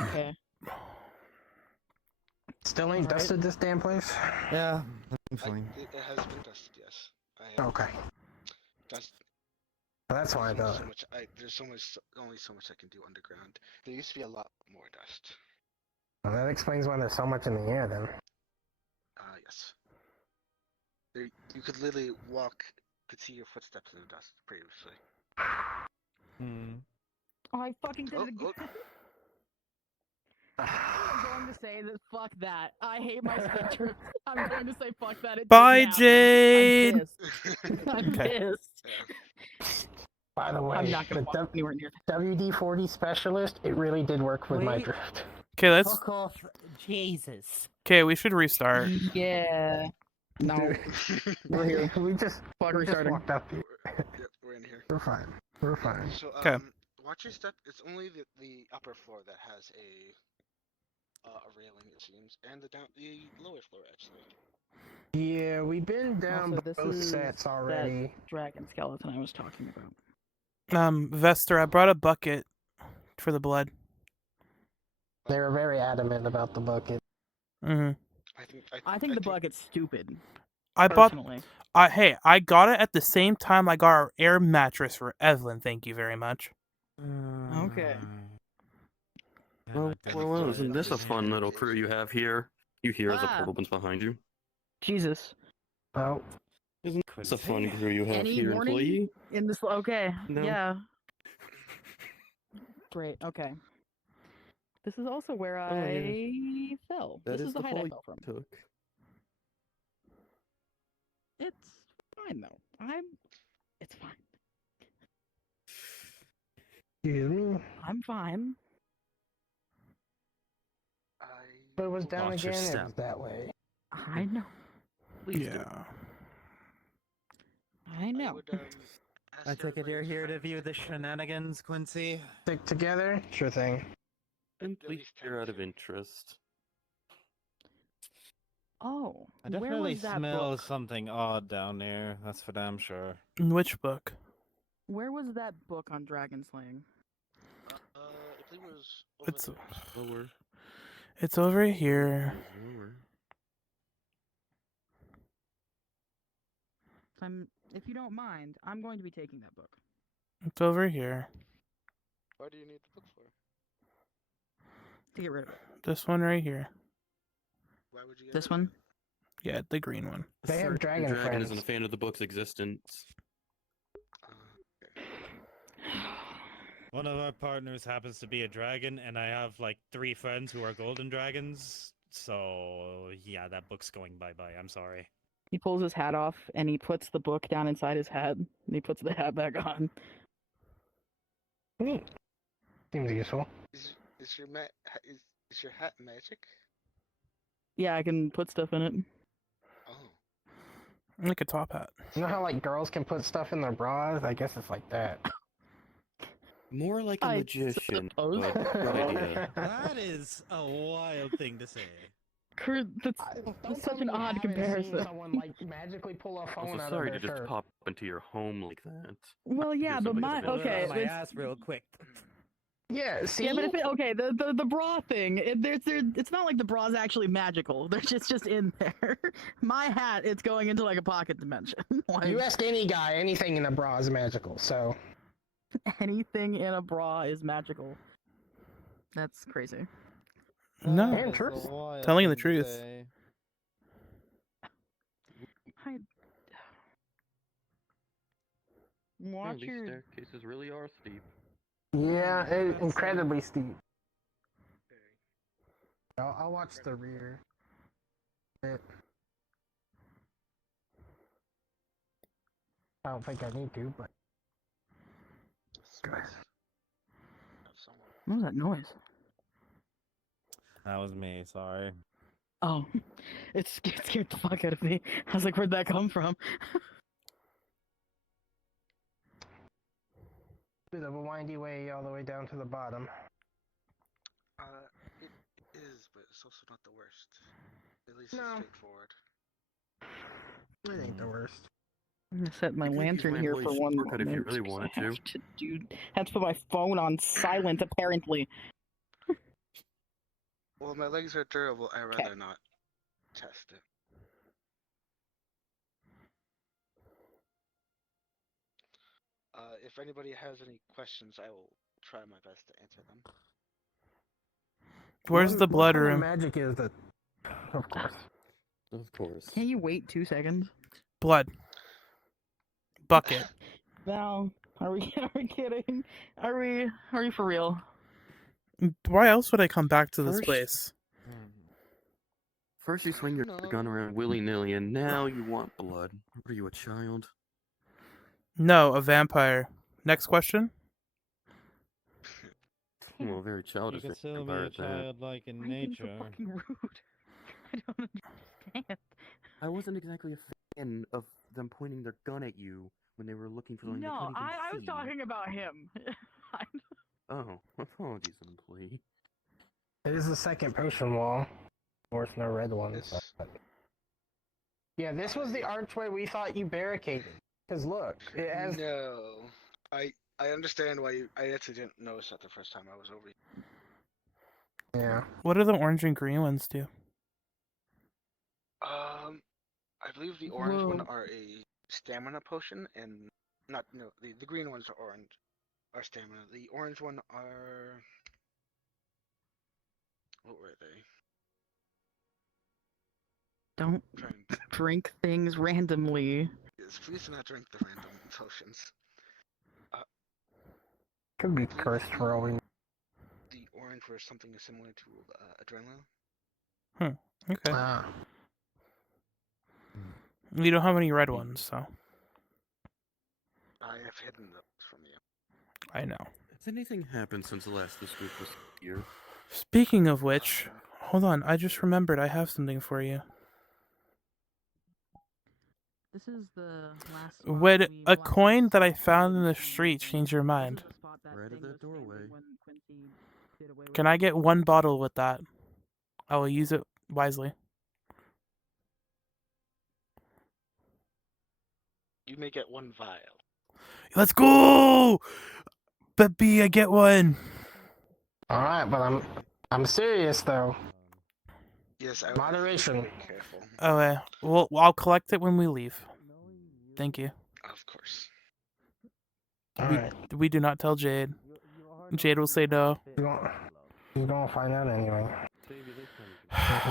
Okay. Still ain't dusted this damn place? Yeah, I'm fine. It has been dusted, yes. I have Okay. dust. That's why I thought. There's only so much I can do underground. There used to be a lot more dust. Well, that explains why there's so much in the air then. Yes. You could literally could see your footsteps in the dust previously. Oh, I fucking did it again. I'm going to say that fuck that. I hate my spectrum. I'm going to say fuck that. It Bye, didn't happen. Jade. I'm pissed. Yeah. By the way, I'm not gonna walk anywhere near that. WD-40 specialist, it really did work with my Wait. drift. Okay, let's. Fuck off, Jesus. Okay, we should restart. Yeah. No. We're here. We just Restarting. walked up here. Yep, we're in here. We're fine. We're fine. So, Okay. watch your step. It's only the upper floor that has a railing, it seems, and the lower floor actually. Yeah, we've been down Also, this both is sets that already. dragon skeleton I was talking about. Vester, I brought a bucket for the blood. They were very adamant about the bucket. Mm-hmm. I think the bucket's stupid. I bought. Personally. Hey, I got it at the same time I got our air mattress for Evelyn. Thank you very much. Okay. Well, isn't this a fun little crew you have here? You hear as the portal opens behind you. Jesus. Oh. Isn't this a fun crew you have Any here, warning employee? in this? Okay. No. Yeah. Great. Okay. This is also where I fell. That this is is the height I fall fell from. you took. It's fine though. It's fine. Excuse me. I'm fine. But it was down Watch your again, it step. was that way. I know. Please Yeah. I know. I take it you're here to view the shenanigans, Quincy. Stick together? Sure thing. Simply here out of interest. Oh, I where definitely was that smell book? something odd down there. That's for damn sure. Which book? Where was that book on dragon slaying? I believe it was It's Lower. it's over here. Lower. If you don't mind, I'm going to be taking that book. It's over here. Why do you need the book for? To get rid of it. This one right here. Why would you get This rid of one? Yeah, the green one. They have The dragon dragon friends. isn't a fan of the book's existence. it? One of our partners happens to be a dragon, and I have like 3 friends who are golden dragons. So yeah, that book's going bye-bye. I'm sorry. He pulls his hat off and he puts the book down inside his hat. And he puts the hat back on. Neat. Seems useful. Is your hat magic? Yeah, I can put stuff in it. Oh. Like a top hat. You know how like girls can put stuff in their bras? I guess it's like that. More like a I magician. suppose. But good idea. That is a wild thing to say. That's Don't such tell me an you odd haven't comparison. seen someone like magically pull a I'm phone so out sorry of to their just shirt. pop into your home like that. Well, yeah, but something my that's a bit okay. my it's- ass real quick. Yeah, see? Yeah, but if okay, the bra thing, it's not like the bra's actually magical. They're just in there. My hat, it's going into like a pocket dimension. Like, You ask any guy, anything in a bra is magical, so... anything in a bra is magical. That's crazy. No. Damn true. Telling you the truth. Watch These your. staircases really are steep. Yeah, it's incredibly steep. I'll watch the rear. I don't think I need to, but... What was that noise? That was me, sorry. Oh, it scared the fuck out of me. I was like, where'd that come from? Bit of a windy way all the way down to the bottom. It is, but it's also not the worst. At least No. it's straightforward. It ain't the worst. I'm gonna set my You could use lantern my here for employee's one shortcut if you moment. really 'cause wanted I have to. have to put my phone on silent, apparently. Well, my legs are durable. I'd Okay. rather not test it. If anybody has any questions, I will try my best to answer them. Where's the blood What kind of room? magic is that? Of course. Of course. Can't you wait 2 seconds? Blood. Bucket. Val, are we kidding? Are we for real? Why else would I come back to this First- place? First you swing your No. gun around willy-nilly, and now you want blood. What are you, a child? No, a vampire. Next question? Well, very You childish. can still be vampire a at that. child like in Why are you being so nature. fucking rude? I don't understand. I wasn't exactly a fan of them pointing their gun at you when they were looking for something they No, couldn't even I was see. talking about him. Oh, apologies, employee. It is the second potion wall. Of course, no red ones. It's- But... Yeah, this was the archway we thought you barricaded. Because look, it has. No, I understand why you. I actually didn't notice that the first time I was over here. Yeah. What do the orange and green ones do? I believe the orange one Whoa. are a stamina potion, and not no the green ones are orange, are stamina. The orange one are what were they? Don't Trying to, drink things randomly. yes, please do not drink the random potions. Could be cursed for all we know. The orange were something similar to adrenaline. Okay. Ah. We don't have any red ones, so I have hidden those from you. I know. Has anything happened since the last this group was here? Speaking of which, hold on, I just remembered I have something for you. This is the last. Would a coin that I found in the street change your mind? Right at the doorway. Can I get one bottle with that? I will use it wisely. You may get one vial. Let's go! But B, I get one. All right, but I'm serious though. Yes, I Moderation. Be careful. Okay. Well, I'll collect it when we leave. Thank you. Of course. All we, right. we do not tell Jade. Jade will say no. You're gonna find out anyway.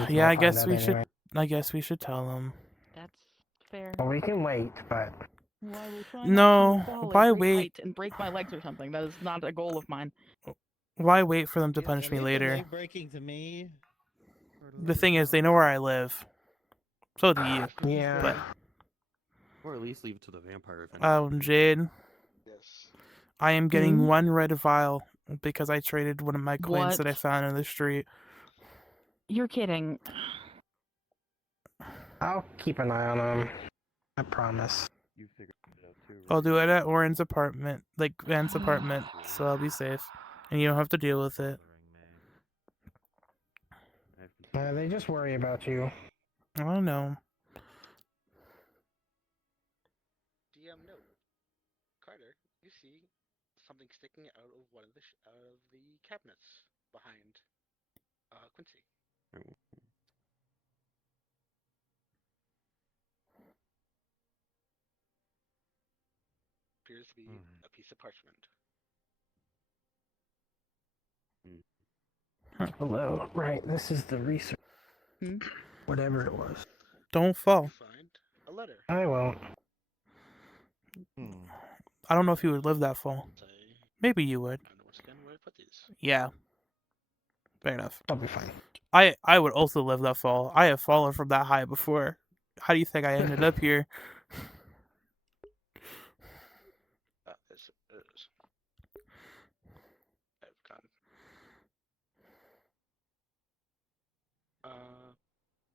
Yeah, I guess we should. I guess we should tell them. That's fair. Well, we can wait, but Well, I will try No, not to fall, like, why break wait? height and break my legs or something. That is not a goal of mine. Why wait for them to Is punish me anything later? leg breaking to me. The thing is, they know where I live. So do you. yeah. But Or at least leave it to the vampire. If anything. Jade, Yes. I am getting Hmm? one red vial because I traded one of my coins that I What? found in the street. You're kidding. I'll keep an eye on them. I promise. You figured it out too. I'll right? do it at Oren's apartment, like Van's apartment, so I'll be safe, and you don't have to deal with it. They just worry about you. I don't know. DM note. Carter, you see something sticking out of one of the out of the cabinets behind Quincy. Appears to be a piece of parchment. Hello. Right. This is the research. Hmm? Whatever it was. Don't fall. You find a letter. I won't. I don't know if you would live that fall. Say, Maybe you would. I don't know once again where I put these. Yeah. Fair enough. I'll be fine. I would also live that fall. I have fallen from that high before. How do you think I ended up here? This is. I've gone.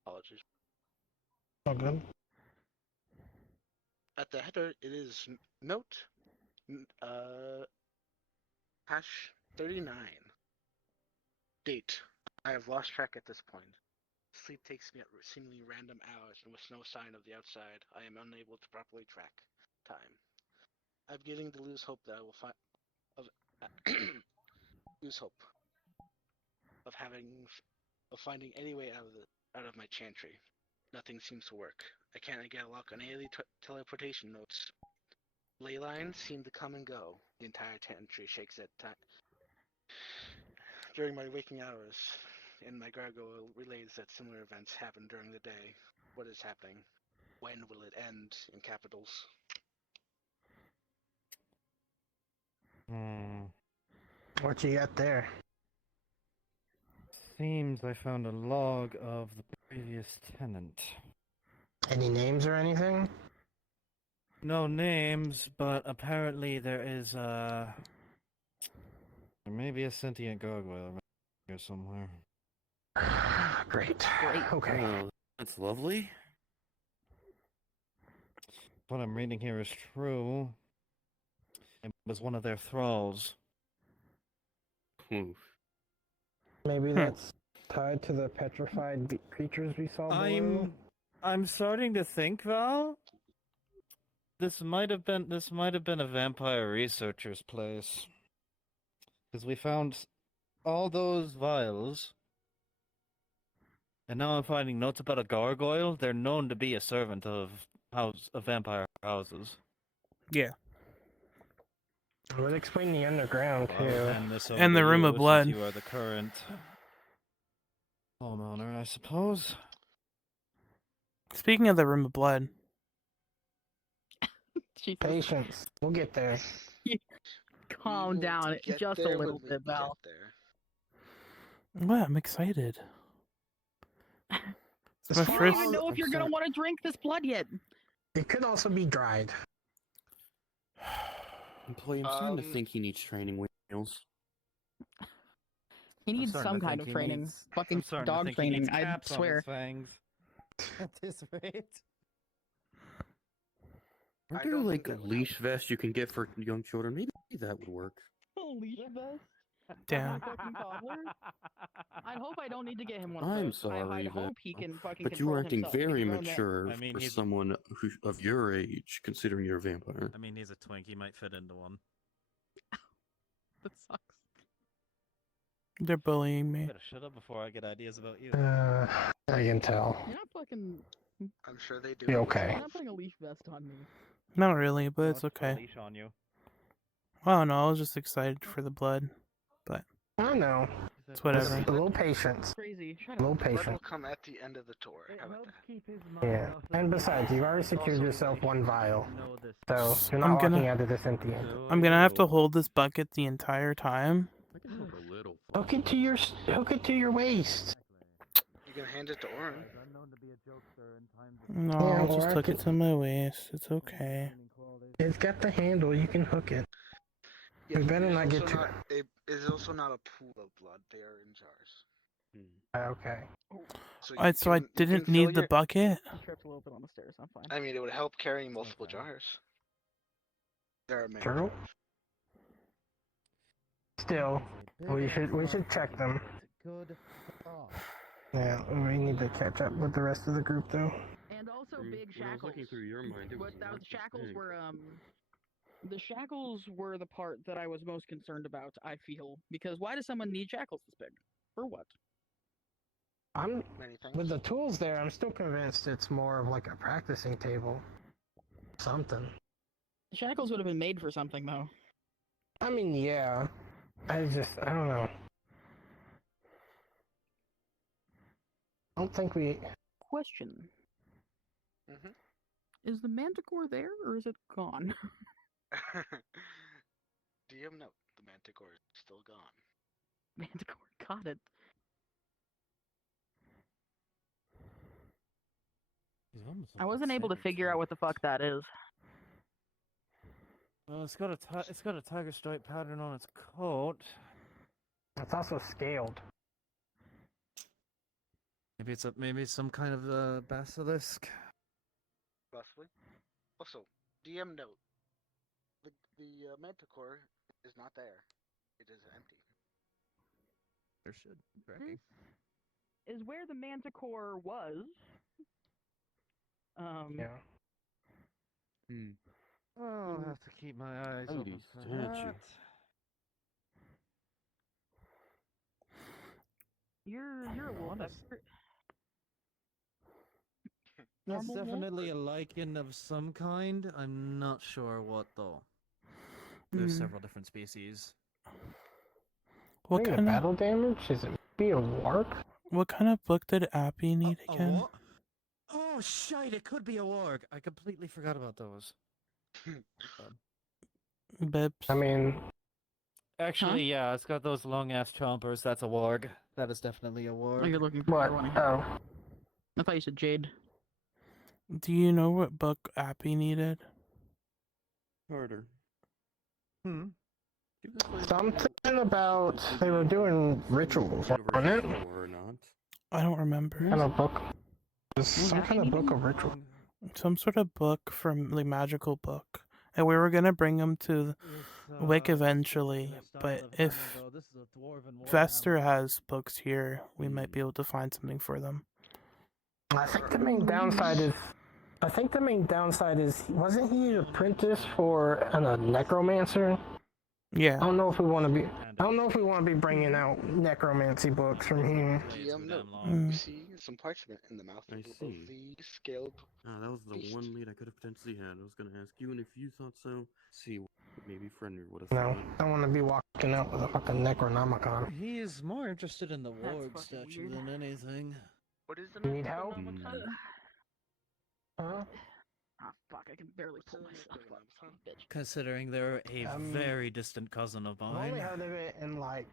Apologies. All good. At the header, it is note, hash 39. Date. I have lost track at this point. Sleep takes me at seemingly random hours, and with no sign of the outside, I am unable to properly track time. I'm beginning to lose hope that I will find lose hope of having of finding any way out of my chantry. Nothing seems to work. I can't get a lock on any of the teleportation notes. Ley lines seem to come and go. The entire chantry shakes at time. During my waking hours, and my gargoyle relays that similar events happen during the day. What is happening? When will it end? In capitals. What you got there? Seems I found a log of the previous tenant. Any names or anything? No names, but apparently there may be a sentient gargoyle around here somewhere. Great. Great. Okay. Oh, that's lovely. What I'm reading here is true. It was one of their thralls. Oof. Maybe that's tied to the petrified creatures we saw below. I'm starting to think, Val. This might have been a vampire researcher's place. Because we found all those vials. And now I'm finding notes about a gargoyle. They're known to be a servant of vampire houses. Yeah. It would explain the underground Well, I would too. hand this over And to the Room you, of since Blood. You are the current homeowner, I suppose. Speaking of the Room of Blood, Jesus. Patience. We'll get there. Calm We will down get just a there little when we bit, Val. get there. what? I'm excited. It's my As far I don't first. even know if I'm you're gonna sorry. want to drink this blood yet. It could also be dried. Employee, I'm starting to Um, think he needs training wheels. He I'm needs starting some to kind think of he training. needs- Fucking I'm starting to dog think he training, needs I caps on swear. his fangs. At this rate. Aren't I there don't like think a that would leash vest you can get for young children? Maybe that would work. Leash vest? Damn. Fucking toddler? I hope I don't need to get him one of I'm those. sorry, I'd Val, hope he can fucking but you control are acting himself. He's a very grown man. mature I mean, for he's- someone of your age, considering you're a vampire. I mean, he's a twink. He might fit into one. That sucks. They're bullying me. Better shut up before I get ideas about you. I can tell. You're not fucking. I'm sure they do. Be okay. You're not putting a leash vest on me. Not really, but He it's wants to put a okay. leash on you. I don't know. I was just excited for the blood. I don't know. It's Just whatever. a little patience. Crazy. Shut A little up. Blood will patience. come at the end of the tour. How about that? keep his Yeah. And besides, you've already secured Also, yourself one vial. So S- you're I'm not gonna- walking out of this empty-handed. I'm gonna have to hold this bucket the entire time. I can help a little. Hook it to your waist. You can hand it to Orin. No, Yeah, I'll or just I hook it could- to my waist. It's okay. It's got the handle. You can hook it. Yeah, We better it's not get also too- not a, It's also not a pool of blood. They are in jars. Okay. So Alright, so I you can didn't fill need the your- bucket. I tripped a little bit on the stairs. I'm fine. I mean, it would help carrying multiple Okay. jars. There are many. True. Still, we should check them. Good. Yeah, we need to catch up with the rest of the group though. And also When big I was shackles. looking through your mind, it was What not those the shackles thing. were the shackles were the part that I was most concerned about, I feel. Because why does someone need shackles this big? For what? I'm Many things. with the tools there. I'm still convinced it's more of like a practicing table. Something. The shackles would have been made for something though. I mean, yeah. I don't know. I don't think we. Question. Mhm. Is the manticore there or is it gone? DM note: the manticore is still gone. Manticore, got it. I wasn't able to figure out what the fuck that is. Well, it's got a tiger stripe pattern on its coat. It's also scaled. Maybe it's some kind of basilisk. Possibly. Also, DM note: the manticore is not there. It is empty. There should. Tracking. Is where the manticore was. Yeah. I'll have to keep my eyes Holy open for statue. that. You're a wolf Honest. expert. That's Normal wolf definitely or- a lichen of some kind. I'm not sure what though. There's Hmm. several different species. What Maybe a kind of battle damage? Is it maybe a warp? book did Appy need A again? what? Oh shite! It could be a warg. I completely forgot about those. Bibbs. I mean, Actually, yeah, it's got those long ass chompers. That's a warg. That is definitely a Oh, warg. you're looking for what? one. Oh, I thought you said Jade. Do you know what book Appy needed? Harder. Hmm. Give this like something about they were doing rituals, wasn't it? Or not. I don't remember. Kind of book. Was Some that kind of meeting? book of ritual. Some sort of book from like magical book. And we were gonna bring him to Wick eventually, but if Vester has books here, we might be able to find something for them. I think the main downside is. I think the main downside is, wasn't he an apprentice for a necromancer? I Yeah. don't know if we want to be. I don't know if we want to be bringing out necromancy books from here. GM note. Mm. You see some parchment in the mouth I of see. the scaled. That was the Beast. one lead I could have potentially had. I was gonna ask you, and if you thought so, see, maybe Frenrir would have No, thought. I don't want to be walking out with a fucking necronomicon. He is more interested in the That's warg fucking statue weird. than anything. What is the You need help? Necronomicon? Huh? Ah, fuck! I can barely What's pull the myself up. Necronomicon? Son of a bitch. Considering they're a very distant cousin of I've only mine. heard of it in like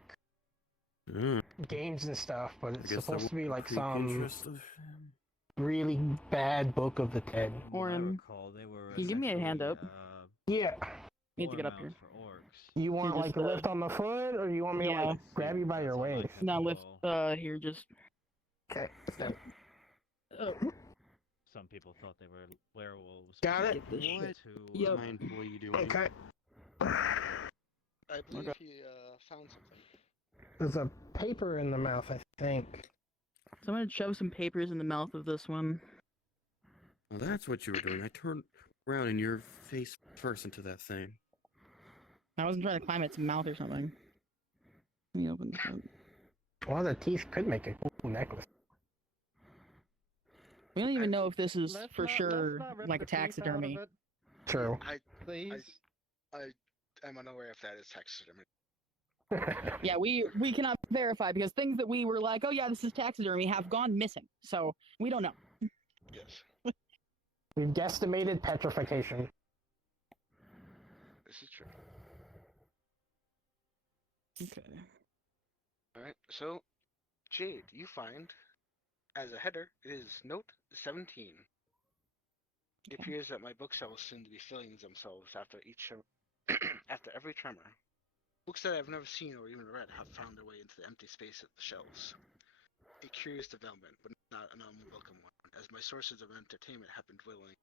Mm. games and stuff, but I it's guess that supposed to be would like pique the some interest of him. really bad book of the dead. From what I Orin, recall, they were can you give me a hand essentially, up? Yeah. Need to get up here. For orcs. You want Here, like just, a lift on the foot, or you want me to yeah. like grab you by your That's all I waist? can No, lift. recall. Here, just. Okay. Oh, Some people thought they were werewolves. Got but it. Get this one, shit. two, Yep. Mindfully doing. Okay. I believe Okay. he found something. There's a paper in the mouth, I think. so I'm gonna shove some papers in the mouth of this one. Well, that's what you were doing. I turned around and your face first into that thing. I wasn't trying to climb its mouth or something. Let me open this up. Well, the teeth could make a cool necklace. We don't even know if this is Let's for not- sure let's not rip like a the teeth out of taxidermy. it, True. Please. I'm unaware if that is taxidermy. Yeah, we cannot verify because things that we were like, oh yeah, this is taxidermy, have gone missing. So we don't know. Yes, We've guesstimated petrification. this is true. Okay. Alright, so, Jade, you find, as a header, it is note 17. It Okay. appears that my bookshelves seem to be filling themselves after after every tremor. Books that I've never seen or even read have found their way into the empty space of the shelves. A curious development, but not an unwelcome one, as my sources of entertainment have been dwindling.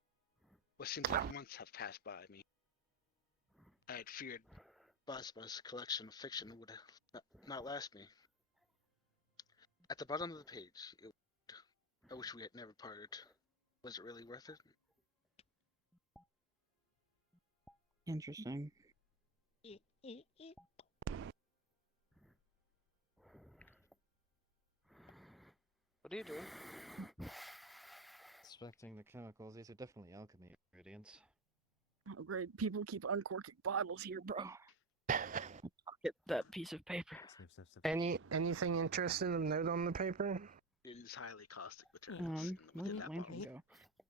What seems like months have passed by me. I had feared Basma's collection of fiction would not last me. At the bottom of the page, I wish we had never parted. Was it really worth it? Interesting. What are you doing? Inspecting the chemicals. These are definitely alchemy ingredients. Oh great, people keep uncorking bottles here, bro. I'll get that piece of paper. Anything interesting of note on the paper? It is highly caustic materials Where within did that lantern bottle. go?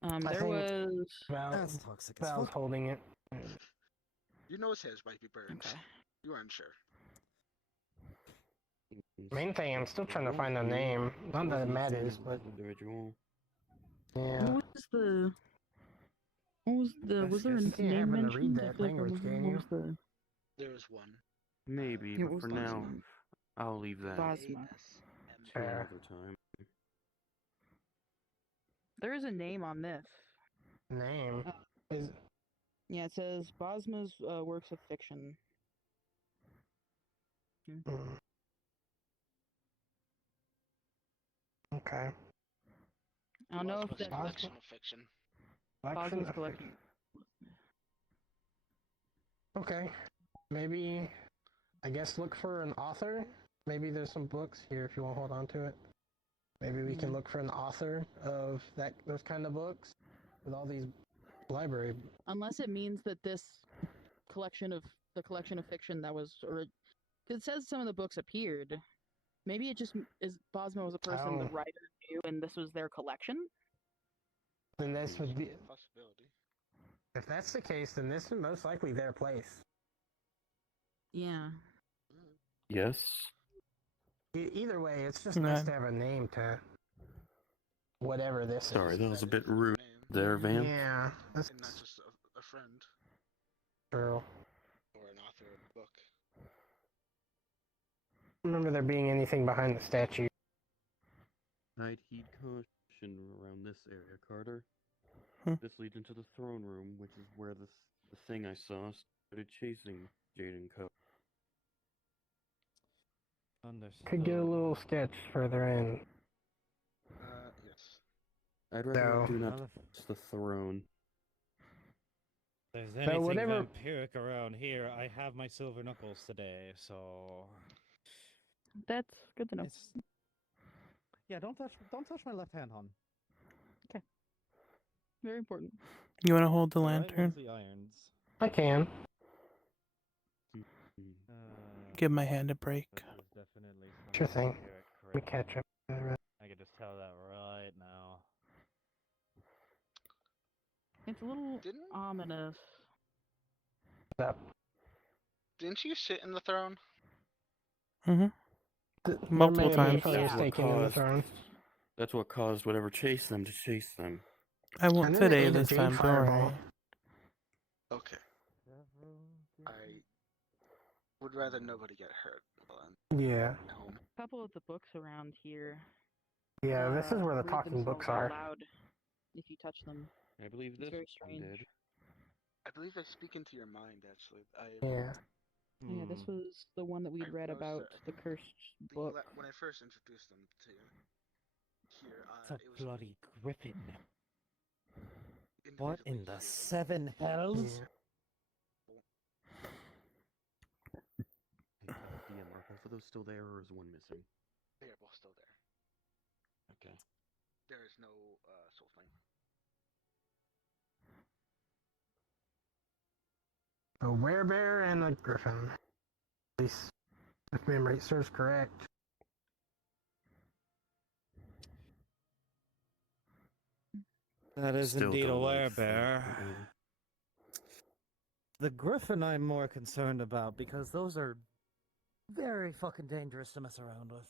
I There think- was. That's toxic as Val's fuck. holding it. Your nose hairs might be burned. Okay. You are unsure. Main thing, I'm still trying to find a name. Not that it matters, but Individual. yeah. What was the? What was the? Was there a Yes, yeah, name having to read mentioned? that I feel like I language, remember can what you? was the? There is one. Maybe, Yeah, but what for was the now, name? I'll leave that Basma. for Sure. another time. There is a name on this. Name is Yeah, it says Basma's works of fiction. mm. Okay. I don't know if Basma's that collection of fiction. Collection Basma's of collection. fiction. Okay. Maybe I guess look for an author Maybe there's some books here if you want to hold on to it. Maybe we can look for an author of those kind of books with all these library. Unless it means that this collection of fiction that was, or because it says some of the books appeared. Maybe it just is Bosma was a person the writer knew, and this was their collection. Then this would be. Possibility. If that's the case, then this is most likely their place. Yeah. Yes. Either way, it's just nice to have a name to whatever this Sorry, is. that was a bit rude there, Van. Yeah, that's And not just a friend true. or an author of a book. Remember there being anything behind the statue. I'd heed caution around this area, Carter. This leads into the throne room, which is where the thing I saw started chasing Jaden Co. Understood. Could get a little sketch further in. Yes. I'd rather do not Well, touch the throne. If there's anything whatever- vampiric around here, I have my silver knuckles today, so That's good to know. Yeah, don't touch my left hand, hon. Very important. You want to hold the the right one's lantern? the irons. I can. Give my hand a break. This is definitely some Sure thing. vampiric Let me crap. catch up. I could just tell that right now. It's a little Didn't ominous. Didn't you sit in the throne? Multiple times. That's what caused whatever chased them to chase them. I won't And then they today ate a this jade time, don't fireball. worry. Okay. I would rather nobody get hurt while Yeah. I'm at home. A couple of the books around here. Yeah, this is where the read talking books themselves out are. loud if you touch them. I believe It's this very one strange. did. I believe they speak into your mind, actually. Yeah. Yeah, this was the one that we'd I read noticed about that. the cursed book. When I first introduced them to you, here, It's a it was bloody griffin. individually What in the here. seven hells? Yeah. DM, are both of those still there, or is one missing? They are both still there. Okay. There is no soul flame. A werebear and a griffin. At least, if memory serves correct. That is Still indeed a don't like werebear. that. The griffin I'm more concerned about because those are very fucking dangerous to mess around with.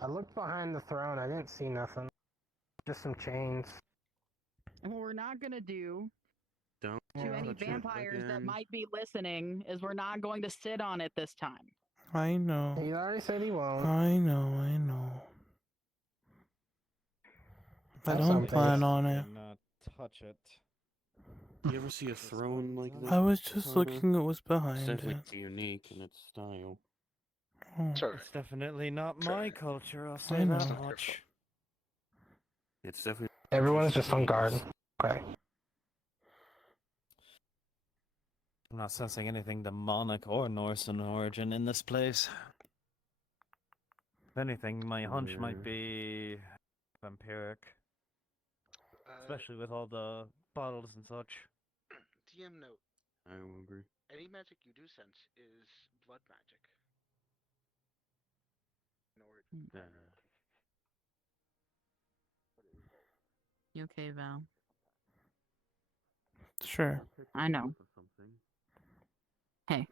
I looked behind the throne. I didn't see nothing. Just some chains. And what we're not gonna do Don't to any touch it vampires that again. might be listening is we're not going to sit on it this time. I know. He already said he won't. I know. I That's don't something. plan on it. Do not touch it. You ever see a throne like this? I was just Carter? looking what was It's behind definitely it. unique in its style. Oh. Sorry. It's definitely not Sure. my culture, I'll I say know. that Not your much. It's definitely. Everyone's just on guard. Okay. I'm not sensing anything demonic or Norse in origin in this place. If anything, my hunch might Weird. be vampiric, especially with all the bottles and such. DM note: I will agree. any magic you do sense is blood magic. Or You okay, Val? Sure. I know. Hey.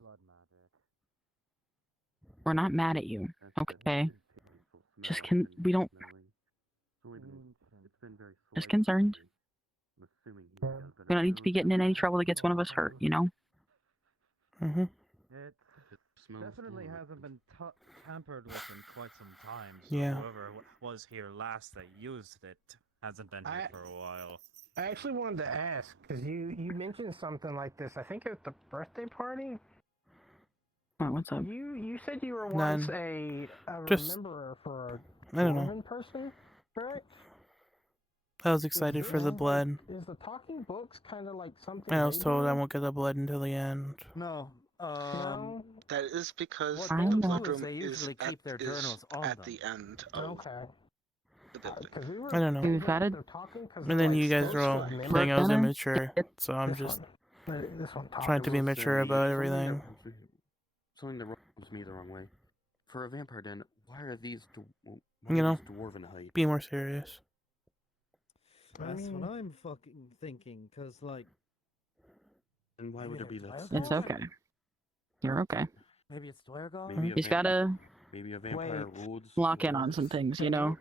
Blood magic. We're not mad at you. Okay. Just we don't. Just concerned. We don't need to be getting in any trouble that gets one of us hurt, you know? It Smells Definitely more. hasn't been tampered with in quite some time. So Yeah. whoever was here last that used it hasn't been here for a while. I actually wanted to ask, because you mentioned something like this. I think at the birthday party. What, what's up? You said you were None. once a Just- rememberer for a I don't know. Dwarven person, correct? I was excited for the blood. Is the talking books kind of like something? And I was they told do? I won't get the blood until the end. No, No? That is because What I they'll know. the do blood is room they is usually keep their journals on at them. the end of Okay. the building. Because we were. I don't know. We've got it. They're talking because And then you guys supposed are to all remember saying I was Center? immature, so I'm this just one. This one talking. trying to be I will mature say about something that everything. Something that rubs me the wrong way. For a vampire den, why are these You know, dwarven height? be more serious. That's what I'm fucking thinking, cause like. And why would there be that? It's okay. You're okay. Maybe it's Dwergar? Maybe a He's gotta maybe a vampire Wait. ruled lock in on dwarves? some things, you know?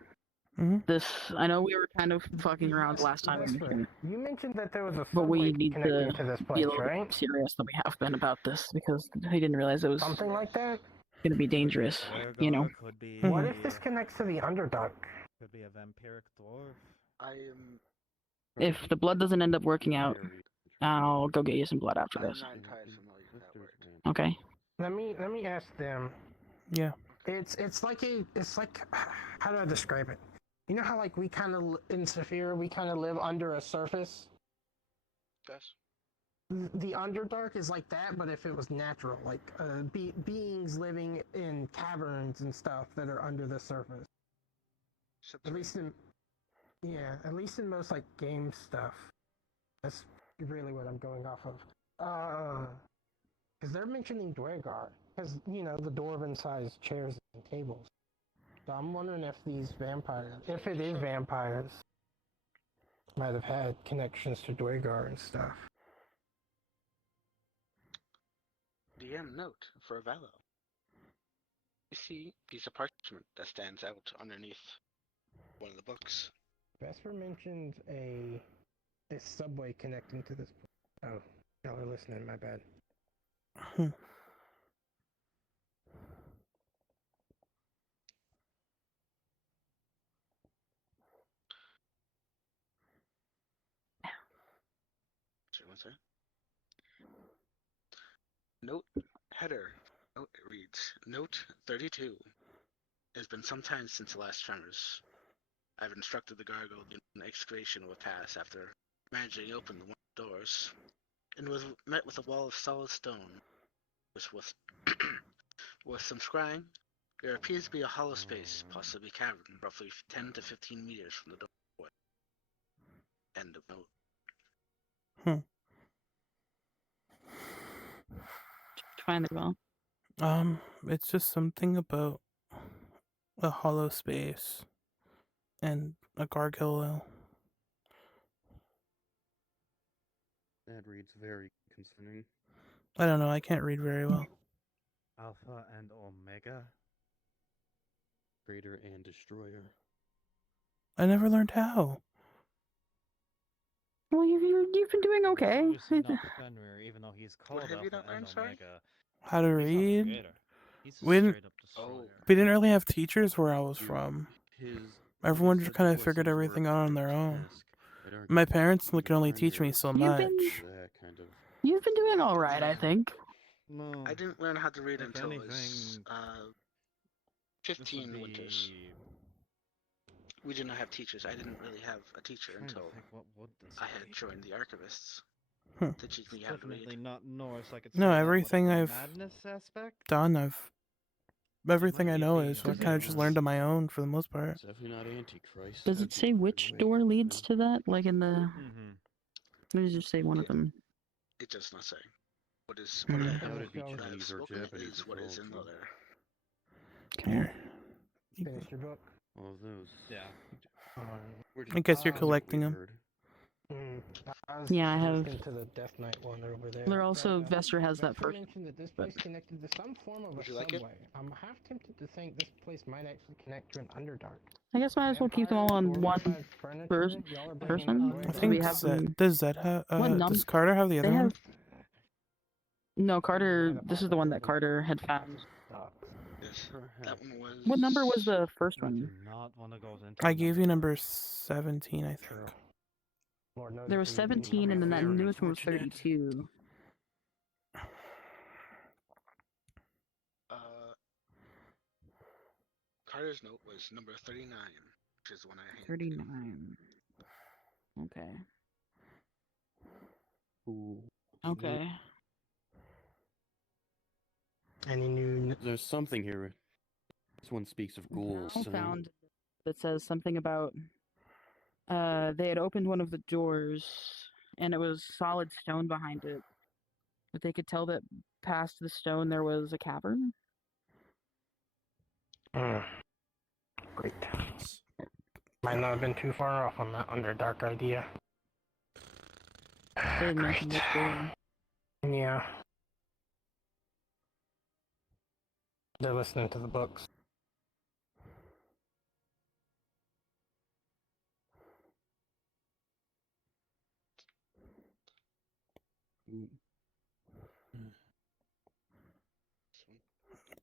This, I know we were kind of fucking around last time, Vesper, you mentioned that there was a but we subway need connecting to to this be a place, little right? more serious than we have been about this because he didn't realize it was Something like that. gonna be dangerous, you know? Could be. What if this connects to the Underdark? Could be a vampiric dwarf. I am. If the blood doesn't end up working out, I'll go get you some blood after I'm this. not entirely familiar with that word. Okay. Let me ask them. Yeah. It's like how do I describe it? You know how like we kind of in Saphira we kind of live under a surface. Yes. The Underdark is like that, but if it was natural, like beings living in caverns and stuff that are under the surface. At least in most like game stuff. That's really what I'm going off of. Because they're mentioning Dwergar, because you know the dwarven-sized chairs and tables. So I'm wondering if these vampires, if it is vampires, might have had connections to Dwergar and stuff. DM note for Valo. You see a piece of parchment that stands out underneath one of the books. Vesper mentioned a subway connecting to this. Oh, y'all are listening. My bad. Sorry, one second. Note header. Note it reads Note 32. It has been some time since the last tremors. I've instructed the gargoyle the excavation will pass after managing to open the one doors, and was met with a wall of solid stone, which was with some scrying. There appears to be a hollow space, possibly a cavern, roughly 10 to 15 meters from the doorway. End of note. Find the well. It's just something about a hollow space and a gargoyle. That reads very concerning. I don't know, I can't read very well. Alpha and Omega? Creator and destroyer. I never learned how. Well, you've been doing okay. Obviously not Fenrir, even though he's called What have you Alpha not learned, and sorry? Omega. How to He's not the read? creator. He's a We didn't- straight up destroyer. We didn't really have teachers where I was from. His Everyone his just kind of lessons figured were everything out on their own. task at our My parents could only time teach me there so You've much. been- that kind of You've been doing all right, I think. No. I didn't learn how to read If until I was anything, 15 this would winters. be- We did not have teachers. I didn't really have a teacher Trying to until think what would this I had be. joined the archivists to teach me It's how to definitely read. not Norse. I could No, see that, but everything the I've madness aspect. Everything I might know be is a I kind of just learned on my own for the most part. It's definitely not Antichrist. Does That'd it be say weird which way, door you leads know? to that? Like in the. Mm-hmm. What does it say? One of them. It does not say. What is Hmm. what I That have would be That Chinese or spoken Japanese is what as is in the well, letter. Here. Finish your book. All of those. Yeah. We're I guess you're just collecting what we them. heard. I was Yeah, I have- listening to the Death Knight one over there. There also But, Vesper has that Vesper first. mentioned that this but- place connected to some form of Would a you like it? subway. I'm half tempted to think this place might actually connect to an Underdark. I guess might as well keep them all on one person. I So think we have them. does Zed have What does Carter have the They other one? have. No, Carter. This is the one that Carter had found. Yes. That Perhaps. one was. What number was the first We do one? not want to go into. I gave you number 17, I think. Lord knows There if was we need to 17, and then that Very newest one was unfortunate. 32. Carter's note was number 39, which is the one I handed. 39. Okay. Ooh, Okay. Any new? There's something here. This one speaks of ghouls. I found that says something about they had opened one of the doors and it was solid stone behind it. But they could tell that past the stone there was a cavern. Great. Might not have been too far off on that Underdark idea. They didn't mention which door. Yeah. They're listening to the books.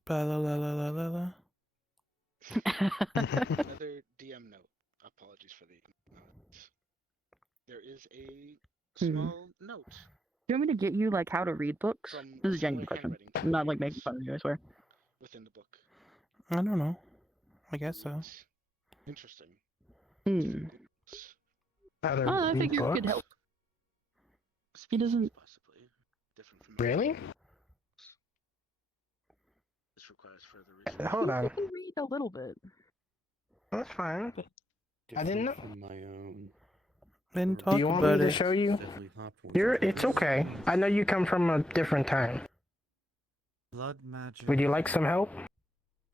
Ba-la-la-la-la-la. Another DM note. Apologies for the notes. There is a small note. Do you want me to get you like how to read books? From This is a similar genuine question. handwriting to I'm not the like making fun of you, I swear. within the book. I don't know. I guess so. It's interesting. How to I read figure it could books? help. He doesn't. Possibly different from Really? This requires further research. Hold on. You can read a little bit. That's fine. I didn't know. From my own. Didn't Do talk you want me about to it. show you? Deadly hop ones. It's okay. I know you come from a different time. Blood magic. Would you like some help?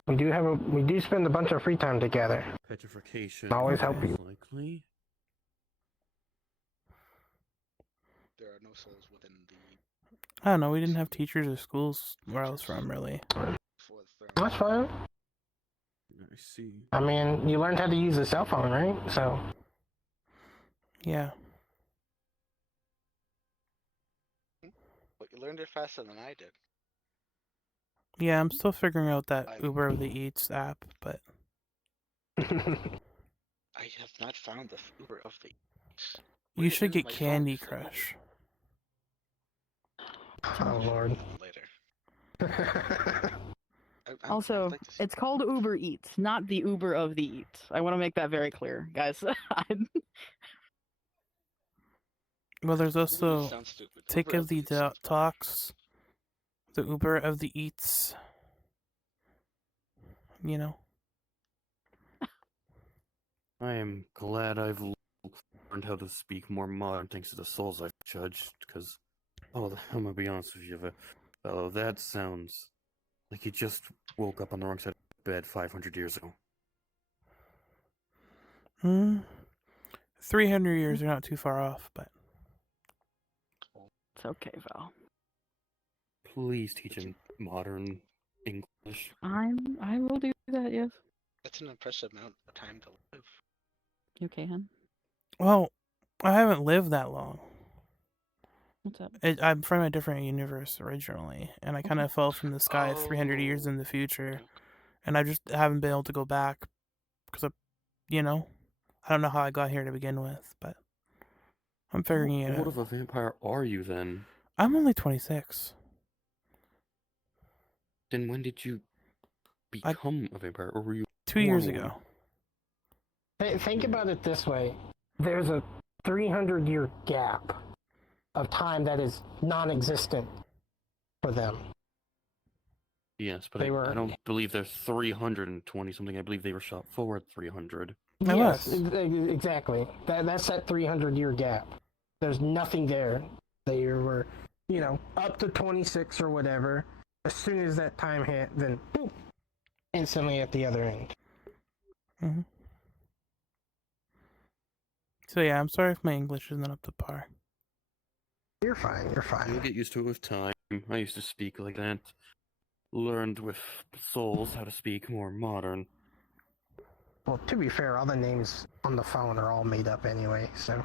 We do spend a bunch of free time together. Petrification. Always help you. Likely. There are no souls within the. I don't know. We didn't have teachers or schools where I was from, really. That's fine. I see. I mean, you learned how to use a cell phone, right? So. Yeah. But you learned it faster than I did. Yeah, I'm still figuring out that Uber of the Eats app, but I have not found the Uber of the Eats. you should get Candy Crush. Oh Lord. Later. Also, it's called Uber Eats, not the Uber of the Eats. I want to make that very clear, guys. Well, there's also sounds stupid. Tick Uber of the Talks, the Uber of the Eats. You know. I am glad I've learned how to speak more modern thanks to the souls I've judged, because, I'm gonna be honest with you, Valo, that sounds like you just woke up on the wrong side of bed 500 years ago. 300 years are not too far off, but... It's okay, Val. Please teach him modern English. I will do that, yes. That's an impressive amount of time to live. You okay, hun? Well, I haven't lived that long. What's up? I'm from a different universe originally, and I kind of fell from the sky 300 years in the future, and I just haven't been able to go back because I don't know how I got here to begin with, but I'm figuring it out. What of a vampire are you then? I'm only 26. Then when did you become a vampire, or were you 2 years ago? Think about it this way. There's a 300-year gap of time that is non-existent for them. Yes, but I don't believe they're 320 something. I believe they were shot forward 300. Yes, exactly. That's that 300-year gap. There's nothing there. They were, up to 26 or whatever. As soon as that time hit, then boom, instantly at the other end. Mm-hmm. So yeah, I'm sorry if my English isn't up to par. You're fine. You'll get used to it with time. I used to speak like that. Learned with souls how to speak more modern. Well, to be fair, all the names on the phone are all made up anyway, so.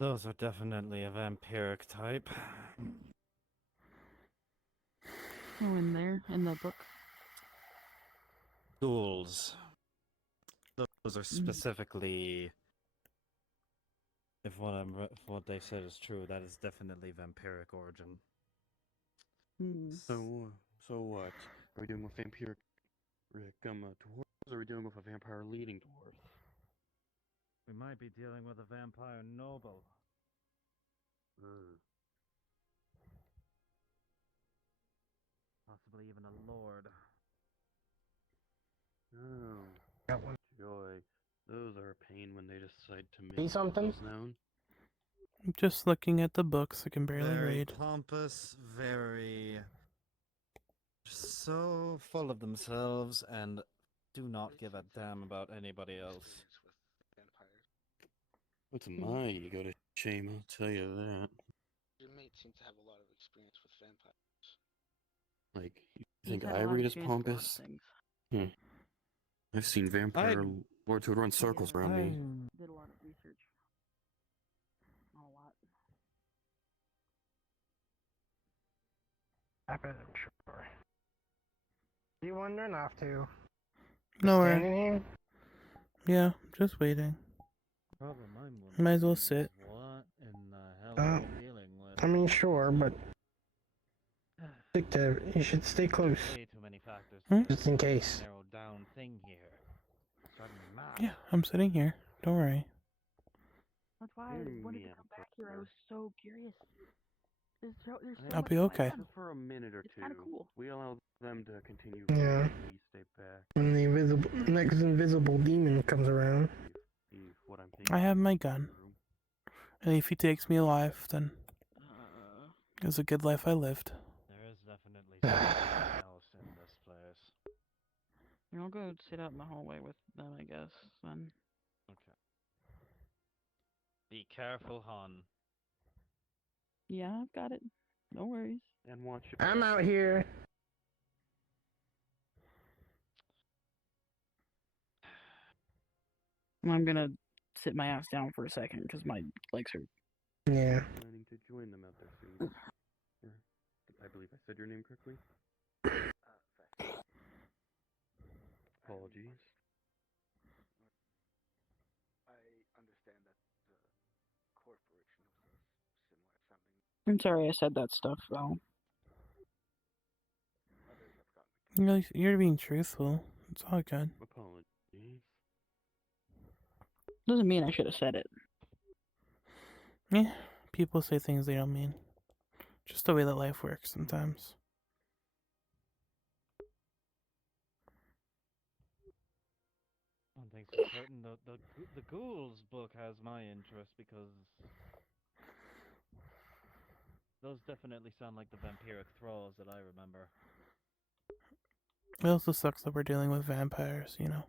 Those are definitely a vampiric type. Oh, in there, in the book. Ghouls. Those are specifically, if what they said is true, that is definitely vampiric origin. So what? Are we dealing with vampiric dwarves, or are we dealing with a vampire leading dwarf? We might be dealing with a vampire noble. Possibly even a lord. Oh, Got one. joy. Those are a pain when they decide to See make something? themselves known. I'm just looking at the books. I can barely Very read. pompous, very so full of themselves, and do not give a damn about anybody else. What's my ego to shame, I'll tell you that. Your mate seems to have a lot of experience with vampires. Like, you He's think had a I lot of read as experience with a lot of pompous? things. I've seen vampire lords who run circles around me. Did a lot of research. Not a lot. I bet I'm sure. You wondering off to? Nowhere. Standing here? Yeah, just waiting. Problem I'm Might as well wondering sit. is what in the hell are we dealing with? I mean, sure, but you should stay close, Way too many factors Hmm? just in case. narrowed down thing here. Driving me mad. Yeah, I'm sitting here. Don't worry. That's why I wanted to come back here. I was so curious. There's so I'll much be going okay. on. For a minute or It's two, kind of cool. we allow them to continue. Yeah. We stay back. When the next invisible demon comes around. If what I'm thinking I have is my gun. true. And if he takes me alive, then it was a good life I lived. There is definitely something else in this place. I'll go sit out in the hallway with them, I guess, then. Okay. Be careful, hon. Yeah, I've got it. No worries. And watch it. I'm out here. I'm gonna sit my ass down for a second because my legs hurt. Yeah. Planning to join them out there soon. I believe I said your name correctly. Apologies. I understand that the corporation was similar sounding. I'm sorry I said that stuff, though. Others have gotten You're being truthful. It's all good. Apologies. Doesn't mean I should have said it. Yeah, people say things they don't mean. Just the way that life works sometimes. One thing's for certain, the Ghouls book has my interest because those definitely sound like the vampiric thralls that I remember. It also sucks that we're dealing with vampires, you know.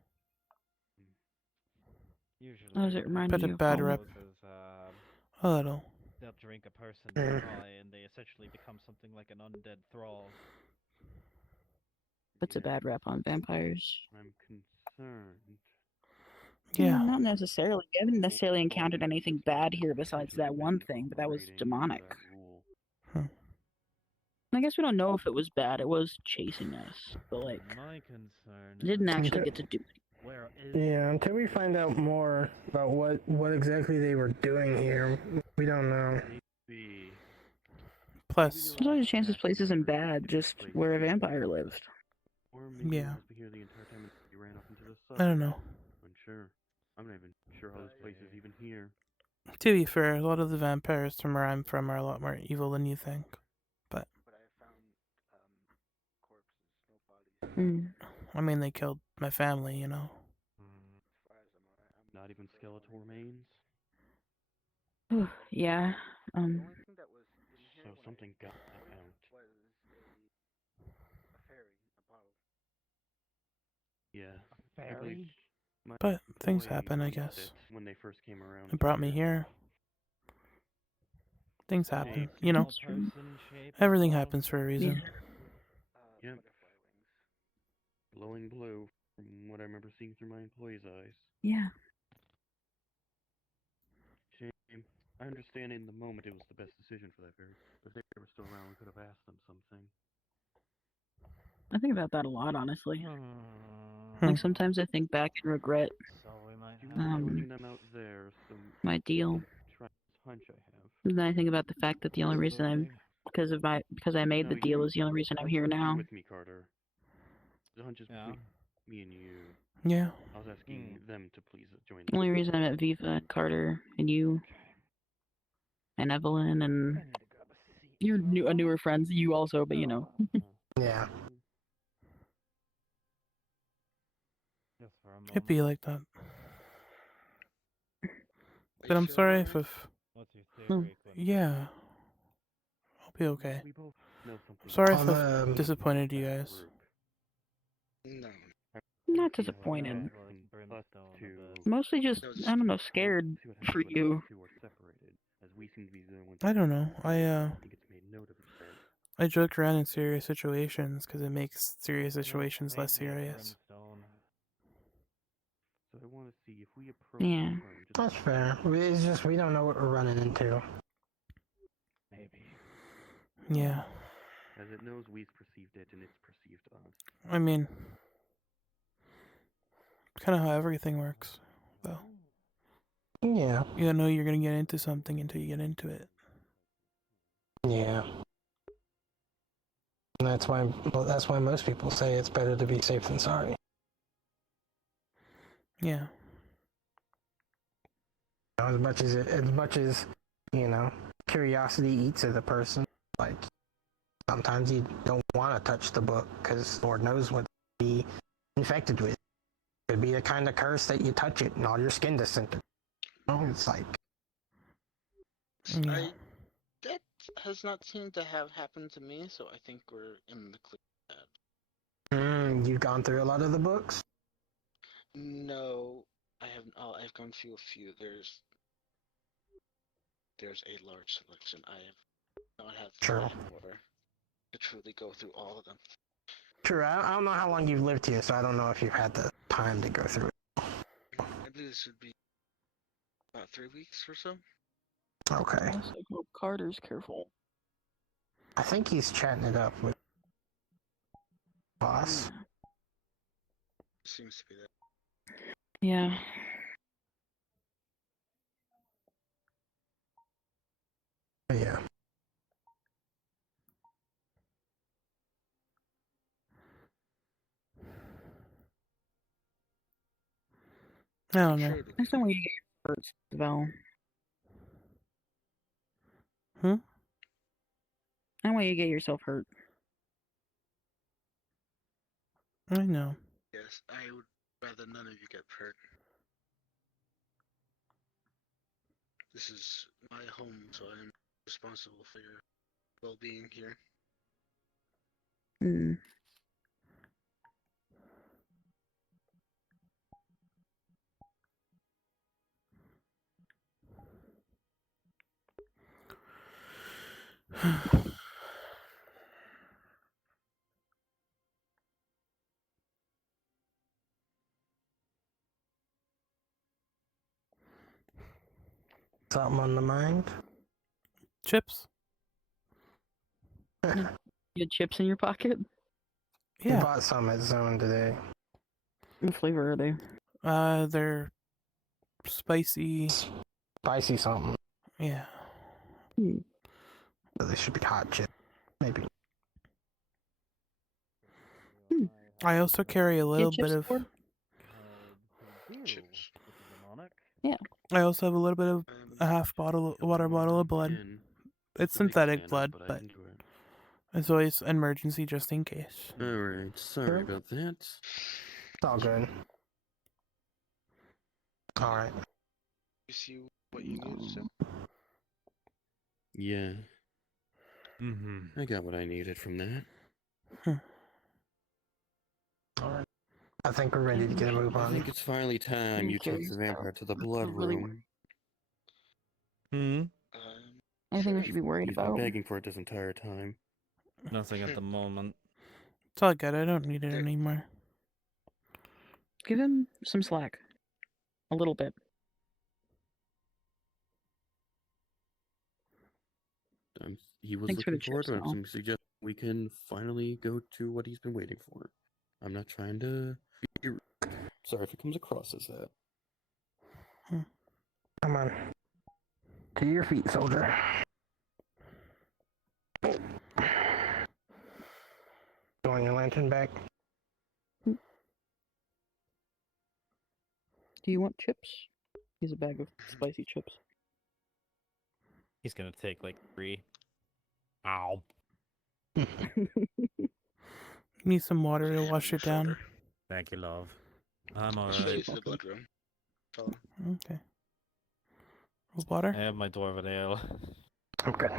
Usually, How does it remind But you a of bad home? rep. Is, A little. they'll drink a person dry and they essentially become something like an undead thrall. It's a bad rep on vampires. I'm concerned. Yeah. Not necessarily. I haven't necessarily encountered anything bad here besides that one thing, but that was demonic. I guess we don't know if it was bad. It was chasing us, but like, My concern it didn't is actually get to do it. where is Yeah, until we find out more about what exactly they were doing here, we don't know. Maybe. Plus, There's always a chance this place isn't bad, just where a vampire lived. Or maybe Yeah. it was here the entire time and you ran off into the sun. I don't know. Unsure. I'm not even sure how this place is even here. To be fair, a lot of the vampires from where I'm from are a lot more evil than you think. But But I found corpses, no bodies. I mean, they killed my family, you know. As far as I'm aware, Not even skeletal remains. Yeah. the only thing that was in here So when something got out. was a fairy in a bottle. Yeah. fairy? But things Boy happen, I used guess. it when they first came around. It brought me here. Things happen, you know. Everything happens for a reason. Yep. Butterfly wings. Glowing blue, from what I remember seeing through my employees' eyes. Yeah. Shame. I understand in the moment it was the best decision for that fairy. If they were still around, we could have asked them something. I think about that a lot, honestly. Hmm. Like sometimes I think back and regret So we might You have were joining them out there, so my deal. try this hunch I have. And then I think about the fact that the only reason I'm because I made the No, deal you- is the only reason I'm here You're now. with me, Carter. The hunch is Yeah. between me and you. Yeah. I was asking them to please join The only reason I met Viva, Carter, and you and Evelyn and your newer friends. You also, but you know. Yeah. Just for a It'd moment. be like that. But I'm sorry if What's your theory, Quinn? yeah. I'll be okay. We both know something. Sorry if On I've disappointed you guys. No. Not disappointed. Brimstone a bit. Mostly just, I don't know, scared for you. I don't know. think it's made note of it. I joke around in serious situations because it makes serious situations less Same here, serious. Brimstone. So I want to see if we approach Yeah. the firm just That's fair. It's just we don't know what we're running into. Maybe. Yeah. as it knows we've perceived it and it's perceived us. I mean, kind of how everything works, though. Yeah. You don't know you're gonna get into something until you get into it. Yeah. And that's why most people say it's better to be safe than sorry. Yeah. As much as you know, curiosity eats at a person. Like sometimes you don't want to touch the book because Lord knows what to be infected with. It could be the kind of curse that you touch it and all your skin disintegrates. You know, it's like Yeah. That has not seemed to have happened to me, so I think we're in the clear with that. you've gone through a lot of the books. No, I haven't. Oh, I've gone through a few. There's a large selection. I have not had the True. time to truly go through all of them. True. I don't know how long you've lived here, so I don't know if you've had the time to go through it. I believe this would be about 3 weeks or so. Okay. I also hope Carter's careful. I think he's chatting it up with boss. Seems to be that. Yeah. Yeah. I don't know. Next time we get your first, Val. Hmm? I don't want you to get yourself hurt. I know. Yes, I would rather none of you get hurt. This is my home, so I'm responsible for your well-being here. Hmm. Something on the mind? Chips? You had chips in your pocket? He Yeah. bought some at Zone today. What flavor are they? They're spicy. Spicy something. Yeah. So they should be hot chips. Maybe. I also carry a little bit of. Chips. Yeah. I also have a little bit of a half water bottle of blood. Again, It's I'm a big synthetic fan of, blood, I but enjoy it. it's always an emergency just in case. Alright, sorry about that. It's all good. Alright. You see what you need, so. Yeah, Mm-hmm. I got what I needed from that. Alright. I think we're ready to get a move I on. think it's finally time you took the vampire to the blood really room. Hmm? Anything we should be worried He's been about? begging for it this entire time. Nothing at the moment. It's all good. I don't need it There- anymore. Give him some slack. A little bit. He was Thanks for looking the forward chips, to it. though. I'm suggesting we can finally go to what he's been waiting for. I'm not trying to be rude. Sorry if it comes across as that. Come on. To your feet, soldier. You want your lantern back? Do you want chips? Here's a bag of spicy chips. He's gonna take like 3. Ow. Need some water to wash Your it down. shoulder. Thank you, love. I'm I'll show you alright. to the blood room, fella. Okay. Water? I have my dwarven ale. I'm good.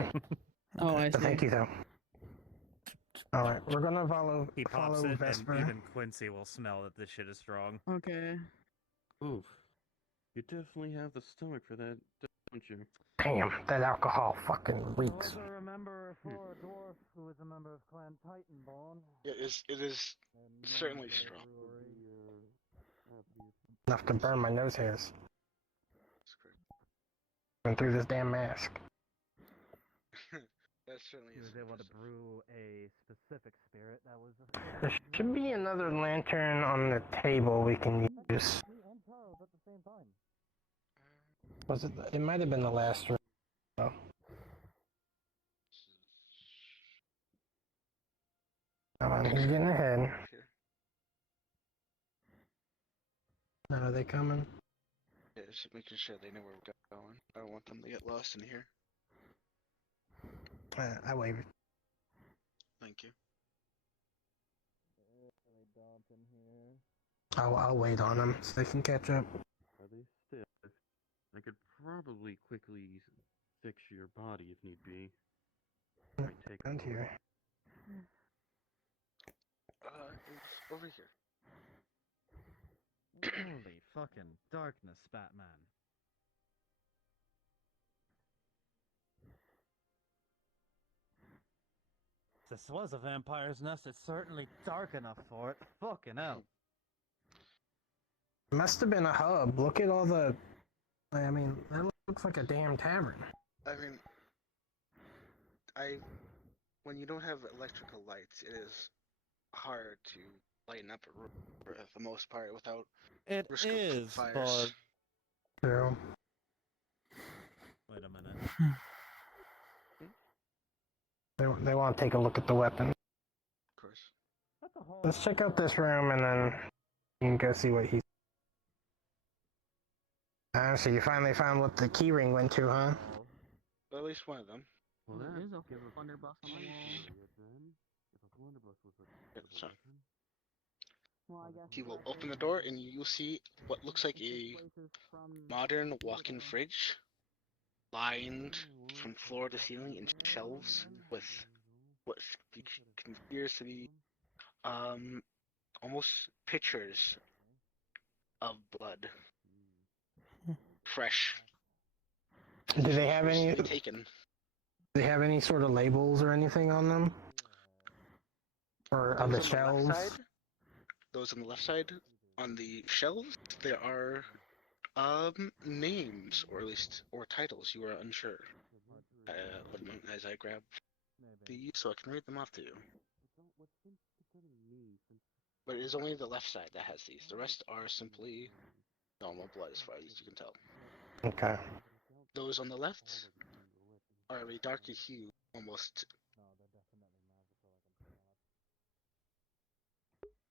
Oh, I see. Thank you, though. Alright, we're gonna follow He pops follow it, Vesper. and even Quincy will smell that this shit is strong. Okay. Oof. You definitely have the stomach for that, don't you? Damn, that alcohol fucking reeks. Also remember for a dwarf who is a member of Clan Titanborn. It is certainly strong. Enough to burn my nose hairs. That's correct. Went through this damn mask. That certainly He is was able to impressive. brew a specific spirit that was. There should be another lantern on the table we can use. Me and Charles at the same time. Was it? It might have been the last room. Oh. Come on, he's getting ahead. Here. Are they coming? Yeah, just making sure they know where we're going. I don't want them to get lost in here. I waved. Thank you. I'll wait on them so they can catch up. Are they stiff? I could probably quickly fix your body if need be. Might take a Around little here. It's over here. Holy fucking darkness, Batman. If this was a vampire's nest, it's certainly dark enough for it. Fucking hell. It must have been a hub. Look at all the. I mean, that looks like a damn tavern. I mean, when you don't have electrical lights, it is hard to lighten up a room for the most part without It risk of is, fires. but True. wait a minute. They want to take a look at the weapon. Of course. Let's check out this room and then you can go see what he's. So you finally found what the keyring went to, huh? Well, at least one of them. Well, There that is a give us blunderbuss on the wall. If a blunderbuss was a It's fine. Well, I guess He will open the door and you'll see what looks like a modern walk-in fridge, lined from floor to ceiling in shelves with what appears to be almost pictures of blood, fresh. Do they have any? Recently taken. Do they have any sort of labels or anything on them? Or on the shelves? Those on the left side, on the shelves, there are names, or at least titles. You are unsure. As I grab these, so I can read them off to you. But it is only the left side that has these. The rest are simply normal blood, as far as you can tell. Okay. Those on the left are a darker hue, almost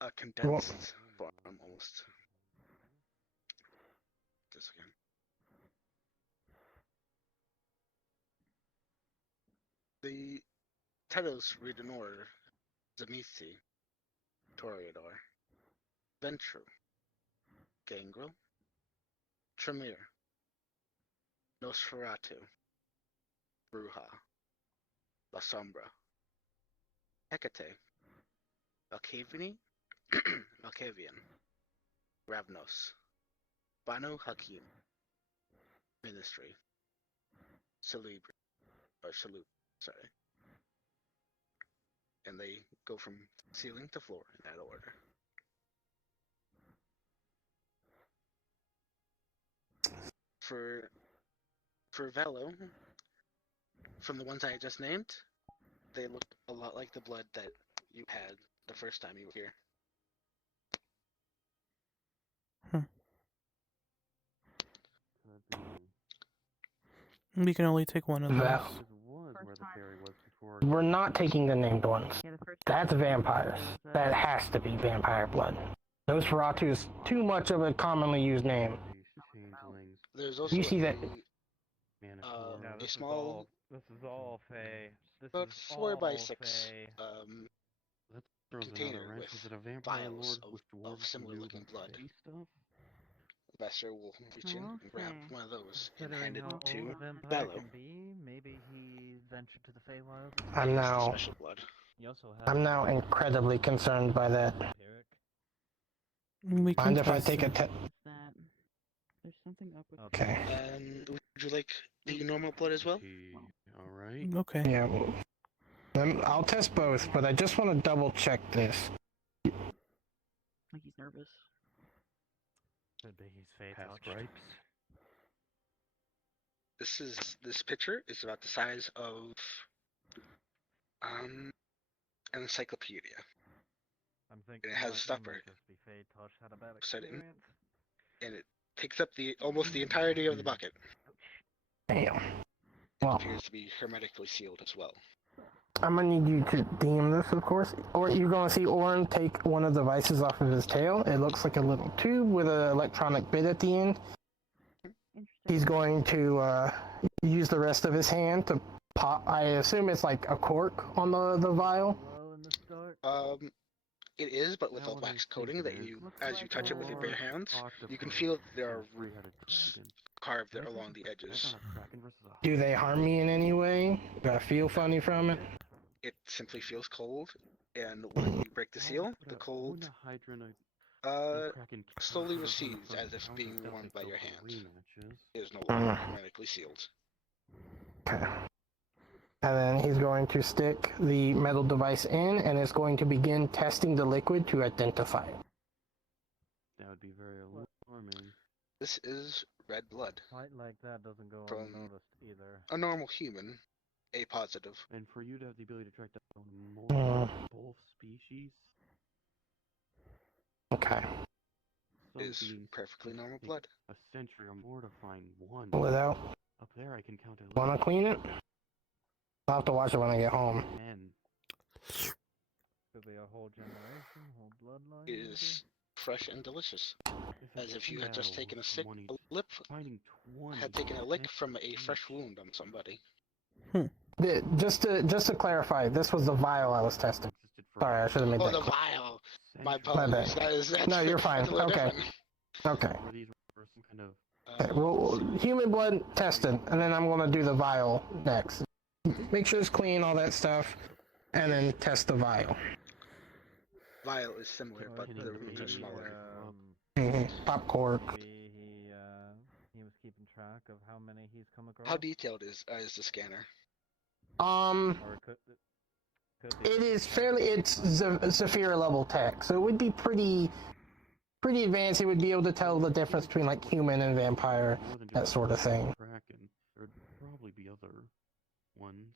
a condensed form, almost. This again. The titles read in order: Zamithi, Toreador, Ventru, Gangrel, Tremere, Nosferatu, Bruja, La Sombra, Hecate, Malkavian, Malkavian, Ravnos, Banu Hakim, Ministry, Salute, sorry. And they go from ceiling to floor in that order. For Valo, from the ones I just named, they look a lot like the blood that you had the first time you were here. We can only take one of those. We're not taking the named ones. That's vampires. That has to be vampire blood. Nosferatu is too much of a commonly used name. There's also You see that? No, this is small, all. This is all Fey. This about is 4 by all 6 Fey. That throws container another wrench. with Was it a vampire vials lord with of dwarves similar who knew looking about blood. Fey stuff? Vester will reach in and grab Okay. one of those and Considering hand it how to old a vampire Valo. can be, maybe he ventured to the Feywild. I'm It's now. special blood. He also has. I'm now incredibly concerned by that. Vampiric. We can Mind if I test take a it. test? What's that? There's something up with Okay. And would you like the normal blood as well? Alright. Okay. Yeah. Well, I'll test both, but I just want to double check this. like he's nervous. Could be he's Fey Past touched. gripes. This picture is about the size of an encyclopedia. I'm thinking It has that stopper. might just be Fey touched. Had a bad Set it in. experience. And it takes up almost the entirety of the bucket. Damn. It Well, appears to be hermetically sealed as well. I'm gonna need you to DM this, of course. Or you're gonna see Orin take one of the vices off of his tail. It looks like a little tube with an electronic bit at the end. Interesting. He's going to use the rest of his hand to pop. I assume it's like a cork on the vial. Glow in the start. It is, but with That a one I wax think coating it that is. you, Looks as you like touch it with your bare Large hands, you can octopus feel that there are and a three-headed roots dragon. carved Did I along take the a- edges. I got a kraken versus a Do they harm me in any way? Do I feel funny from it? It simply feels cold, and when you break the seal, the cold Wouldn't a hydra and uh, a kraken slowly kill us on the recedes first as if round? being I doubt warmed they by go your for hand. rematches. It is no longer hermetically sealed. Okay. And then he's going to stick the metal device in, and it's going to begin testing the liquid to identify it. That would be very alarming. This is red blood. Fight like that doesn't go From- unnoticed either. A normal human, A positive. And for you to have the ability to track down more Mm. than both species, Okay. some Is beings perfectly could normal take blood. a century or more to find one. Pull it out. Up there, I can count at Wanna least clean it? I'll have to watch it when I get home. 10. Could be a whole generation, whole bloodline. It is fresh and delicious, as if you had just taken a lip, Finding 20. had taken a lick from a fresh wound on somebody. Just to clarify, this was the vial I was testing. Sorry, I should have made Oh, that the clear. vial. My bad. apologies. That's No, you're fine. totally Okay. different. Okay. Were these were some kind of Okay, well, human blood tested, and then I'm gonna do the vial next. Make sure it's clean, all that stuff, and then test the vial. Vial is similar, Or but hitting the the rooms are baby, smaller. Pop cork. Maybe he was keeping track of how many he's come across. How detailed is the scanner? Or could be It is fairly, it's Zephyr level tech, so it would be pretty advanced. It would be able to tell the difference between like human and vampire, more than that just sort of thing. Kraken. There'd probably be other ones.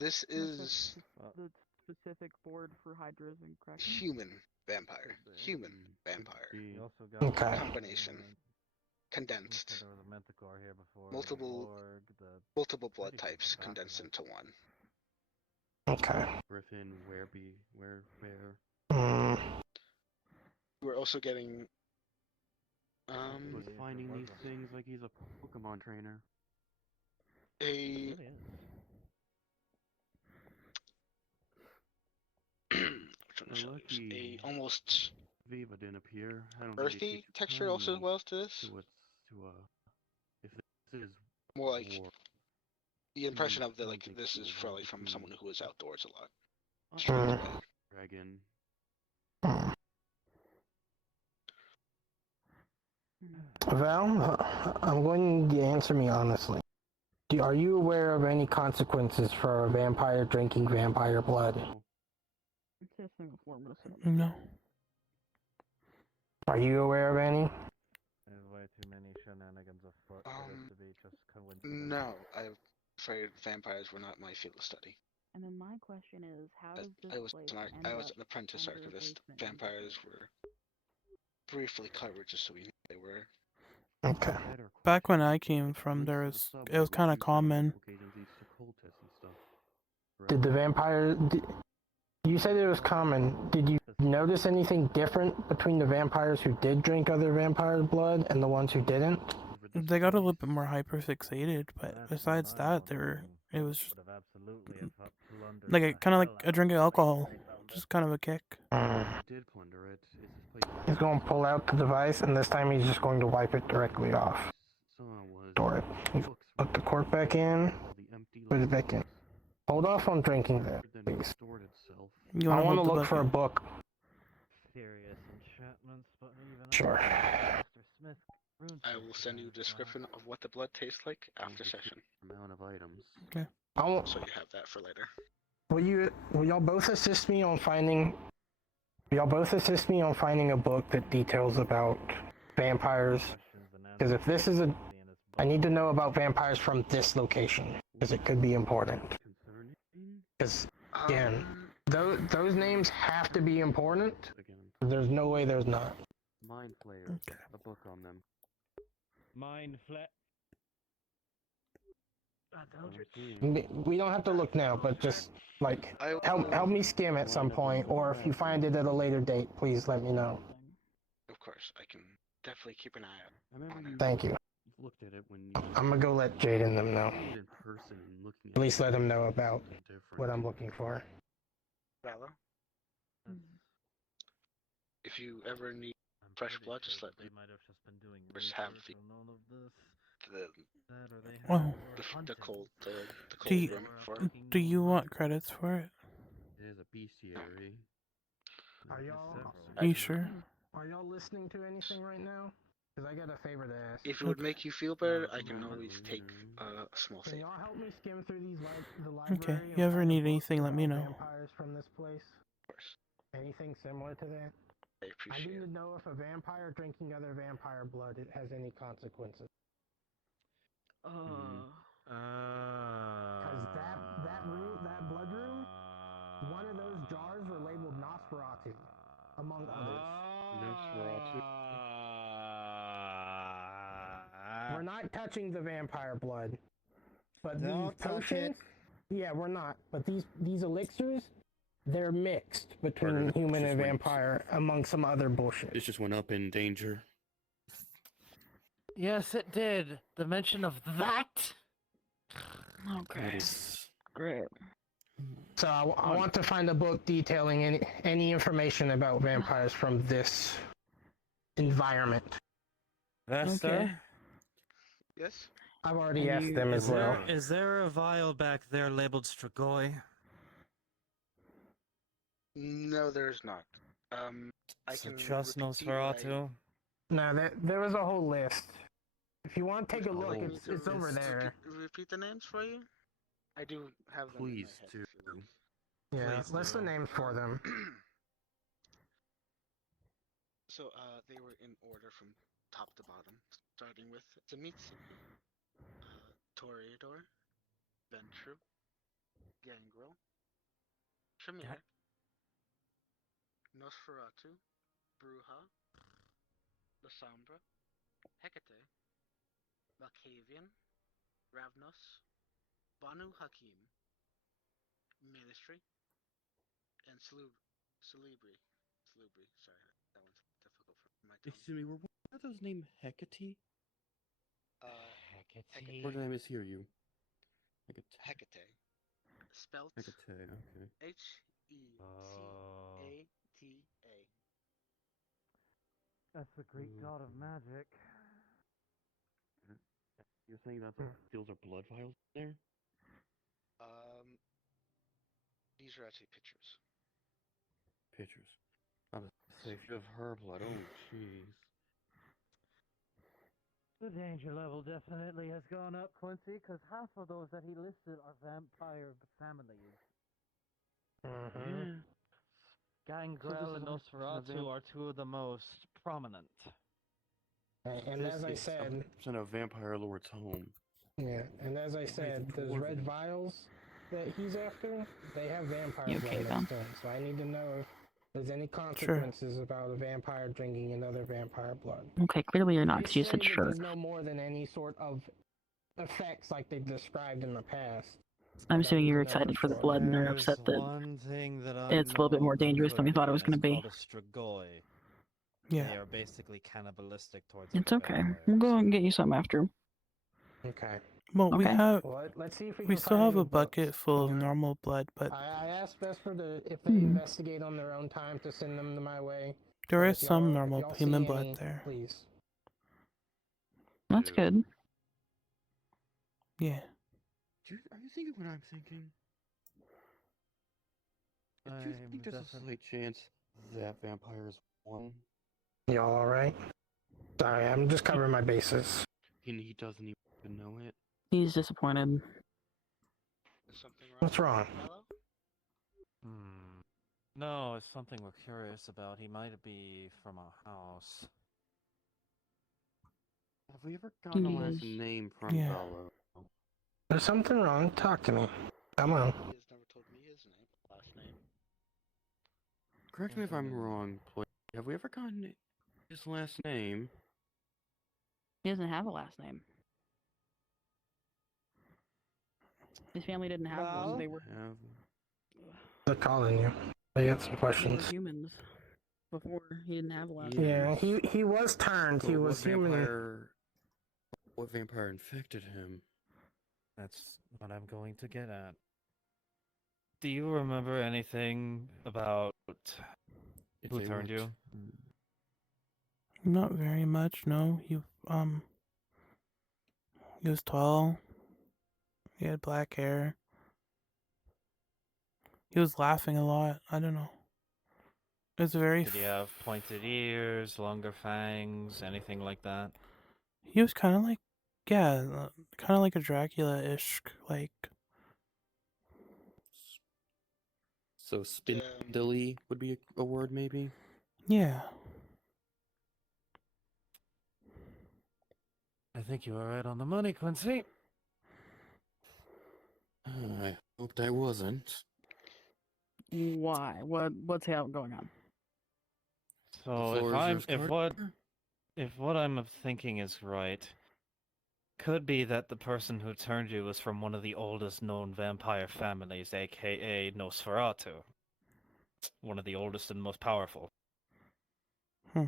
This is The specific board for hydras and kraken. human vampire. Human vampire. He also got Okay. Combination. Condensed. There was a Manticore here before. Multiple- Org, the Multiple blood Pretty types fucking condensed fascinating. into one. Okay. Griffin, where? We're also getting Was He's a finding these Muslim. things like he's a Pokemon trainer. a Really is. which one shall I use? Lucky. A almost Viva didn't appear. I don't think it earthy takes texture also time as well to this. if this is More like war. the impression of the I like think this is it probably would from be- someone who is outdoors a lot. Sure. Dragon. Val, I'm going to answer me honestly. Are you aware of any consequences for a vampire drinking vampire blood? No. It's a single form of No. Are you aware of any? There's way too many shenanigans afoot for this to be just coincidence. No, I'm afraid vampires were not my field of study. And then my question is, how does this I was place an end I was up an apprentice under archivist. basement Vampires were briefly covered just so we knew they were. Okay. Better Back when question. I came from, Police there of the was subway it was kind of use common. coke agencies to cold test and stuff. Did the vampire... You said it was common. Did you notice anything different between the vampires who did drink other vampire blood and the ones who didn't? They got a little bit more hyper fixated, but besides that, it was just like kind of like a drink of alcohol, just kind of a kick. Did plunder it. Is this place He's going to pull out the device, and this time he's just going to wipe it directly off. Store it. Put the cork back in. Put it back in. Hold off on drinking that, please. I want to look for a book. Serious enchantments, but even Sure. Mr. Smith, I will send you a description of what the blood tastes like after session. Amount of items. Okay. So you have that for later. Will y'all both assist me on finding? Will y'all both assist me on finding a book that details about vampires? Because if this is I need to know about vampires from this location, because it could be important. Because again, those names have to be important. There's no way there's not. Mind Flayer. A book on them. Mind Flayer. We don't have to look now, but just like help me skim at some point, or if you find it at a later date, please let me know. Of course, I can definitely keep an eye out. Thank you. Looked at it when I'm gonna go let Jade and them know. in person and looking At least let them know about what I'm looking for. Valo? If you ever need fresh blood, just let me. Just have the cold room for it. Do you want credits for it? It is a bestiary. Are you sure? Are y'all listening to anything right now? Because I got a favor to ask. If it would make you feel better, I can always take a small Can favor. y'all help me skim through the library? Okay. You ever need anything, let me know. Vampires from this place? Of course. Anything similar to that? I I appreciate need it. to know if a vampire drinking other vampire blood it has any consequences. Because that blood room, one of those jars were labeled Nosferatu, among others. Nosferatu. We're not touching the vampire blood, but Don't these touch it. potions, yeah, we're not. But these elixirs, they're mixed between Pardon, human just and went- vampire, among some other bullshit. This just went up in danger. Yes, it did. The mention of that. Okay. It's Great. So I want to find a book detailing any information about vampires from this environment. Vester? Okay. Yes? I've already And asked you- them as well. Is there a vial back there labeled Strigoi? No, there's not. I So can just repeat what I- Nosferatu? No, there was a whole list. If you want to take a look, whole it's over list. there. Repeat the names for you? I do have them in my Please head, do. if you like. Yeah, Please list the do. names for them. So, they were in order from top to bottom, starting with Zemitsu, Toreador, Ventru, Gangrel, Tremere, Nosferatu, Bruja, Lasombra, Hecate, Malkavian, Ravnos, Banu Hakim, Ministry, and Celebri, sorry, that one's difficult for my tongue. Excuse me, were one of those named Hecate? Hecate. Or did I mishear you? Hecate. Spelt Hecate, okay. Hecata. That's the Greek god of magic. You're saying that those are blood vials there? These are actually pictures. Pictures. I was say if you have her blood, oh jeez. The danger level definitely has gone up, Quincy, because half of those that he listed are vampire families. Mm-hmm. Gangrel and Nosferatu are two of the most prominent. And as I said, It's in a vampire lord's home. yeah, and as I said, those red vials that he's after, they have vampire You blood okay, next to them. So I need to know if there's any consequences about a vampire drinking another vampire blood. Okay, clearly you're not, They because you say said that sure. there's no more than any sort of effects like they've described in the past. I'm But I assuming need you're to know excited for the sure. blood and are There's upset that one thing that I it's a little bit know more of dangerous than we thought it was Brooklyn going to be. is called a Strigoi. Yeah. They are basically cannibalistic towards It's other okay. vampires. We'll go and get you some after. Okay. Well, we Okay. have Well, let's see if we we can still find have any a bucket books. full of Or- normal blood, but I asked Vesper to if they Hmm. investigate on their own time to send them to my way. there But is if some y'all normal see human blood any, there. please. That's good. Yeah. Are you thinking what I'm thinking? Do you think there's a slight chance that vampires won? Y'all all right? Sorry, I'm just covering my bases. And he doesn't even know it? He's disappointed. Is something wrong? What's wrong? Valo? No, it's something we're curious about. He might be from a house. Have we ever gotten a last Yes. name from Yeah. Valo? There's something wrong. Talk to me. Come on. He has never told me his name, last name. Correct me if I'm wrong, please. Have we ever gotten his last name? He doesn't have a last name. His family didn't have Well- one. They were They're calling you. They got some they were questions. humans before he didn't have a last Yeah, name. he was turned. He But was human. What vampire infected him? That's what I'm going to get at. Do you remember anything about If who they turned weren't- you? Not very much, no. He was tall. He had black hair. He was laughing a lot. I don't know. It was very. Did he have pointed ears, longer fangs, anything like that? He was kind of like, yeah, kind of like a Dracula-ish, like. So spindly would be a word, maybe? Yeah. I think you were right on the money, Quincy. I hoped I wasn't. Why? What's going on? So if what I'm thinking is right, could be that the person who turned you was from one of the oldest known vampire families, aka Nosferatu. One of the oldest and most powerful. Hmm.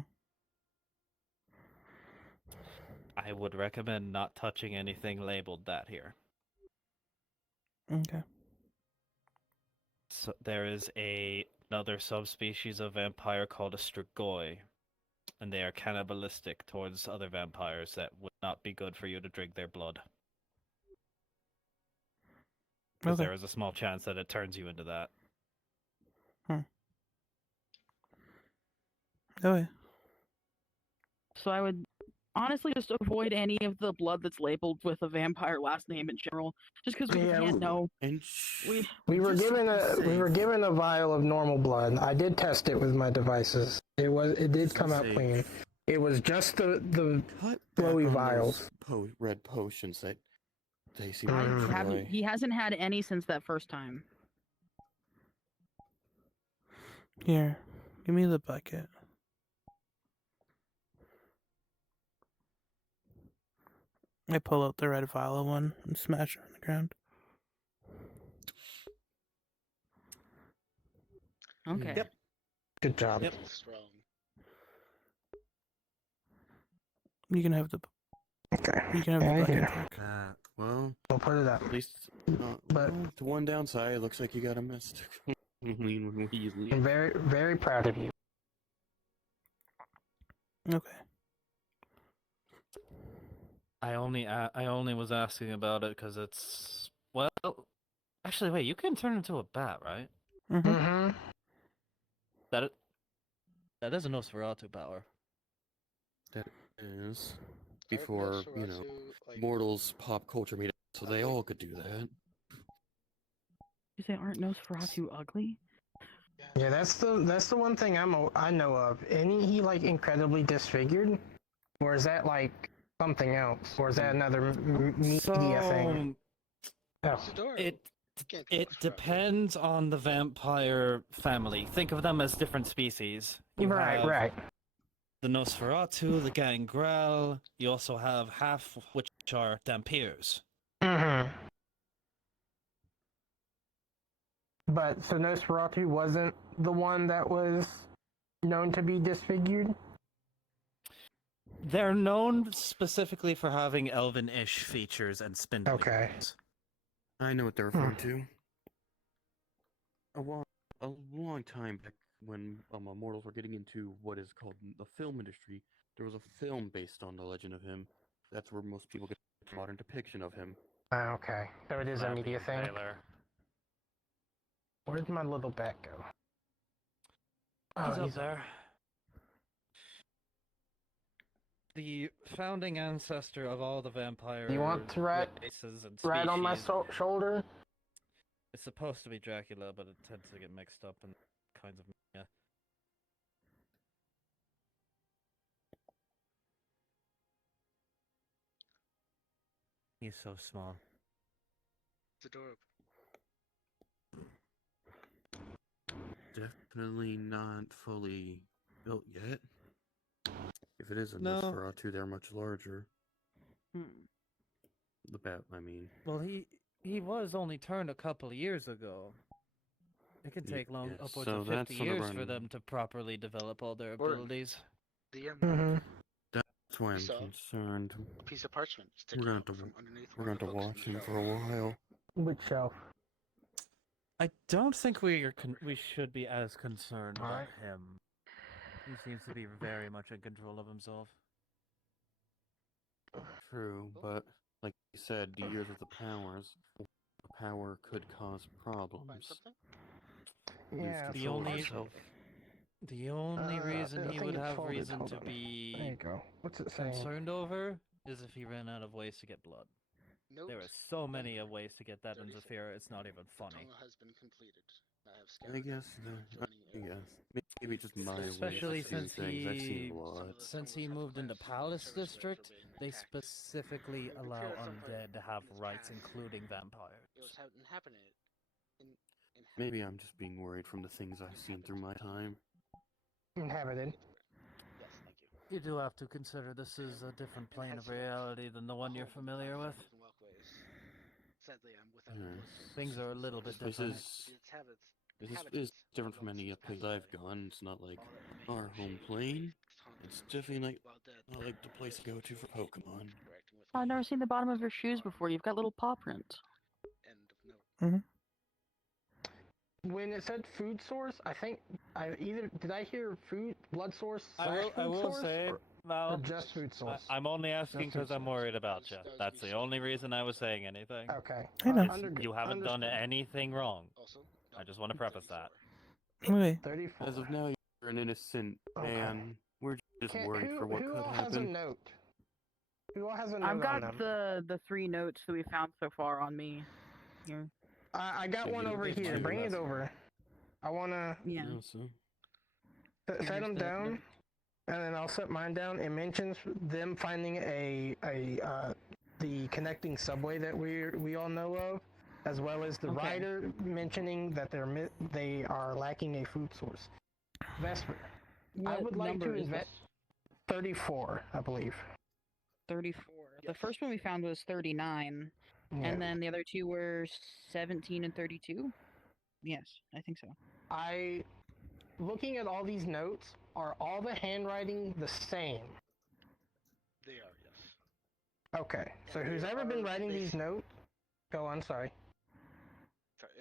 I would recommend not touching anything labeled that here. Okay. So there is another subspecies of vampire called a strigoi, and they are cannibalistic towards other vampires that would not be good for you to drink their blood. Because Okay. there is a small chance that it turns you into that. Okay. So I would honestly just avoid any of the blood that's labeled with a vampire last name in general, just because we Yeah, can't know. And We were just given to be we were safe- given a vial of normal blood. I did test it with my devices. It did just to come out safe, clean. It was just the Cut back glowy on vials. those red potions that they seem I to haven't. enjoy. He hasn't had any since that first time. Here. Give me the bucket. I pull out the red Valo one and smash it on the ground. Okay. Yep. Good job. Yep. Strong. You can have the Okay. you can have the Right bucket. here. Jack. Well, We'll put it up. at least, But- well, to one downside, it looks like you got a mess to clean when we leave. I'm very, very proud of you. Okay. I only was asking about it because it's well. Actually, wait. You can turn into a bat, right? Mm-hmm. Mm-hmm. That is a Nosferatu power. That is Aren't before, Nosferatu, like, mortals pop culture made it so they all could do that. You say aren't Nosferatu ugly? Yeah, that's the one thing I know of. Isn't he like incredibly disfigured, or is that like something else, or is that another media thing? Oh. He's adorable. It Can't kill it Nosferatu. depends on the vampire family. Think of them as different species. You Right, have right. the Nosferatu, the Gangrel. You also have half which are Dampiers. Mm-hmm. But so Nosferatu wasn't the one that was known to be disfigured? They're known specifically for having elven-ish features and spindly Okay. wings. I know what they're referring to. A long time back when immortals were getting into what is called the film industry, there was a film based on the legend of him. That's where most people get a modern depiction of him. Okay. So it is a media thing. Where'd my little bat go? Oh, He's up there. The founding ancestor of all the vampire You want to races and species. Right on my shoulder? It's supposed to be Dracula, but it tends to get mixed up in kinds of media. He's so small. It's adorable. Definitely not fully built yet. If it is a No. Nosferatu, they're much larger. Hmm. The bat, I mean. Well, he was only turned a couple of years ago. It can take upwards of 50 years for them to properly develop all their abilities. That's why I'm concerned. A piece of parchment sticking We're out from underneath going to watch him for a while. Which shelf? I don't think we should be as concerned about him. He seems to be very much in control of himself. True, but like you said, the years of the power could cause problems. Yeah, The only reason he would have reason to be there you go. What's it saying? concerned over is if he ran out of ways to get blood. Note There are so many ways to get that in Zafira, it's not even funny. has been completed. I guess maybe just my way Especially of seeing since things. I've seen a lot. since he moved into Palace District, they specifically allow undead to have rights, including vampires. It was happening. Maybe I'm just being worried from the things I've seen through my time. Inhabited. Yes, thank you. You do have to consider this is a different plane of reality than the one you're familiar with. Sadly, I'm without Things are a little bit different. This is different from any place I've gone. It's not like our home plane. It's definitely not like the place to go to for Pokemon. I've never seen the bottom of your shoes before. You've got little paw prints. When it said food source, I think did I hear blood source I will say, Val, or just food source? I'm only asking because I'm worried about you. That's the only reason I was saying anything. Okay. I know. You haven't done anything wrong. I just want to preface that. Okay. 34. As of now, you're an innocent man. We're just worried for what who could all has a happen. note? Who all has a note I've got on them? the 3 notes that we found so far on me here. I got one over here. Bring it over. I wanna set them down, and then I'll set mine down. It mentions them finding the connecting subway that we all know of, as well as the rider mentioning that they are lacking a food source. Vesper, I would like to invest 34, I believe. 34. The first one we found was 39, and then the other 2 were 17 and 32. Yes, I think so. Looking at all these notes, are all the handwriting the same? They are, yes. Okay, so who's ever been writing these notes? Go on, sorry.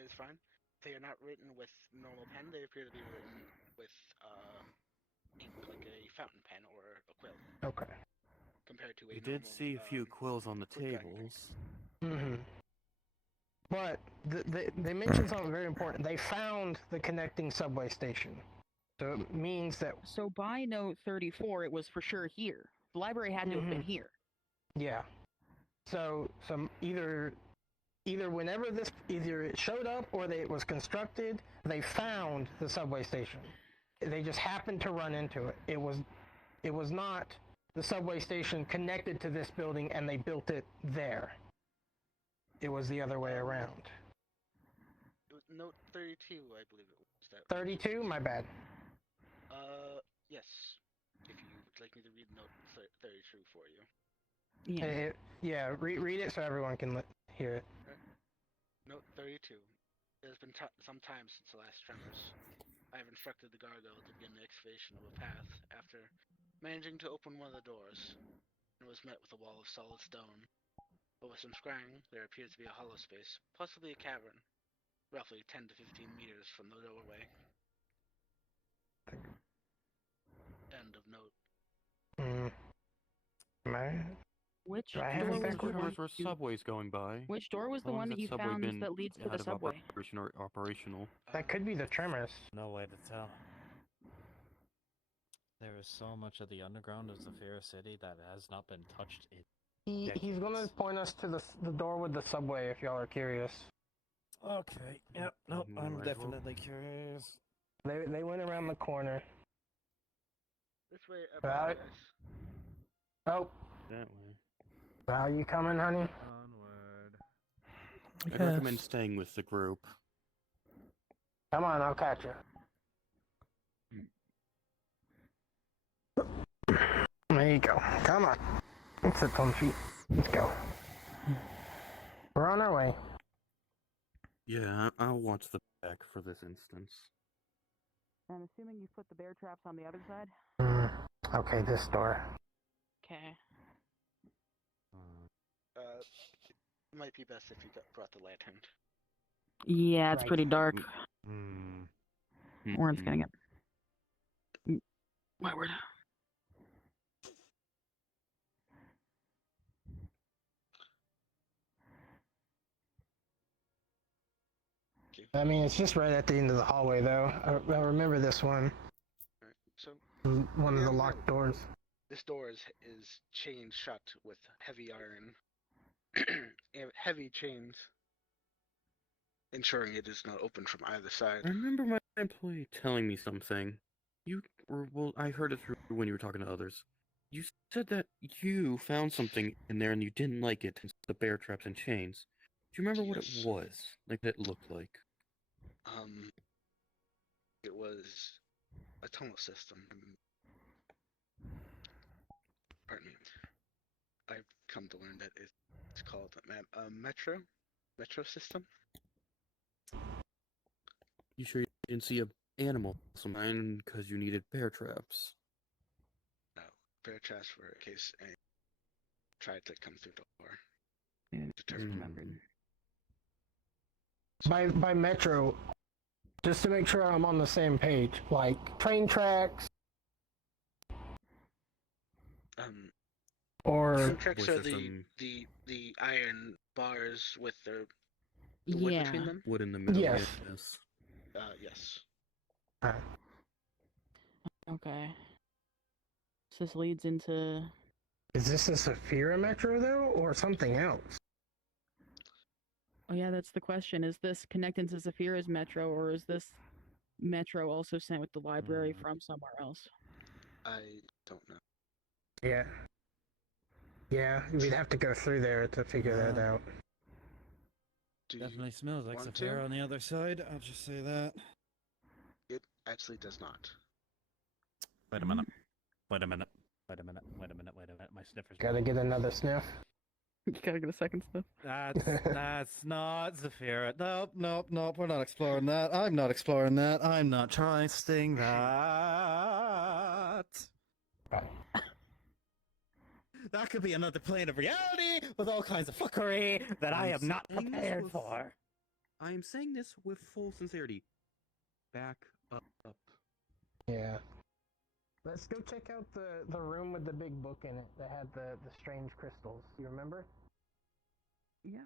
It's fine. They are not written with normal pen. They appear to be written with ink, like a fountain pen or a quill. Okay. Compared to We did see a few quills on the tables. Mm-hmm. But they mentioned something very important. They found the connecting subway station. So it means that... So by note 34, it was for sure here. The library had to have been here. Yeah. So either whenever either it showed up or it was constructed, they found the subway station. They just happened to run into it. It was not the subway station connected to this building and they built it there. It was the other way around. Note 32, I believe it was. That 32? My bad. Yes. If you would like me to read note 32 for you. Yeah. Read it so everyone can hear it. Note 32. It has been some time since the last tremors. I have instructed the gargoyle to begin the excavation of a path after managing to open one of the doors, and was met with a wall of solid stone. But with some scrying, there appeared to be a hollow space, possibly a cavern, roughly 10 to 15 meters from the doorway. End of note. Which Do I have door it was the backwards? one? Where subways going by? Which door was How the long one has that you subway found been that leads to the out of subway? operation or operational? That could be the Tremors. No way to tell. There is so much of the underground of Zafira City that has not been touched in He's gonna point us to the door with the subway if y'all are curious. Okay. Yep. Nope. I'm Might as well. definitely curious. They went around the corner. This way, Val, oh, That way. Val, you coming, honey? Onward. I'd recommend staying with the group. Come on, I'll catch you. There you go. Come on. Let's sit on feet. Let's go. We're on our way. Yeah, I'll watch the back for this instance. I'm assuming you put the bear traps on the other side? Okay, this door. Okay. It might be best if you brought the lantern. Yeah, it's Right. pretty dark. Hmm. Warren's getting it. My word. I mean, it's just right at the end of the hallway, though. I remember this one. Alright, so One of the locked doors. this door is chained shut with heavy iron, heavy chains, ensuring it is not open from either side. I remember my employee telling me something. I heard it through when you were talking to others. You said that you found something in there and you didn't like it, the bear traps and chains. Do you remember what it Yes. was? Like, that it looked like? It was a tunnel system. Pardon me. I've come to learn that it's called a metro system. You sure you didn't see a animal mine because you needed bear traps? No, bear traps were in case any tried to come through the door. Yeah, Determined. remembered. By metro, just to make sure I'm on the same page, like train tracks, or Train tracks are system. the iron bars with the wood Yeah. between them. Wood in the middle, Yes. yes. Yes. Okay. So this leads into... Is this a Saphira metro, though, or something else? Oh yeah, that's the question. Is this connected to Zafira's metro, or is this metro also sent with the library from somewhere else? I don't know. Yeah. Yeah, we'd have to go through there to figure that out. Definitely smells like want Zafira to? on the other side. I'll just say that. It actually does not. Wait a minute. Wait a minute. Wait a minute. Wait a minute. Wait a minute. My sniffer's. Gotta get another sniff. You gotta get a second sniff. That's not Zafira. Nope, nope, nope. We're not exploring that. I'm not exploring that. I'm not trusting that. That could be another plane of reality with all kinds of fuckery that I am not prepared for. I am saying this with full sincerity. Back up. Yeah. Let's go check out the room with the big book in it that had the strange crystals. You remember? Yeah.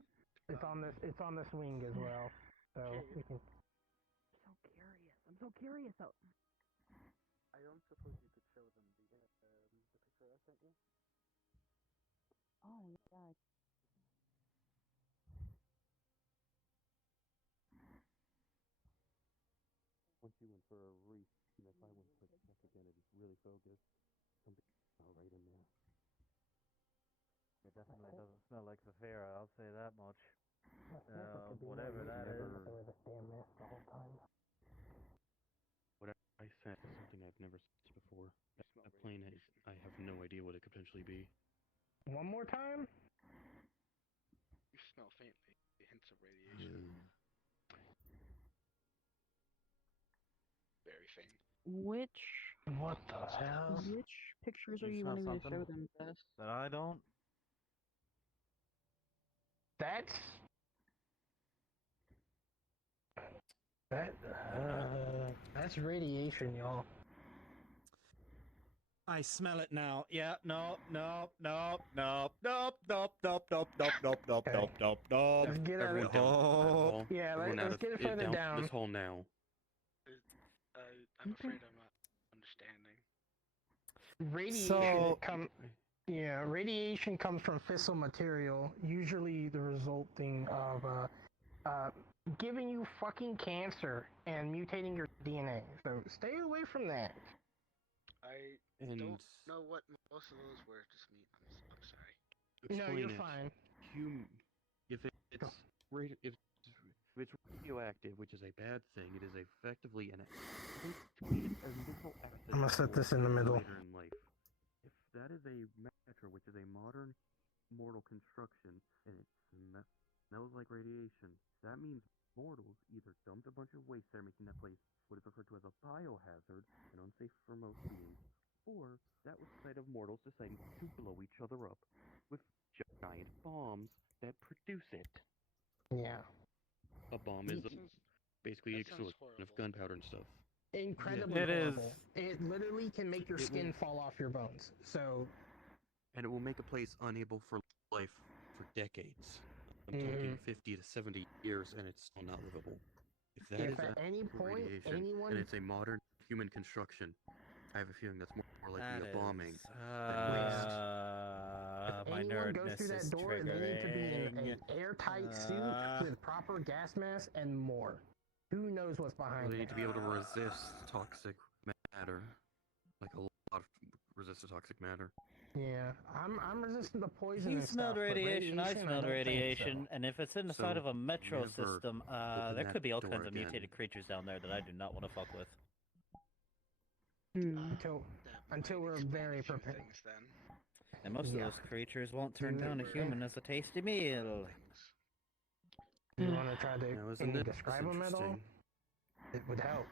It's on this wing as well. So we can. I'm so curious. I don't suppose you could show them the picture I sent you? Oh yeah. Once you went for a reef, and if I went to check again, it'd really focus. Something right in there. It definitely doesn't smell like Zafira, I'll say that much. Whatever that is. What I said is something I've never said before. A plane, I have no idea what it could potentially be. One more time? You smell faintly the hints of radiation. Very faint. Which What the hell? Which pictures are You you saw wanting me to something? show them, Bess? That I don't. That's that's radiation, y'all. I smell it now. Yeah, no. Let's get out Everyone of down. Oh. Yeah, let's get it further down. This hole now. I'm afraid I'm not understanding. Radiation comes from fissile material, usually the resulting of giving you fucking cancer and mutating your DNA. So stay away from that. I don't know what most of those were. Just me. I'm sorry. No, you're fine. If it's radioactive, which is a bad thing, it is effectively an mineral acid. I'm gonna set this in the middle. Later in life. If that is a metro, which is a modern mortal construction, and it smells like radiation, that means mortals either dumped a bunch of waste there, making that place what is referred to as a biohazard and unsafe for most beings, or that was the site of mortals deciding to blow each other up with giant bombs that produce it. Yeah. A bomb is basically an explosion of gunpowder and stuff. Incredibly horrible. It literally can make your skin fall off your bones. So. And it will make a place unable for life for decades. I'm talking 50 to 70 years, and it's still not livable. If that is at any point anyone, and it's a modern human construction, I have a feeling that's more likely a bombing than my anyone goes nerdness through that is door, triggering. they need to be in an airtight suit with proper gas mask and more. Who knows what's behind they need to be able to resist toxic matter, like a lot of resist toxic matter. Yeah, I'm resistant to poison. He smelled radiation, I smelled radiation, and if it's inside of a metro system, there could be all kinds of mutated creatures down there that I do not want to fuck with. Until we're very prepared. And most of those creatures won't turn down a human as a tasty meal. You want to try to describe them at all? It would help.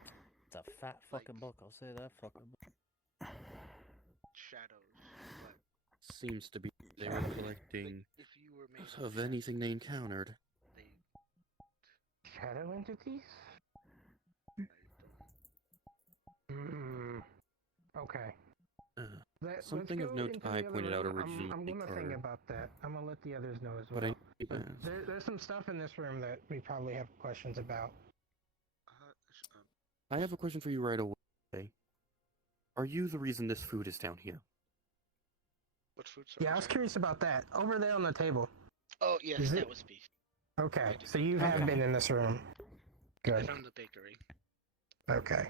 It's a fat fucking book, I'll say that fucking book. Shadows. Seems to be they were collecting of anything they encountered. Shadow entities? Okay. Something of note I pointed out originally. I'm gonna think about that. I'm gonna let the others know as well. But there's some stuff in this room that we probably have questions about. I have a question for you right away. Are you the reason this food is down here? What food? Yeah, I was curious about that. Over there on the table. Oh, yes, that was beef. Okay, so you have been in this room. Good. I found the bakery. Okay.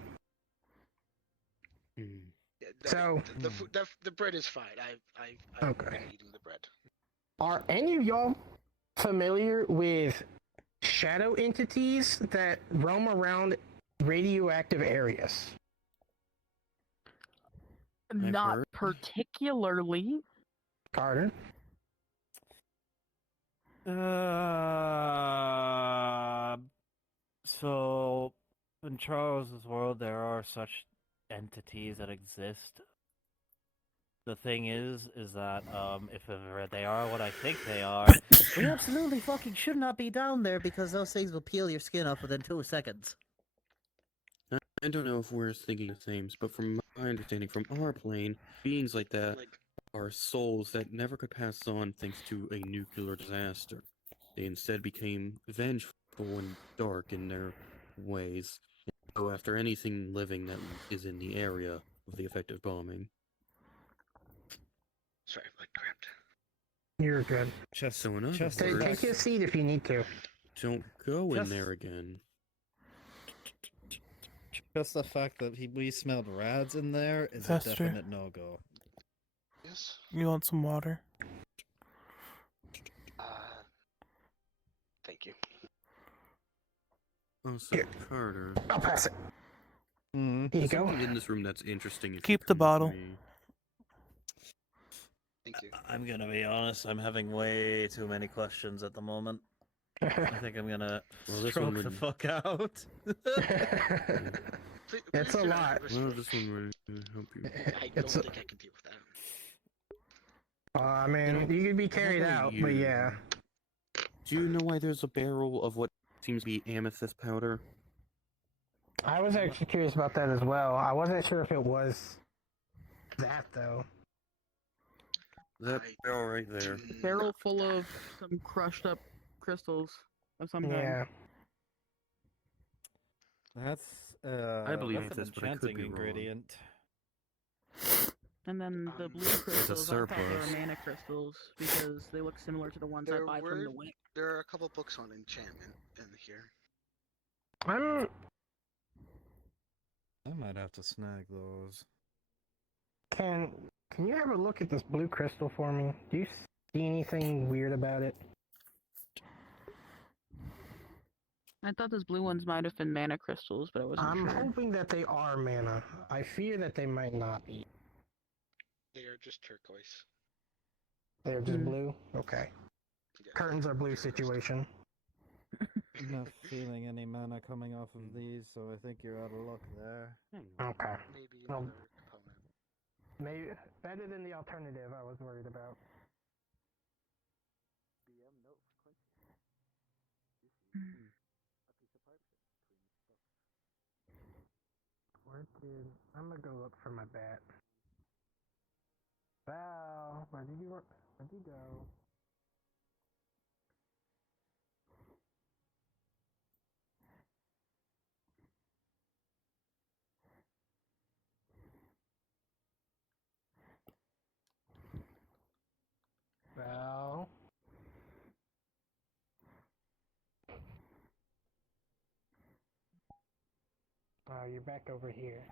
So the bread is fine. I've been eating the bread. Are any of y'all familiar with shadow entities that roam around radioactive areas? Not particularly. Carter? So, in Charles's world, there are such entities that exist. The thing is that, if they are what I think they are, we absolutely fucking should not be down there because those things will peel your skin off within 2 seconds. I don't know if we're thinking the same, but from my understanding from our plane, beings like that are souls that never could pass on thanks to a nuclear disaster. They instead became vengeful and dark in their ways, and go after anything living that is in the area of the effective bombing. Sorry, I cramped. You're good. Take your seat if you need to. Don't go in there again. Just the fact that we smelled rads in there is a definite no-go. Yes. You want some water? Thank you. Oh, so Carter. I'll pass it. Here you go. Something in this room that's interesting. Keep the bottle. Thank you. I'm gonna be honest, I'm having way too many questions at the moment. I think I'm gonna stroke the fuck out. It's a lot. Well, this one will help you. I don't think I can deal with that. I mean, you could be carried out, but yeah. Do you know why there's a barrel of what seems to be amethyst powder? I was actually curious about that as well. I wasn't sure if it was that, though. That barrel right there. Barrel full of some crushed up crystals of some kind. Yeah. That's I believe that's an this, but I could enchanting be wrong. ingredient. And then the blue crystals, I thought they surplus. were mana crystals because they look similar to the ones I buy from the Wick. There are a couple books on enchantment in here. I might have to snag those. Can you have a look at this blue crystal for me? Do you see anything weird about it? I thought those blue ones might have been mana crystals, but I wasn't I'm sure. hoping that they are mana. I fear that they might not be. They are just turquoise. They're just blue? Okay. Yeah. Curtains are blue situation. I'm not feeling any mana coming off of these, so I think you're out of luck there. Okay. Maybe Well, another component. maybe better than the alternative I was worried about. I'm gonna go look for my bat. Val, where did you go? Val. Oh, you're back over here.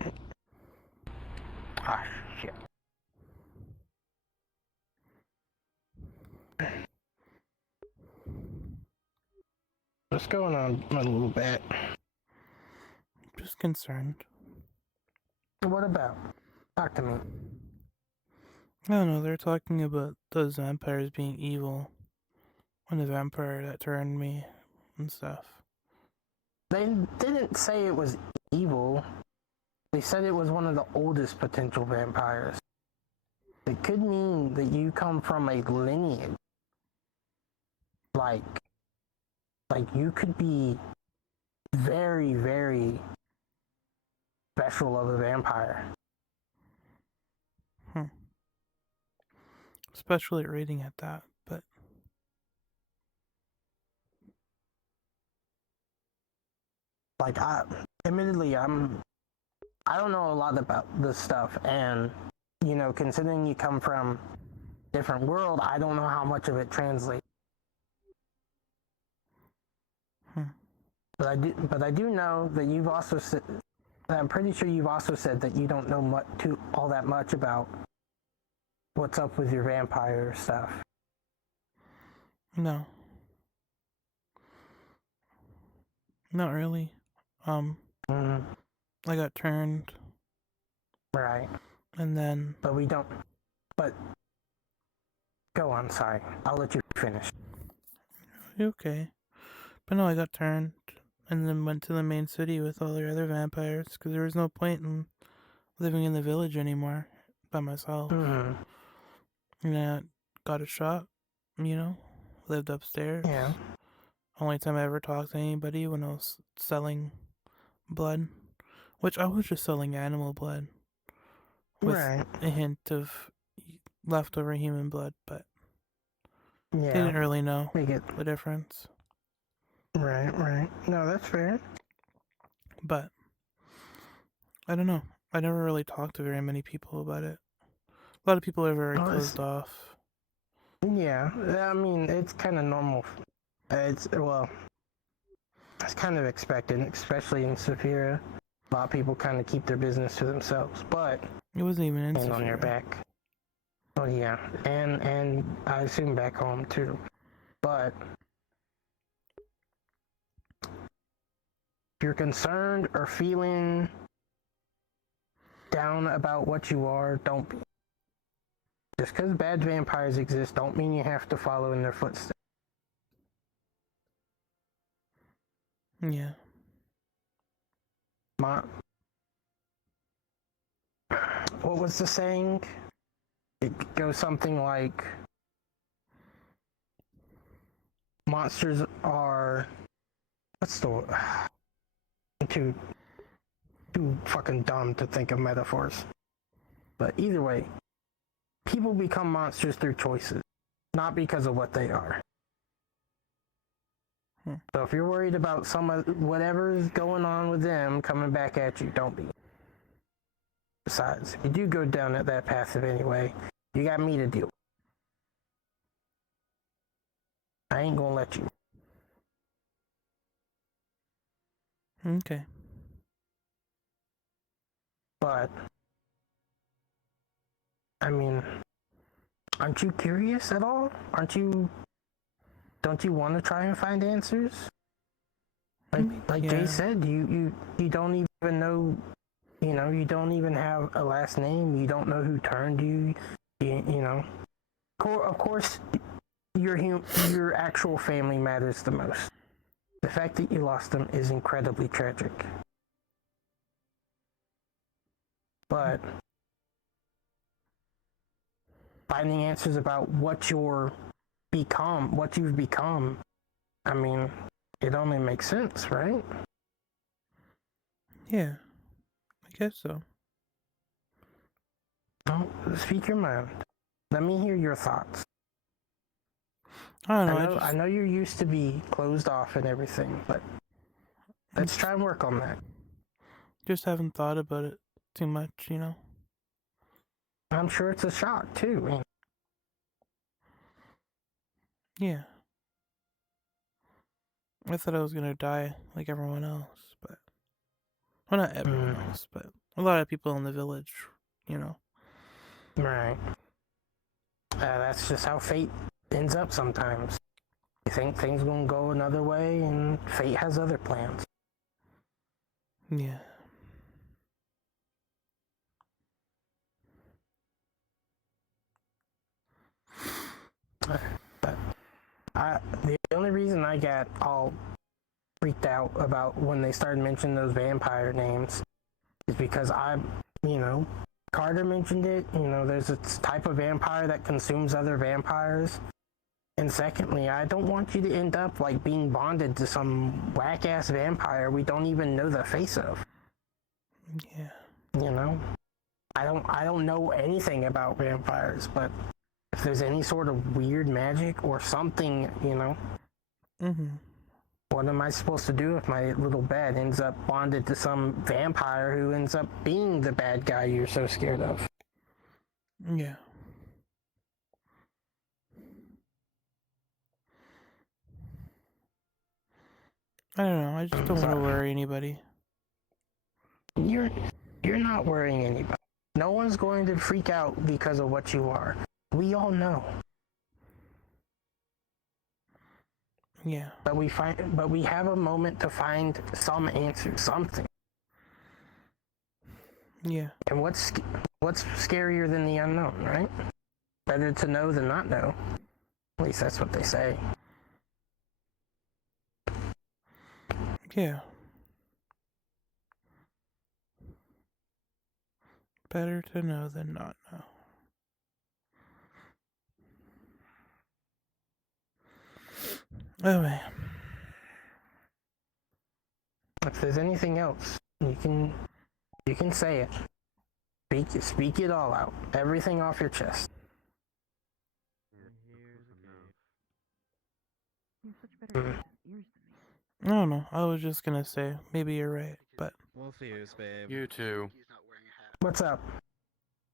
Okay. Ah, shit. What's going on, my little bat? Just concerned. What about? Talk to me. I don't know, they're talking about those vampires being evil. And the vampire that turned me and stuff. They didn't say it was evil. They said it was one of the oldest potential vampires. It could mean that you come from a lineage. Like you could be very, very special of a vampire. Especially rating at that, but Like, admittedly, I don't know a lot about this stuff, and, you know, considering you come from a different world, I don't know how much of it translates. But I do know that you've also said, I'm pretty sure you've also said that you don't know all that much about what's up with your vampire stuff. no. Not really. I got turned. Right. And then... But go on, sorry. I'll let you finish. Okay. But no, I got turned. And then went to the main city with all the other vampires. Because there was no point in living in the village anymore. By myself. And I got a shop. You know? Lived upstairs. Yeah. Only time I ever talked to anybody when I was selling blood. Which I was just selling animal blood. With a hint of leftover human blood, but yeah, didn't really know the difference. Right. No, that's fair. But I don't know. I never really talked to very many people about it. A lot of people are very closed off. Yeah, I mean, it's kind of normal. It's kind of expected, especially in Saphira. A lot of people kind of keep their business to themselves, but it wasn't even in Saphira. On your back. Oh yeah, and I assume back home too. But if you're concerned or feeling down about what you are, don't be. Just because bad vampires exist, don't mean you have to follow in their footsteps. Yeah. What was the saying? It goes something like, monsters are... What's the... I'm too fucking dumb to think of metaphors. But either way, people become monsters through choices, not because of what they are. So if you're worried about whatever's going on with them coming back at you, don't be. Besides, if you do go down that path anyway, you got me to deal with. I ain't gonna let you. Okay. But, I mean, aren't you curious at all? Don't you want to try and find answers? Like yeah. Jay said, you don't even know, you don't even have a last name. You don't know who turned you. You know. Of course, your actual family matters the most. The fact that you lost them is incredibly tragic. But finding answers about what you've become, I mean, it only makes sense, right? Yeah. I guess so. Well, speak your mind. Let me hear your thoughts. I don't know. I know you're used to be closed off and everything, but let's try and work on that. Just haven't thought about it too much, I'm sure it's a shock, too. Yeah. I thought I was gonna die like everyone else, but... Well, not everyone else, but a lot of people in the village, Right. That's just how fate ends up sometimes. You think things gonna go another way, and fate has other plans. Yeah. But the only reason I got all freaked out about when they started mentioning those vampire names is because Carter mentioned it. There's a type of vampire that consumes other vampires. And secondly, I don't want you to end up like being bonded to some whack-ass vampire we don't even know the face of. Yeah. I don't know anything about vampires, but if there's any sort of weird magic or something, what am I supposed to do if my little bed ends up bonded to some vampire who ends up being the bad guy you're so scared of? Yeah. I don't know. I just don't want to worry anybody. You're not worrying anybody. No one's going to freak out because of what you are. We all know. Yeah. But we have a moment to find some answer, something. Yeah. And what's scarier than the unknown, right? Better to know than not know. At least that's what they say. Yeah. Better to know than not know. Oh man. If there's anything else, you can say it. Speak it all out. Everything off your chest. You have such better ears than me. I don't know. I was just gonna say maybe you're right, but We'll fuse, babe. You too. He's not wearing a hat. What's up?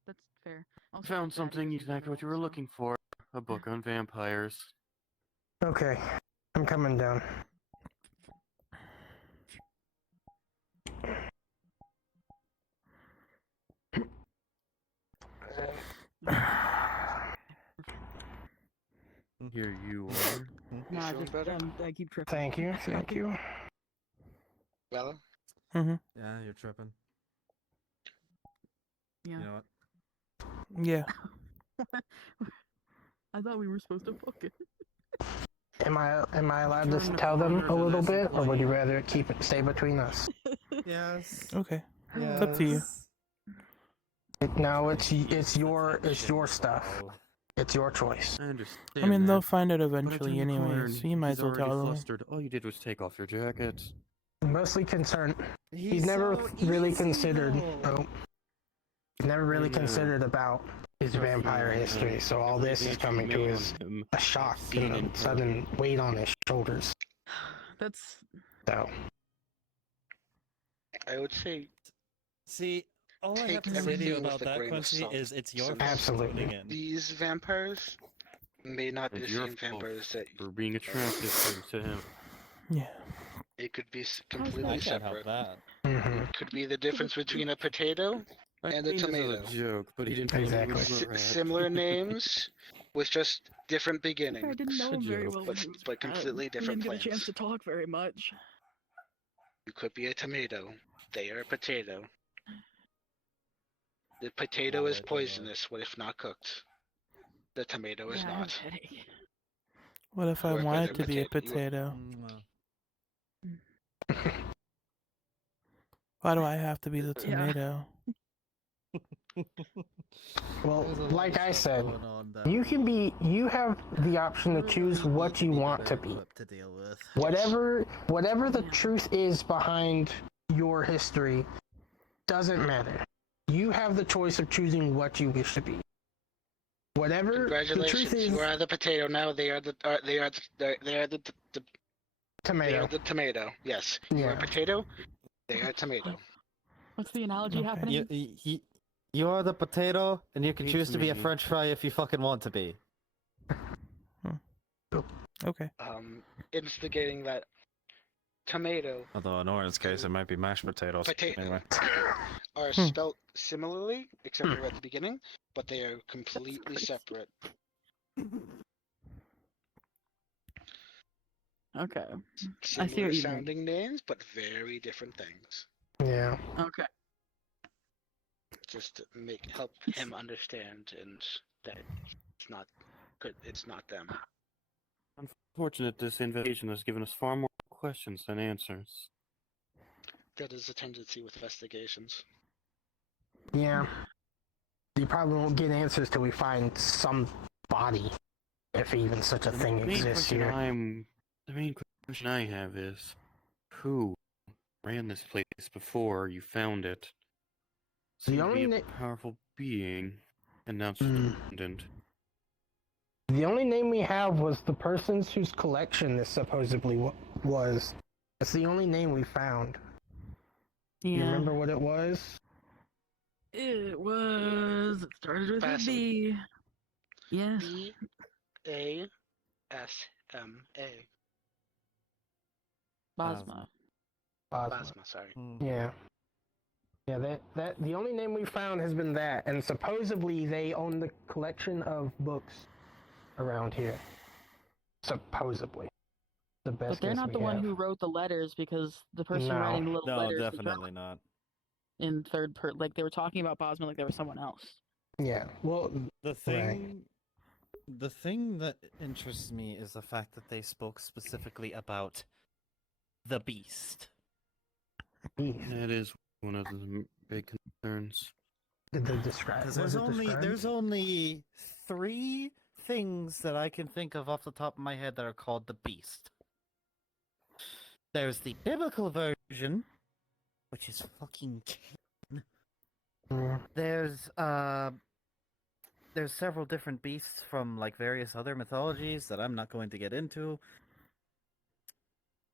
That's fair. Also, Found bad something ears exactly what you were also. looking for. A book on vampires. Okay, I'm coming down. Here you are. Nah, Feeling just better? I keep tripping. Thank you. Valo? Mm-hmm. Yeah, you're tripping. Yeah. You know what? Yeah. I thought we were supposed to book it. Am I allowed Turn to the tell them corner a to little this bit, or would you employee. rather stay between us? Yes. Okay. Yes. It's up to you. No, it's your stuff. Val. It's your choice. I understand. I mean, they'll that, find it but I eventually turned the corner anyway, and so you might he's as well already tell them. flustered. All you did was take off your jacket. Mostly concerned. He's He's never so really easy, considered. though. No, he's never really I know. considered about his Trust me, vampire I know. history. So all Every this is advance coming you to made his on him, a shock I've seen and and a sudden weight on his shoulders. That's So I would say See, all I have take to say to you everything with about a that, grain of Quincy, salt. is it's your Since fault for Absolutely. tuning in. these vampires may not be it's the your same fault vampires that for being attractive to him. Yeah. it could be that? completely I can't help separate. that. mhm. Could be the difference between a potato I and a mean, this is tomato. a joke, but he didn't Exactly. really remember Similar names with just different I beginnings, didn't know him very well when but, he was but completely we different didn't get a chance plants. to talk very much. You could be a tomato. They are a potato. The potato is Alright, alright. poisonous if not cooked. The tomato is Yeah, I have a not. headache. What if I You are wanted good to be a potato. potato? Mwah. Why do I have to be the Yeah. tomato? Well, There's a lot like of I stuff said, going on that you have the option to really choose need what you be want to better be. equipped to deal with. Whatever the Yeah. truth is behind your history doesn't matter. You have the choice of choosing what you wish to be. Whatever the Congratulations, truth is, you are the potato now. They are the they are the tomato. tomato. Yes, you are Yeah. potato. They are tomato. What's the analogy Okay. happening? You are the potato, and you can It's choose to be a me. French fry if you fucking want to be. Okay. Instigating that tomato Although in Oren's case, it might be mashed potatoes. potato Anyway. are spelt similarly, except for at the beginning, but they are completely crazy. separate. Okay. Similar what you mean. sounding names, but very different things. Yeah. Okay. Just to help him understand and that it's not good. It's not them. Unfortunate, this invasion has given us far more questions than answers. That is a tendency with investigations. Yeah. You probably won't get answers till we find some body, if even such a thing exists here. The main question I have is, who ran this place before you found it? The Seemed to only be a powerful being, and now it's redundant. The only name we have was the person's whose collection this supposedly was. It's the only name we found. Yeah. You remember what it was? It started with a Basim. B. Yes. BASMA. Basma. Basma, sorry. Yeah. Yeah, that the only name we found has been that, and supposedly they own the collection of books around here. Supposedly. The best But they're guess not we the one have. who wrote the letters, because the person No. writing the little No, letters definitely not. in third person, like they were talking about Bosma like there was someone else. Yeah. Well, The thing that interests me is the fact that they spoke specifically about the beast. That is one of the big concerns. did they describe? Because Was it described? there's only 3 things that I can think of off the top of my head that are called the beast. There's the biblical version, which is fucking Cain. There's several different beasts from like various other mythologies that I'm not going to get into.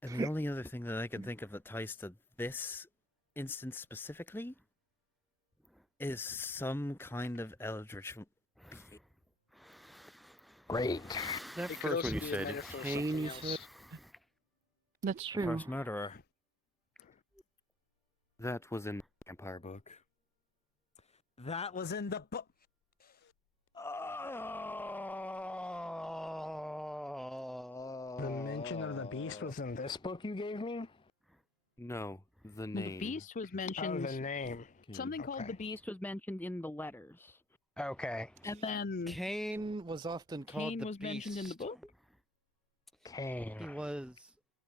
And the only other thing that I can think of that ties to this instance specifically is some kind of eldritch. Great. That It could first also one you be a said, metaphor for Cain, something you else. said? That's true. First murderer. That was in the Vampire book. That was in the book. The mention of the beast was in this book you gave me? No, The Well, name. the beast was Oh, mentioned. the name. Something called the Okay. beast was mentioned in the letters, Okay. and then Cain was often called Cain the was beast. mentioned in the book. Cain. He was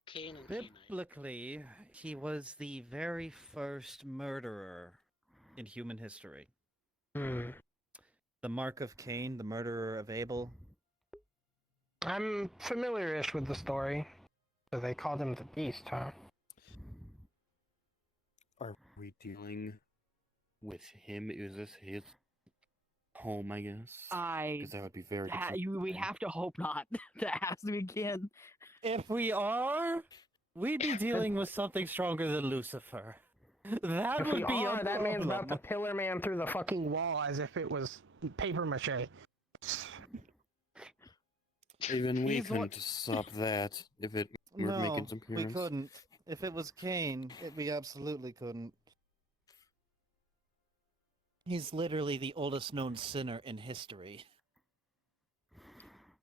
Cain and Cainite. biblically, he was the very first murderer in human history. Hmm. The mark of Cain, the murderer of Abel. I'm familiar-ish with the story. So they called him the Beast, huh? Are we dealing with him? Is this his home, I guess? Because that would be very We have to hope not. That has to be Cain. If we are, we'd be dealing with something stronger than Lucifer. That If would we be are, a that man's about to problem. pillar man through the fucking wall as if it was paper mache. Even we He's couldn't what- stop that if it were making some we appearance. couldn't. If it was Cain, we absolutely couldn't. He's literally the oldest known sinner in history.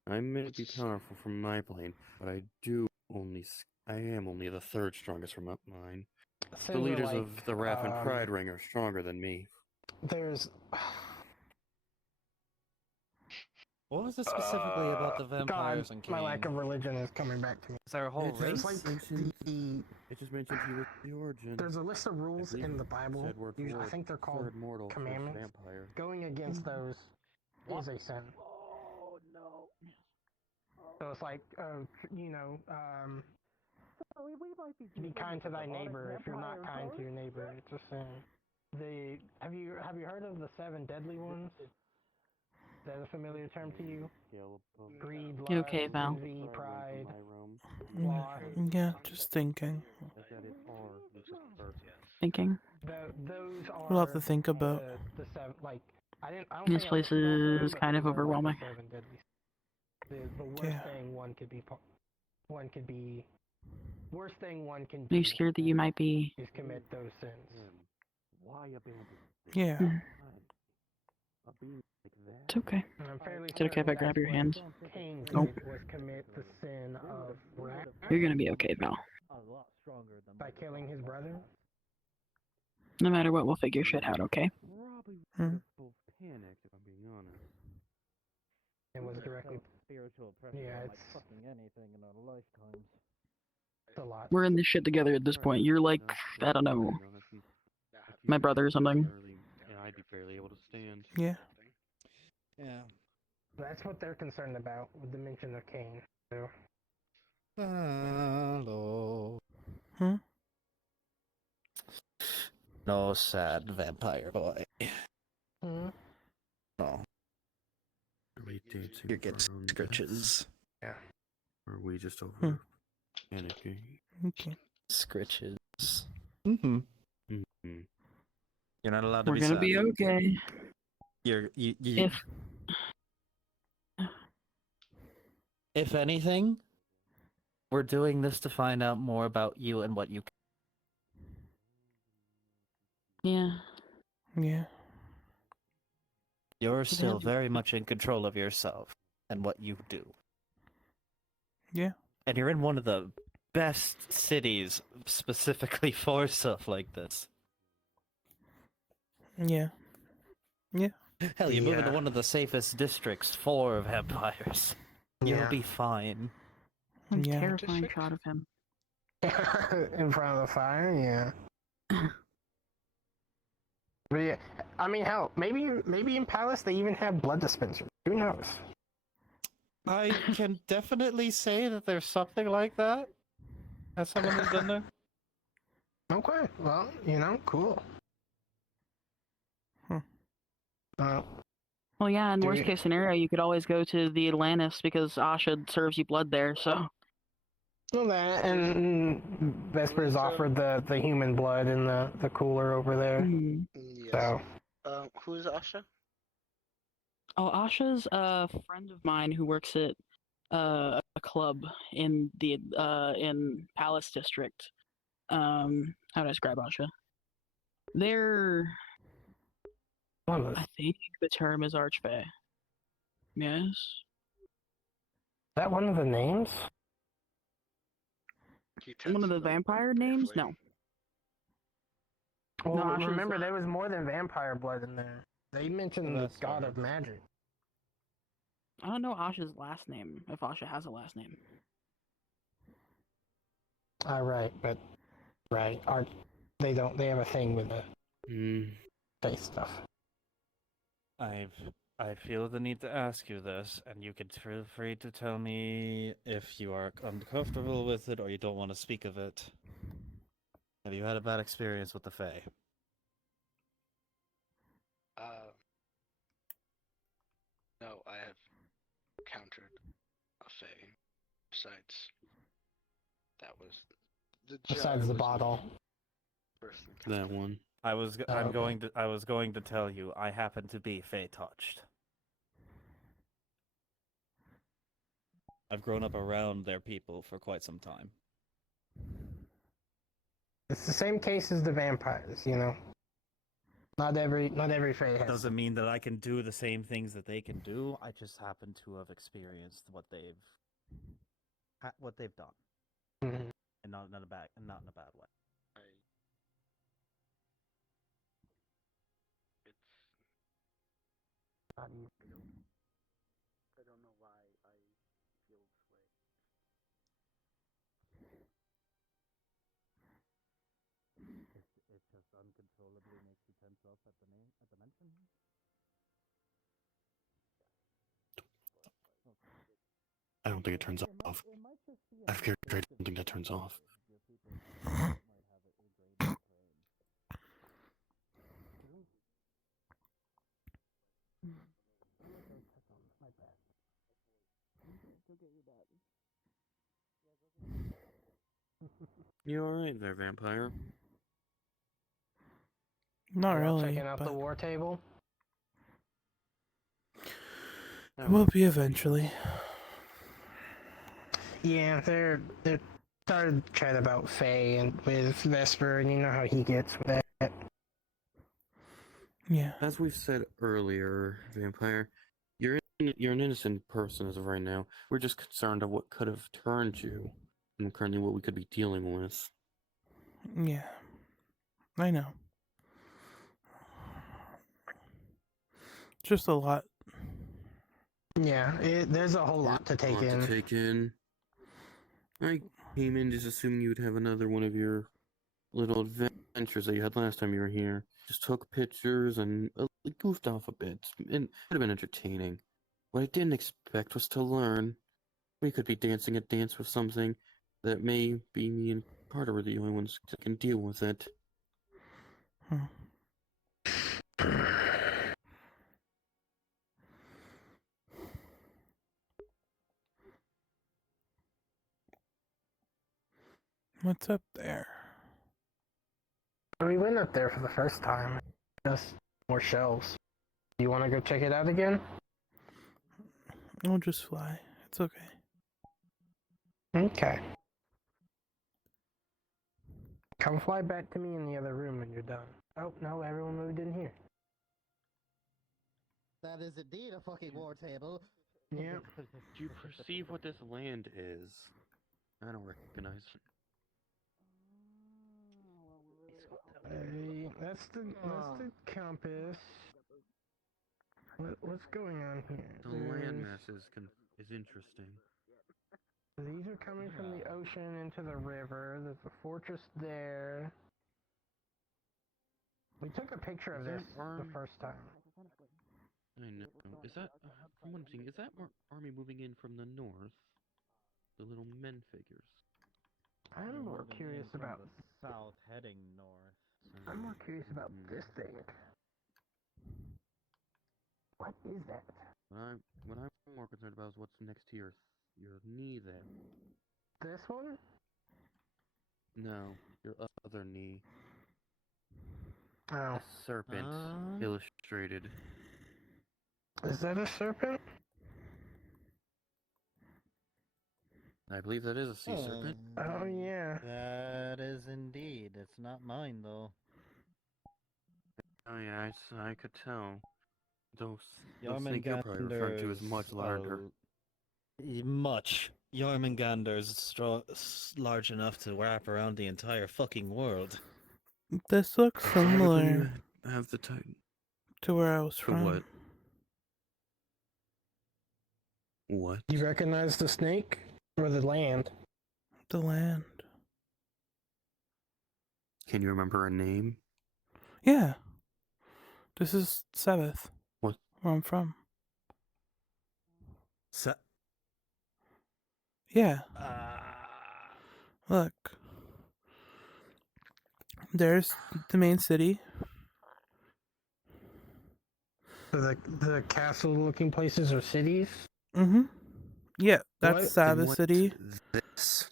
I may be powerful from my plane, but I am only the third strongest from up mine. Sins The are leaders like, of the Wrath and Pride Ring are stronger than me. There's... What was it specifically about the vampires God, and Cain? my lack of religion is coming back to me. Is our whole There's race? like It just mentioned he was the origin. there's a list of rules believe in the it Bible. said word for I word, think they're called third mortal, first commandments. vampire. Going against those is a sin. Oh no. So it's like, be kind to thy neighbor. If you're not kind to your neighbor, it's a sin. Have you heard of the 7 deadly ones? Is that a familiar term to you? Greed, lust, You okay, Val? envy, pride, Mm, sloth. yeah, just thinking. Thinking. Those are. We'll have to think about. The 7. Like I don't. This think I place listed all seven, is but kind of those are, like, overwhelming. the 7 deadly. The worst Yeah. thing one could be. Worst thing one can Are you do scared that you might be? is commit those sins. Why abandon Yeah. a being like that? It's okay. And I'm fairly Is it okay if I certain grab that's your what hand? Cain Nope. did was commit the sin of wrath You're gonna be okay, Val. by killing his brother. No matter what, we'll figure shit out, okay? Probably Hmm. both panicked, if I'm being honest. And was directly. Spiritual pressure Yeah, on, it's- fucking anything in our lifetimes. It's a lot. We're in this shit together at this point. You're like, I don't know, my brother or something. Yeah, I'd be barely able to stand. Yeah. Yeah. That's what they're concerned about with the mention of Cain. So, Hello. Hmm? No sad vampire boy. hmm? No. Are we dancing You're for getting our own scritches. deaths? Or are we just over Hmm. panicking? Okay. Scritches. Mm-hmm. Mm-hmm. You're not allowed to We're be gonna sad. be okay. You. If anything, We're doing this to find out more about you and what you. Yeah. Yeah. You're still have- very much in control of yourself and what you do. Yeah. And you're in one of the best cities specifically for stuff like this. Yeah. Hell, you move into Yeah. one of the safest districts for vampires. You'll Yeah. be fine. Yeah. Terrifying District? shot of him. In front of the fire, yeah. But yeah, I mean, hell, maybe in Palace they even have blood dispensers. Who knows? I can definitely say that there's something like that. As someone who's been there. Okay, well, cool. Hmm. Well, yeah, in Do worst we- case scenario, you could always go to the Atlantis because Asha serves you blood there, so. Well, that and Vespers offered the human blood in the cooler over there. Hmm. Yes. So Who's Asha? Oh, Asha's a friend of mine who works at a club in the in Palace District. How do I describe Asha? They're, one of I the, think the term is Archfey. Yes. that one of the names? He tends One of to the know vampire very names? carefully. No. Well, No, Asha's, remember there was more than vampire blood in there. They mentioned the That's god right. of magic. I don't know Asha's last name, if Asha has a last name. Right, but they don't. They have a thing with the face stuff. I feel the need to ask you this, and you can feel free to tell me if you are uncomfortable with it or you don't want to speak of it. Have you had a bad experience with the Fae? No, I have encountered a Fae. Besides, that was the Besides the was my bottle. first encounter. That one. I was okay. going to tell you I happen to be Fae touched. I've grown up around their people for quite some time. It's the same case as the vampires, you know. Not every Fae has. Doesn't mean that I can do the same things that they can do. I just happen to have experienced what they've done, Mhm. and not in a bad way. I don't know why I feel this way. It just uncontrollably makes you tense up at the mention. I don't think it turns off. I've carried I don't think that turns off. You alright there, vampire? Not Y'all really, checking out but the war table. it will be eventually. Yeah, they're started chat about Faye and with Vesper, and you know how he gets with that. Yeah. As we've said earlier, vampire, you're an innocent person as of right now. We're just concerned of what could have turned you, and currently what we could be dealing with. Yeah. I know. Just a lot. Yeah, there's a whole lot to take in. I came in just assuming you would have another one of your little adventures that you had last time you were here. Just took pictures and goofed off a bit. It would have been entertaining. What I didn't expect was to learn. We could be dancing a dance with something that may be me and Carter were the only ones that can deal with it. What's up there? We went up there for the first time. Just more shells. Do you want to go check it out again? I'll just fly. It's okay. Okay. Come fly back to me in the other room when you're done. Oh, no, everyone moved in here. That is indeed a fucking war table. Yep. Do you perceive what this land is? I don't recognize it. That's the compass. What's going on here? The landmass is interesting. These are coming from the ocean into the river. There's a fortress there. We took a picture of this the first time. I know. Is that, from what I'm seeing, is that army moving in from the north? The little men figures. I'm more curious about south heading north. I'm more curious about this thing. What is that? What I'm more concerned about is what's next to your knee there. This one? No, your other knee. Oh. A serpent illustrated. Is that a serpent? I believe that is a sea serpent. Oh yeah. That is indeed. It's not mine though. Oh yeah, I could tell. Those things you're probably referring to as much larger. Much. Jormungandr's large enough to wrap around the entire fucking world. This looks Why would similar you have the Titan? to where I was To from. what? What? Do you recognize the snake or the land? The land. Can you remember a name? Yeah. This is Sabbath. What? Where I'm from. Sa- Yeah. Look. There's the main city. So the castle-looking places are cities. Mm-hmm. Yeah, that's What? Sabbath City. This?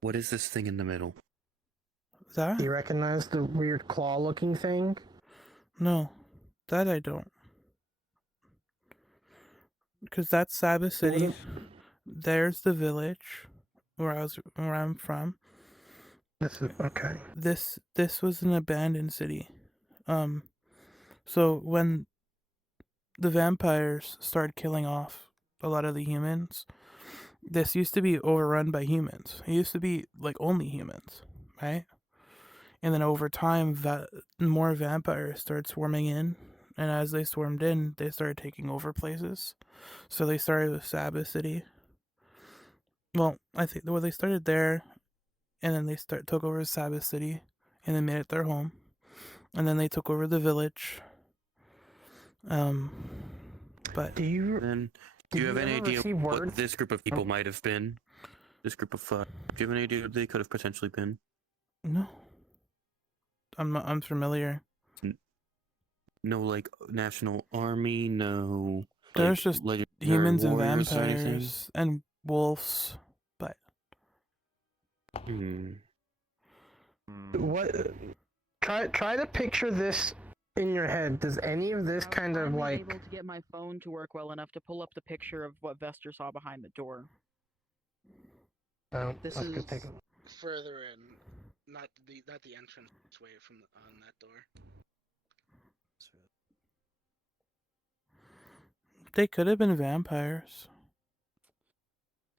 What is this thing in the middle? That? Do you recognize the weird claw-looking thing? No. That I don't. Because that's Sabbath City. There's the village where I'm from. This is okay. This was an abandoned city. So when the vampires started killing off a lot of the humans, this used to be overrun by humans. It used to be like only humans, right? And then over time, more vampires started swarming in, and as they swarmed in, they started taking over places. So they started with Sabbath City. Well, they started there, and then they took over Sabbath City, and they made it their home, and then they took over the village. But do you have any idea what this group of people might have been? This group of do you have any idea what they could have potentially been? No, I'm not unfamiliar. No, like national army. No, there's just humans and vampires and wolves. But what? Try to picture this in your head. Does any of this kind of like? Able to get my phone to work well enough to pull up the picture of what Vester saw behind the door. Oh, this let's is go take a... further in, not the entrance way from on that door. they could have been vampires.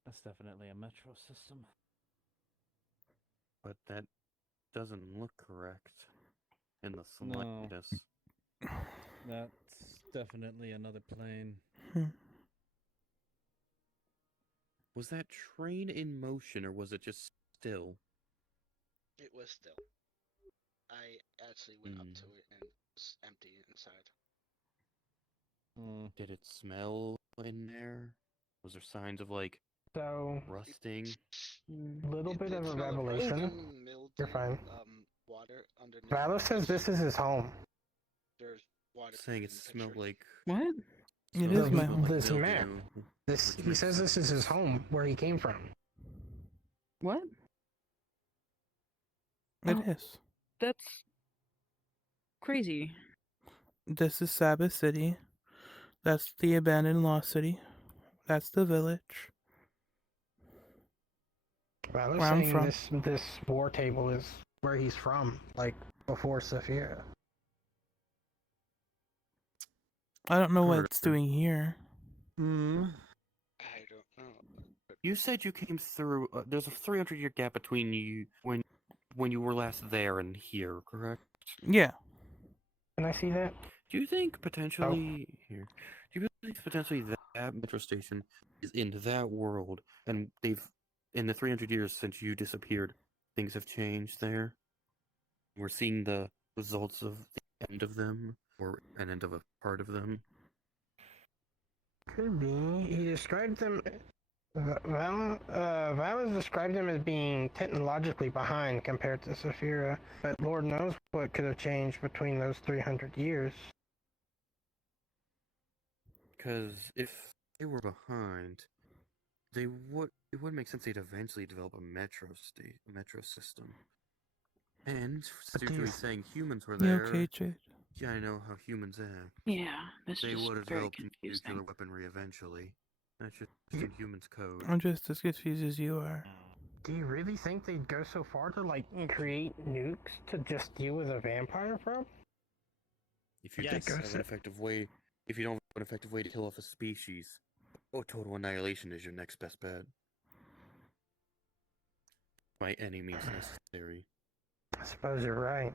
That's definitely a metro system. But that doesn't look correct in the slightest. No. That's definitely another plane. Was that train in motion or was it just still? It was still. I actually went up to it and it was empty inside. Did it smell in there? Was there signs of like rusting? Little bit of a revelation. Mildew, You're fine. Water underneath. Valo says this is his home. There's water. Saying it smelled like what? It is my home. This map. He says this is his home, where he came from. What? It is. That's crazy. This is Sabbath City. That's the abandoned lost city. That's the village. Valo's saying this war table is where he's from, like before Saphira. I don't know what it's doing here. I don't know. You said you came through. There's a 300-year gap between you when you were last there and here, correct? Yeah. Can I see that? Do you think potentially here? Do you think potentially that metro station is in that world, and they've in the 300 years since you disappeared, things have changed there? We're seeing the results of the end of them, or an end of a part of them. Could be. He described them. Valo described them as being technologically behind compared to Saphira, but Lord knows what could have changed between those 300 years. Because if they were behind, it would make sense they'd eventually develop a metro system. And since you're saying humans were there, okay, Jade? Yeah, I know how humans act. Yeah, this they is would have very developed confusing. nuclear weaponry eventually. That's just in humans' code. I'm just as confused as you are. Do you really think they'd go so far to like create nukes to just deal with a vampire problem? If you don't have an effective way, to kill off a species, total annihilation is your next best bet. By any means necessary. I suppose you're right.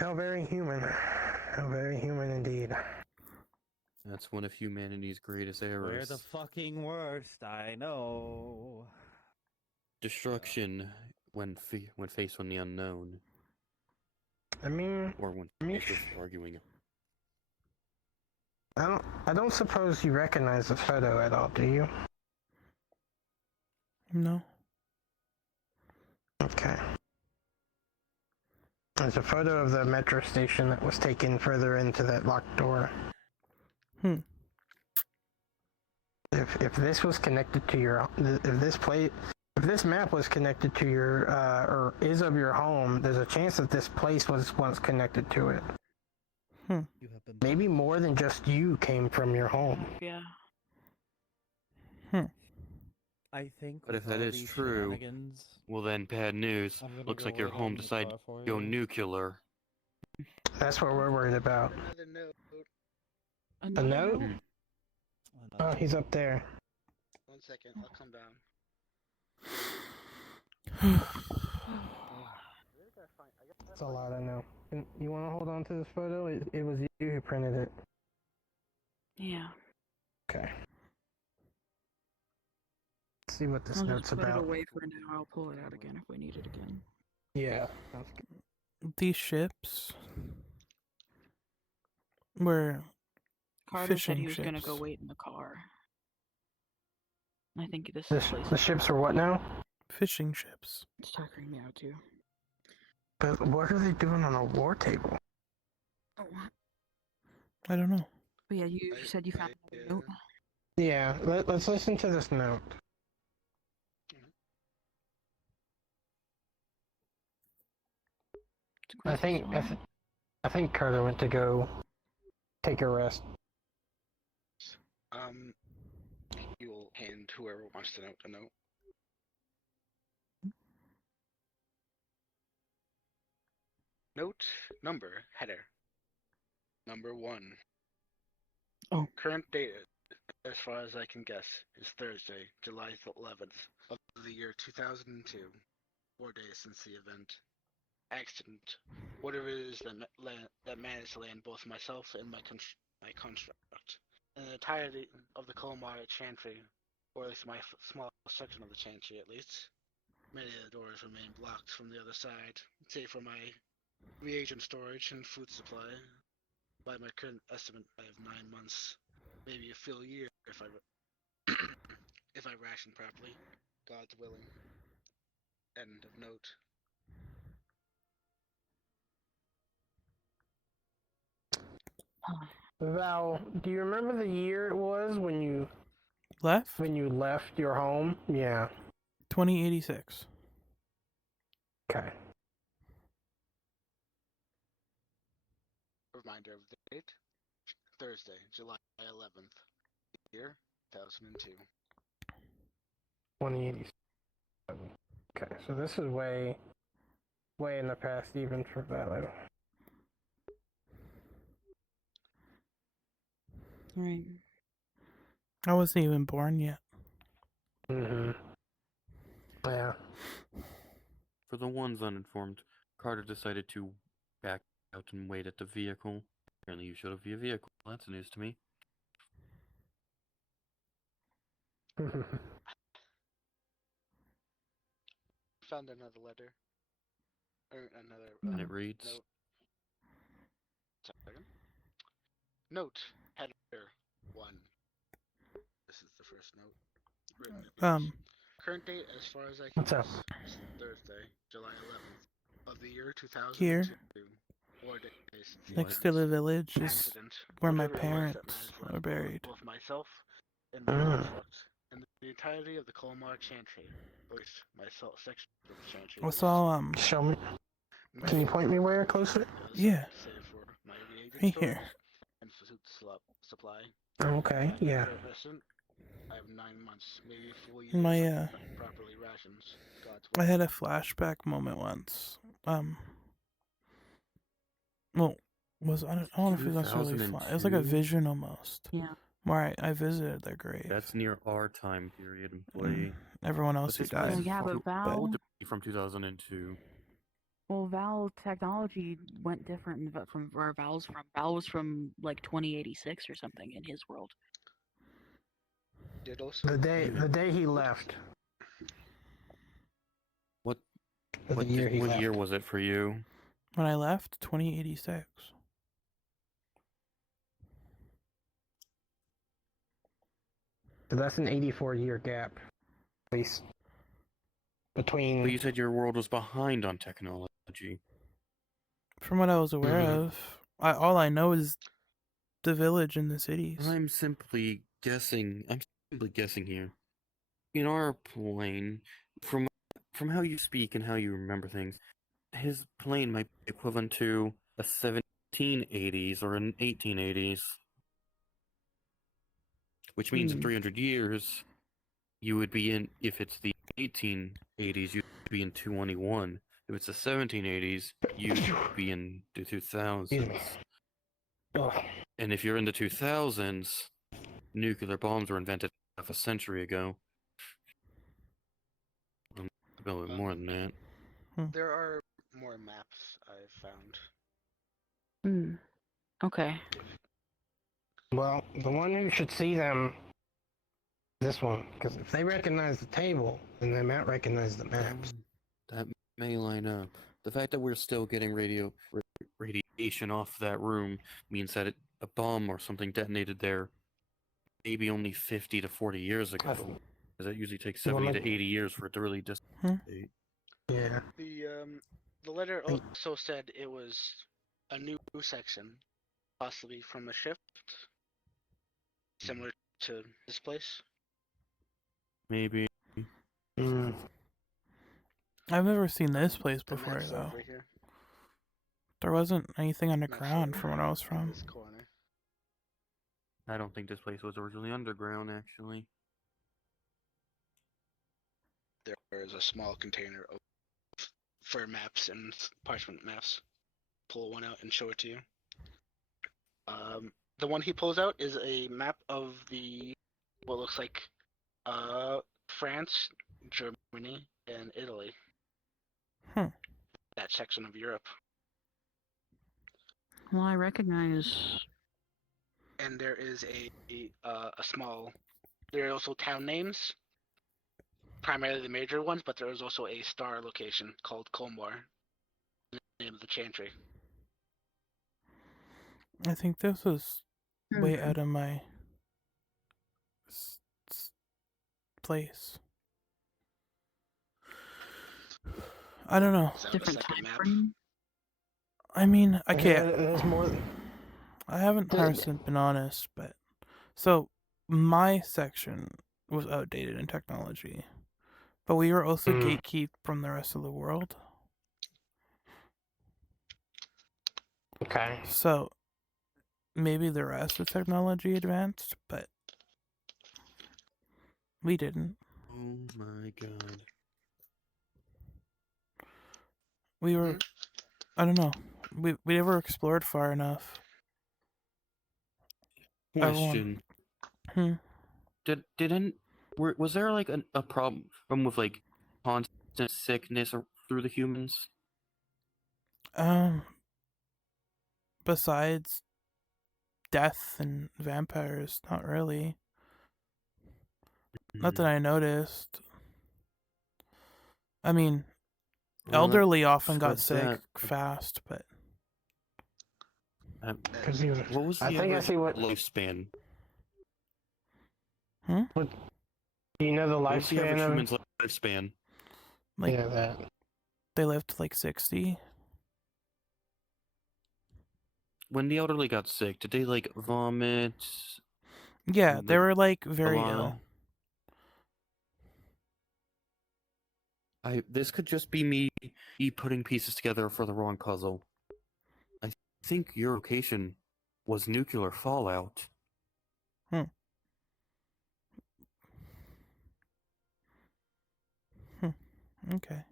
How very human. How very human indeed. That's one of humanity's greatest errors. We're the fucking worst, I know. Destruction when faced with the unknown. I mean, Or when faced with arguing. I don't suppose you recognize the photo at all, do you? No. Okay. There's a photo of the metro station that was taken further into that locked door. If this was connected to your, if this map was connected to your, or is of your home, there's a chance that this place was once connected to it. Maybe more than just you came from your home. Yeah. I think. But if that is true, well then, bad news. Looks like your home decided to go nuclear. That's what we're worried about. Another note. A note? Oh, he's up there. 1 second, I'll come down. That's a lot I know. You want to hold on to this photo? It was you who printed it. Yeah. Okay. Let's see what this I'll note's just put about. it away for now. I'll pull it out again if we need it again. Yeah. These ships were Carter said fishing he was ships. gonna go wait in the car. I think this The ships are what now? Fishing ships. It's tuckering me out too. But what are they doing on a war table? Oh, I don't know. but yeah, you said you found a note. Yeah, let's listen to this note. I think Carter went to go take a rest. You will hand whoever wants to note a note. Note number header. Number 1. Oh. Current date, as far as I can guess, is Thursday, July 11th of the year 2002. 4 days since the event. Accident. Whatever it is that managed to land both myself and my construct. In the entirety of the Colomar Chantry, or at least my small section of the Chantry at least. Many of the doors remain blocked from the other side, save for my reagent storage and food supply. By my current estimate, I have 9 months, maybe a full year if I if I ration properly. God's willing. End of note. Val, do you remember the year it was when you Left? when you left your home? Yeah. 2086. Okay. Reminder of the date. Thursday, July 11th, year 2002. 2087. Okay, so this is way in the past even for Valo. Right. I wasn't even born yet. Mm-hmm. Yeah. For the ones uninformed, Carter decided to back out and wait at the vehicle. Apparently you showed up via vehicle. That's news to me. Found another letter. Or another And it reads... note. Second. Note. Header 1. This is the first note. Written current date, as far as I can guess, is Thursday, July 11th of the year 2002. Here. 4 days. Next to the village is Accident. where my Whatever it was that parents managed to are land buried. both myself and my construct, and the entirety of the Colomar Chantry, or at least my section of the Chantry. I saw Show me. Can you point me where closer? Yeah. Save for my reagent Right storage here. and food supply. Okay, yeah. I have 9 months, maybe a full year. My Properly rations. God's I had a flashback moment once. Well, I don't know if it was necessarily fun. It was like a 2002? vision almost. Yeah. Where I visited their grave. That's near our time period, employee. Everyone else who But died. this Yeah, was but Val- from 2002. Well, Val technology went different from where Val's from. Val was from like 2086 or something in his world. Did also. The day he left. What The year he what left. year was it for you? When I left, 2086. So that's an 84-year gap, at least between. But you said your world was behind on technology. From what I was aware of, all I know is the village and the cities. I'm simply guessing here. In our plane, from how you speak and how you remember things, his plane might be equivalent to a 1780s or an 1880s. Which means in 300 years, you would be in, if it's the 1880s, you'd be in 221. If it's the 1780s, you'd be in the 2000s. And if you're in the 2000s, nuclear bombs were invented half a century ago. A bit more than that. There are more maps I've found. Okay. Well, the one who should see them, this one, because if they recognize the table, then they might recognize the maps. That may line up. The fact that we're still getting radiation off that room means that a bomb or something detonated there maybe only 50 to 40 years ago. Because it usually takes 70 to 80 years for it to really dissipate. Yeah. The letter also said it was a new section, possibly from a ship, similar to this place. Maybe. I've never seen this place before, though. There wasn't anything underground from what I was from. This corner. I don't think this place was originally underground, actually. There is a small container for maps and parchment maps. Pull one out and show it to you. The one he pulls out is a map of what looks like France, Germany, and Italy. That section of Europe. Well, I recognize. And there is a small. There are also town names, primarily the major ones, but there is also a star location called Colmar, the name of the chantry. I think this was way out of my place. I don't know. Different time map? frame? I mean, I can't. There's more. I haven't 100% been honest, but so my section was outdated in technology, but we were also gatekept from the rest of the world. Okay. So maybe the rest of technology advanced, but we didn't. Oh my god. We were, I don't know, we never explored far enough. Question. Was there like a problem with like constant sickness through the humans? Besides death and vampires, not really. Not that I noticed. I mean, elderly often got sick fast, but what was the lifespan? What, do you know the lifespan of human's lifespan? Like, yeah, that. They lived to like 60. When the elderly got sick, did they like vomit? Yeah, they were like very ill. This could just be me putting pieces together for the wrong puzzle. I think your location was nuclear fallout. Okay.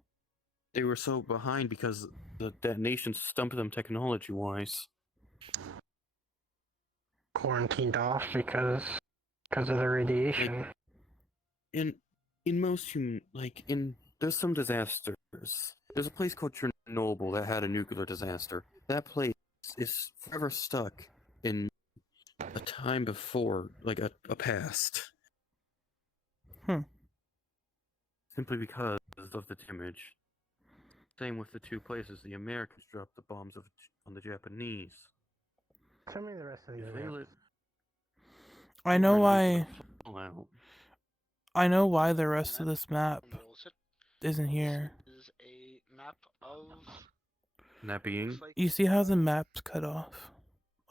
They were so behind because the detonation stumped them technology-wise. Quarantined off because of the radiation. Like, in most there's some disasters There's a place called Chernobyl that had a nuclear disaster. That place is forever stuck in a time before, like a past. Simply because of the damage. Same with the two places the Americans dropped the bombs on the Japanese. Tell me the rest of these. I know why. Fallout. I know why the rest of this map isn't here. This is a map of... That being? You see how the map's cut off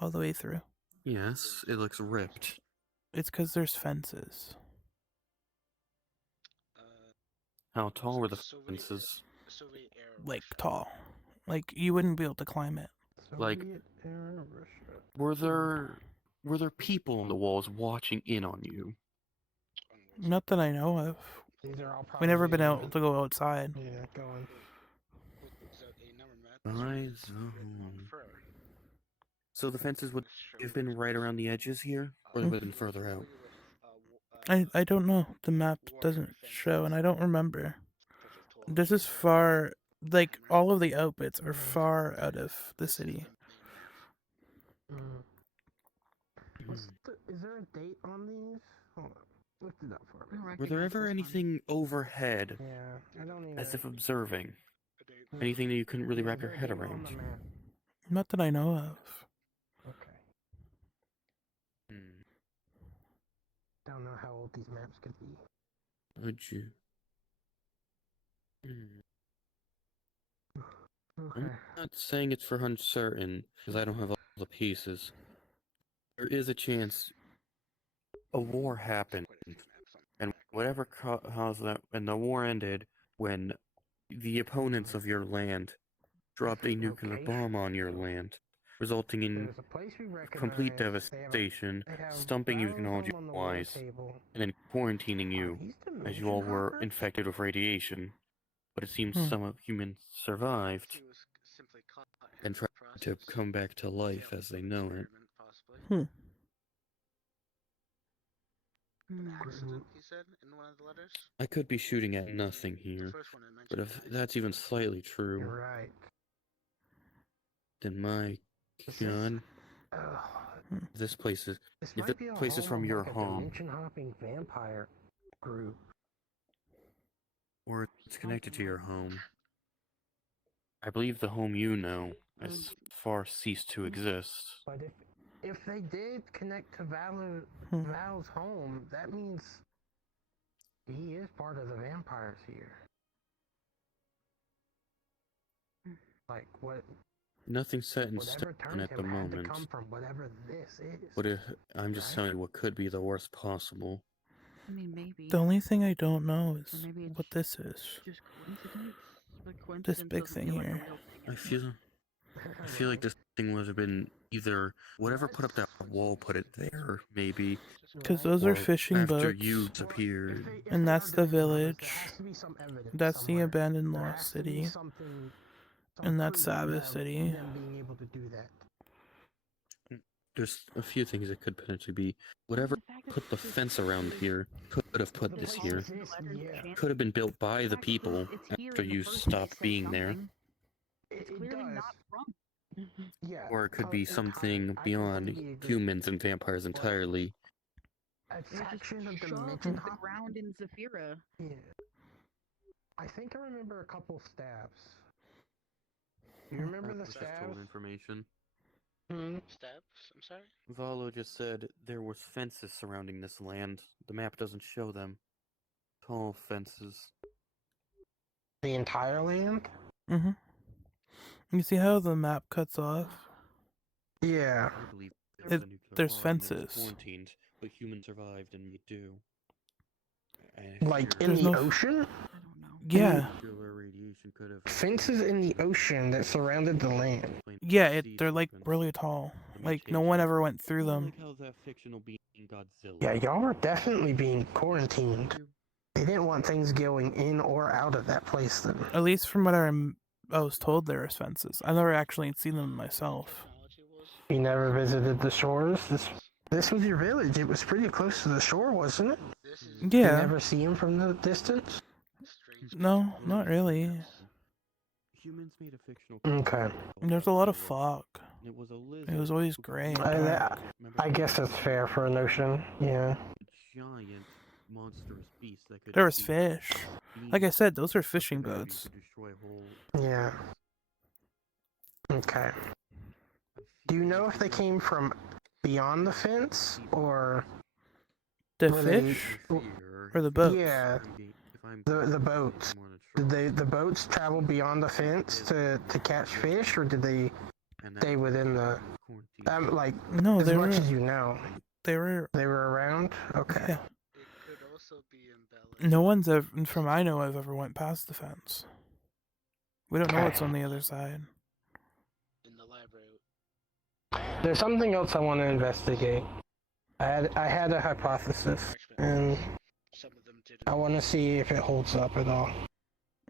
all the way through? Yes, it looks ripped. It's because there's fences. How tall were the fences? Like tall. Like you wouldn't be able to climb it. Like, were there people on the walls watching in on you? Not that I know of. We never been able to go outside. Yeah, go on. So the fences would have been right around the edges here, or would have been further out? I don't know. The map doesn't show, and I don't remember. This is far, like, all of the outfits are far out of the city. Is there a date on these? Hold on. Look it up for me. Were there ever anything overhead, Yeah, I don't need as if observing? Anything that you couldn't really wrap your head around? Not that I know of. Okay. Don't know how old these maps could be. Would you? Okay. I'm not saying it's for uncertain, because I don't have all the pieces. There is a chance a war happened, and whatever caused that, and the war ended when the opponents of your land dropped a nuclear bomb on your land, resulting in complete devastation, stumping you technology-wise, and then quarantining you, as you all were infected with radiation. But it seems some of humans survived and tried to come back to life as they know it. An accident, he said in one of the letters? I could be shooting at nothing here, but if that's even slightly true, You're right. then my God, this place is. If this place is from your home, dimension-hopping vampire group, or it's connected to your home, I believe the home you know has far ceased to exist. But if they did connect to Val's home, that means he is part of the vampires here. Like what? Nothing's set in stone at the moment. Come from whatever this is. But I'm just telling you what could be the worst possible. I mean, maybe. The only thing I don't know is maybe what this is. Just coincidence. But This coincidence big doesn't thing feel like a here. real thing. I feel like this thing would have been either whatever put up that wall put it there, maybe. Because those are fishing after boats. you disappeared. And that's the village. That's the abandoned lost city. And that's Sabbath City. There's a few things that could potentially be. Whatever put the fence around here could have put this here. Could have been built by the people after you stopped being there. It's clearly not from. Or it could be something beyond humans and vampires entirely. A faction of Shoved in the ground in Zafira. Yeah. I think I remember a couple stabs. Do you remember the stabs? Information. Stabs? I'm sorry? Valo just said there was fences surrounding this land. The map doesn't show them. Tall fences. The entire land? You see how the map cuts off? Yeah. I believe There's fences. Quarantined, but humans survived and we do. Like in the ocean? Yeah. Fences in the ocean that surrounded the land. Yeah, they're like really tall. Like no one ever went through them. Yeah, y'all were definitely being quarantined. They didn't want things going in or out of that place then. At least from what I was told, there were fences. I've never actually seen them myself. You never visited the shores? This was your village. It was pretty close to the shore, wasn't it? Yeah. You never see him from the distance? No, not really. humans made a fictional. Okay. There's a lot of fog. It was a lizard. It was always gray and I, dark. I guess that's fair for an ocean. Yeah. A giant, monstrous beast that could. There was fish. Like I said, those are fishing boats. Yeah. Okay. Do you know if they came from beyond the fence or The were they- fish or the boats? Yeah, the boats. Did the boats travel beyond the fence to catch fish, or did they stay within the like? No, as they much were. as you know, They were. they were around. Okay. Yeah. It could also be embellished. No one's ever, from I know, I've ever went past the fence. We don't know what's on the other side. In the library. There's something else I want to investigate. I had a hypothesis, and Some of them didn't. I want to see if it holds up at all.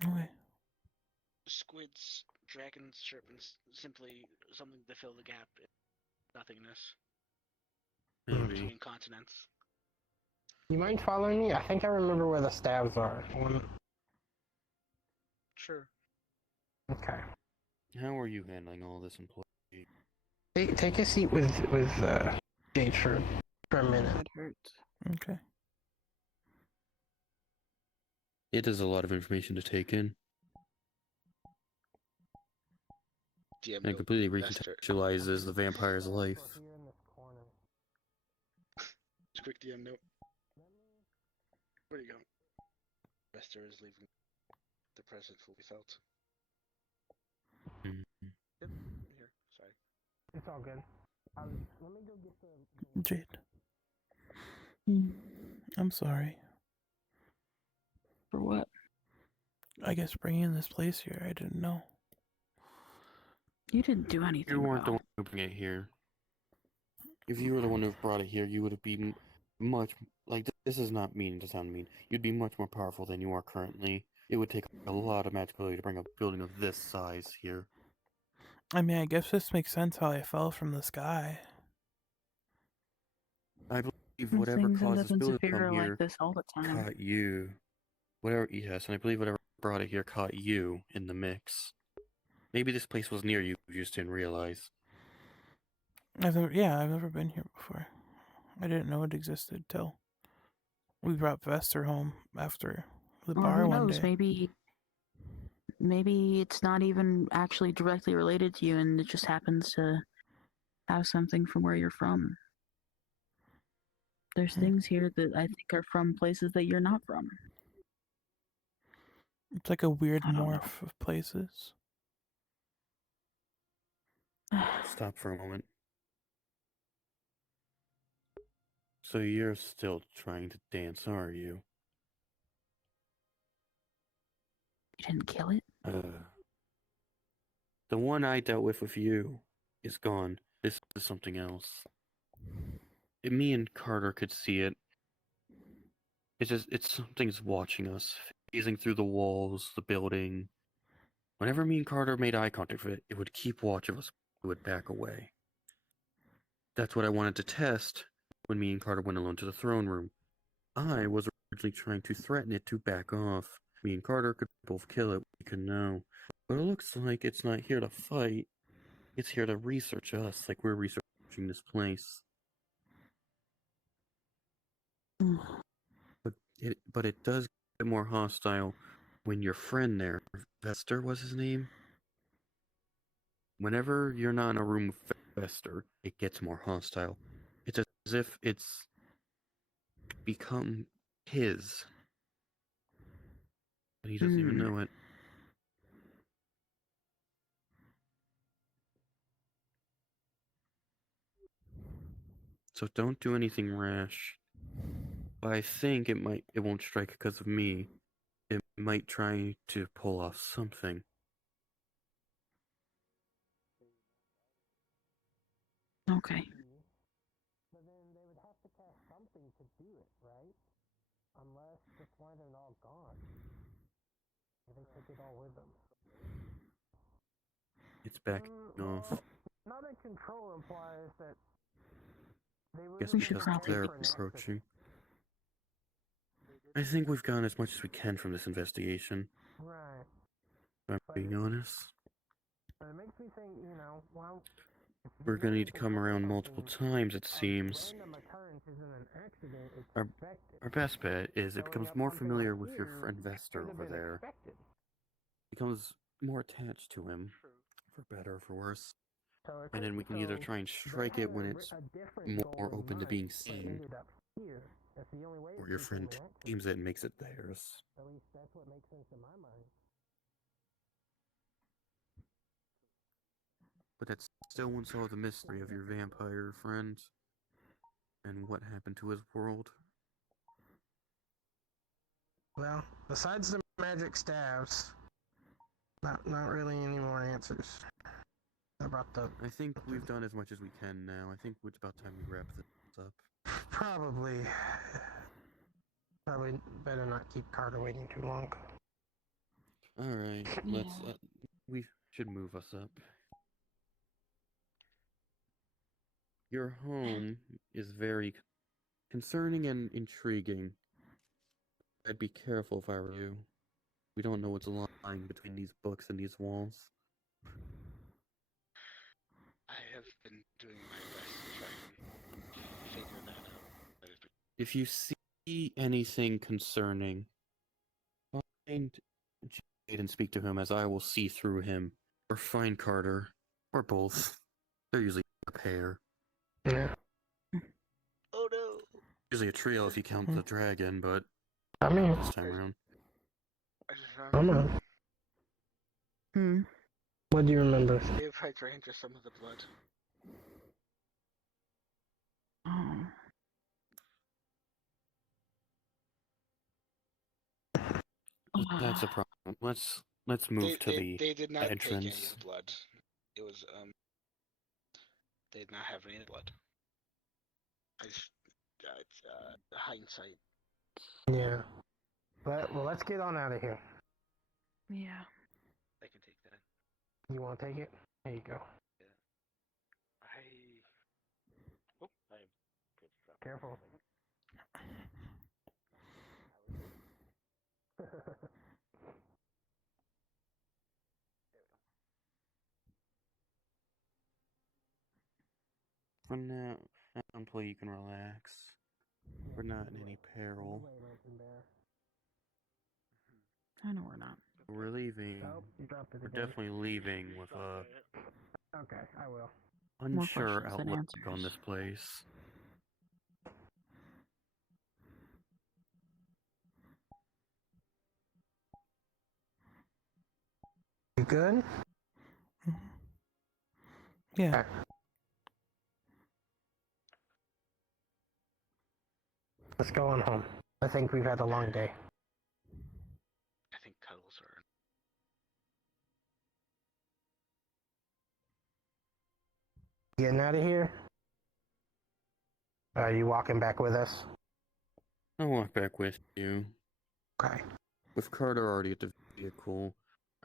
Okay. Squids, dragons, serpents, simply something to fill the gap in nothingness between continents. You mind following me? I think I remember where the stabs are. Sure. Okay. How are you handling all this employee? Take a seat with Jade for a minute. That hurts. Okay. It is a lot of information to take in. DM And it completely recontextualizes the vampire's life. Just quick DM note. Where are you going? Vester is leaving. The presence will be felt. Mhm. Yep, I'm here. Sorry. It's all good. Let me go get the. Jade. I'm sorry. For what? I guess bringing this place here, I didn't know. You didn't do anything. You weren't the wrong. one who brought it here. If you were the one who brought it here, you would have been much like this is not mean to sound mean. You'd be much more powerful than you are currently. It would take a lot of magic ability to bring a building of this size here. I mean, I guess this makes sense how I fell from the sky. I believe Things whatever end caused up this in building to Saphira come here like this all the time. caught you. Whatever, yes, and I believe whatever brought it here caught you in the mix. Maybe this place was near you just didn't realize. I've never been here before. I didn't know it existed till we brought Vester home after the Well, bar who one knows? day. Maybe it's not even actually directly related to you, and it just happens to have something from where you're from. There's things here that I think are from places that you're not from. It's like a weird I don't know. morph of places. Stop for a moment. So you're still trying to dance, are you? You didn't kill it? The one I dealt with you is gone. This is something else. Me and Carter could see it. It's something's watching us, phasing through the walls, the building. Whenever me and Carter made eye contact with it, it would keep watch of us. It would back away. That's what I wanted to test when me and Carter went alone to the throne room. I was originally trying to threaten it to back off. Me and Carter could both kill it, we could know. But it looks like it's not here to fight. It's here to research us, like we're researching this place. But it does get more hostile when your friend there, Vester was his name? Whenever you're not in a room with Vester, it gets more hostile. It's as if it's become his. And he doesn't even know it. So don't do anything rash. But I think it won't strike because of me. It might try to pull off something. Okay. But then they would have to cast something to do it, right? Unless that's why they're all gone. They took it all with them. It's backing off. Not in control implies that they would. Guess We should because probably they're do approaching. I think we've gotten as much as we can from this investigation. Right. If I'm being honest. But it makes me think, well, We're gonna need to come around multiple times, it seems. random occurrence isn't an accident, it's Our, expected. our best bet is it Showing becomes up more something familiar like with your here friend Vester should have over been there. expected. Becomes more attached to him, for better or for worse. And then we can either try and strike it when it's more open to being seen, or your friend tames it and makes it theirs. At least that's what makes sense in my mind. But that still won't solve the mystery of your vampire friend and what happened to his world. Well, besides the magic staves, not really any more answers about the. I think we've done as much as we can now. I think it's about time we wrap this up. Probably better not keep Carter waiting too long. Alright, let's, we should move us up. Your home is very concerning and intriguing. I'd be careful if I were you. We don't know what's lying between these books and these walls. I have been doing my best to try and figure that out. If you see anything concerning, find Jade and speak to him, as I will see through him. Or find Carter. Or both. They're usually a pair. Yeah. Oh no! Usually a trio if you count the dragon, but I mean, this time around. I just come remember on. What do you remember? if I drank just some of the blood. That's a problem. Let's move to the They did not take any entrance. of the blood. It was they did not have any blood. I just hindsight. Yeah. Well, let's get on out of here. Yeah. I can take that. You want to take it? There you go. Oh, I Careful. For now, until you can relax. We're not in any peril. I know we're not. We're leaving. Oh, you dropped it We're again. definitely leaving with a Okay, I will. unsure questions than outlook on answers. this place. You good? Yeah. Okay. Let's go on home. I think we've had a long day. I think cuddles are. Getting out of here? Are you walking back with us? I'll walk back with you. Okay. With Carter already at the vehicle,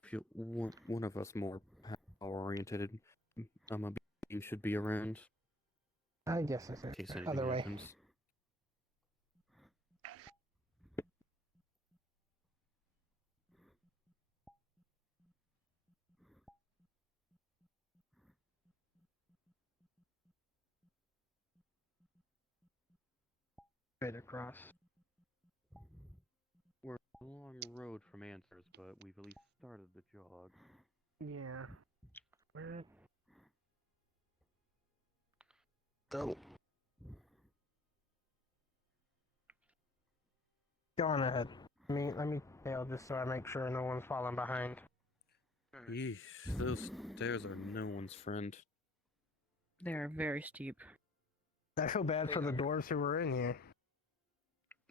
I feel one of us more power-oriented being should be around. I guess that's In it. case anything Other way. happens. Straight across. We're a long road from answers, but we've at least started the jog. Yeah. Where? Go. Go on ahead. Let me tail just so I make sure no one's falling behind. Yeesh, those stairs are no one's friend. They are very steep. I feel bad for the dwarves who were in here.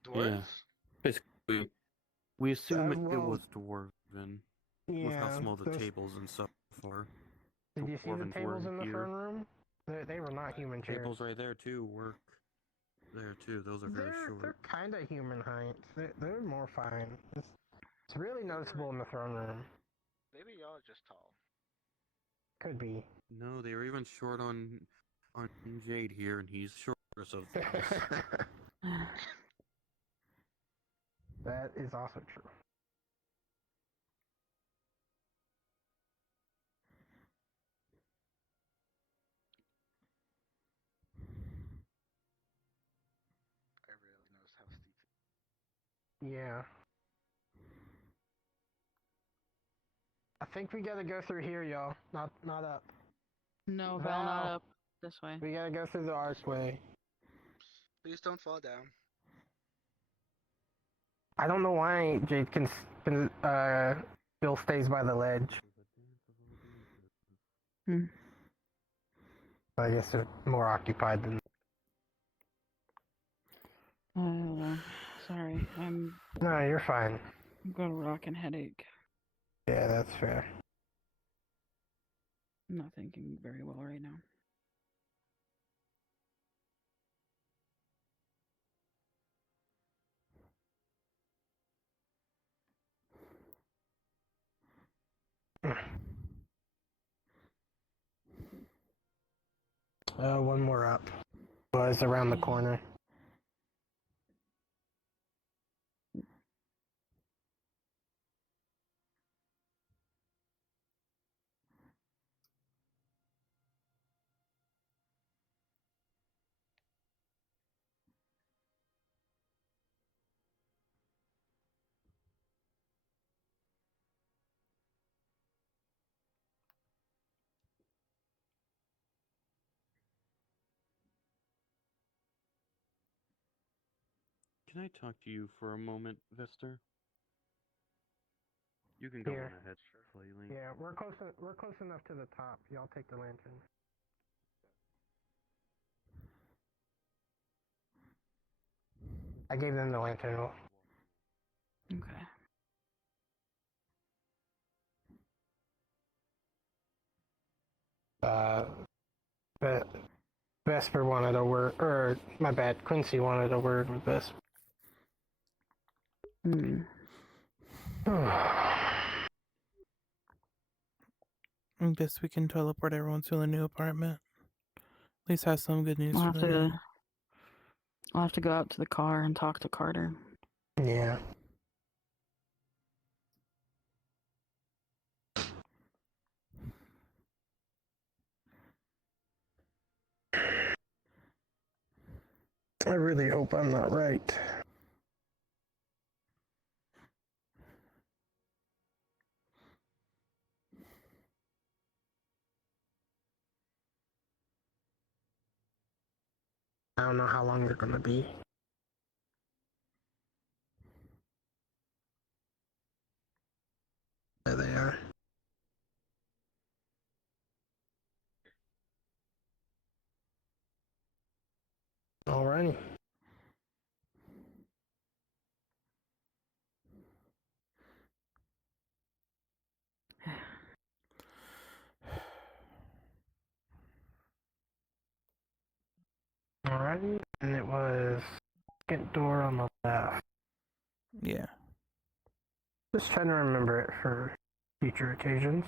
Dwarves? Yeah. Basically, we assume it well, was dwarven. With how small the tables and stuff are. Did you see the Dwarvens tables were in the here. throne room? They were not human chairs. Tables right there too work. There too, those are very short. They're kind of human height. They're more fine. It's really noticeable in the throne room. Maybe y'all are just tall. Could be. No, they were even short on Jade here, and he's shortest of those. That is also true. Yeah. I think we gotta go through here, y'all. Not up. No, Val, not Val. up. This way. We gotta go through the archway. Please don't fall down. I don't know why Jade still stays by the ledge. I guess they're more occupied than. I don't know. Sorry, No, you're fine. I've got a rockin' headache. Yeah, that's fair. I'm not thinking very well right now. One more up. Was around the corner. Can I talk to you for a moment, Vester? You can go Here. on ahead, Flailing. Yeah, we're close enough to the top. Y'all take the lantern. I gave them the lantern. Okay. But Vesper wanted a word, or my bad, Quincy wanted a word with Vesper. I guess we can teleport everyone to the new apartment. At least have some good news for them. I'll have to go out to the car and talk to Carter. Yeah. I really hope I'm not right. I don't know how long they're gonna be. There they are. Alrighty. Alrighty, and it was second door on the left. Yeah. Just trying to remember it for future occasions.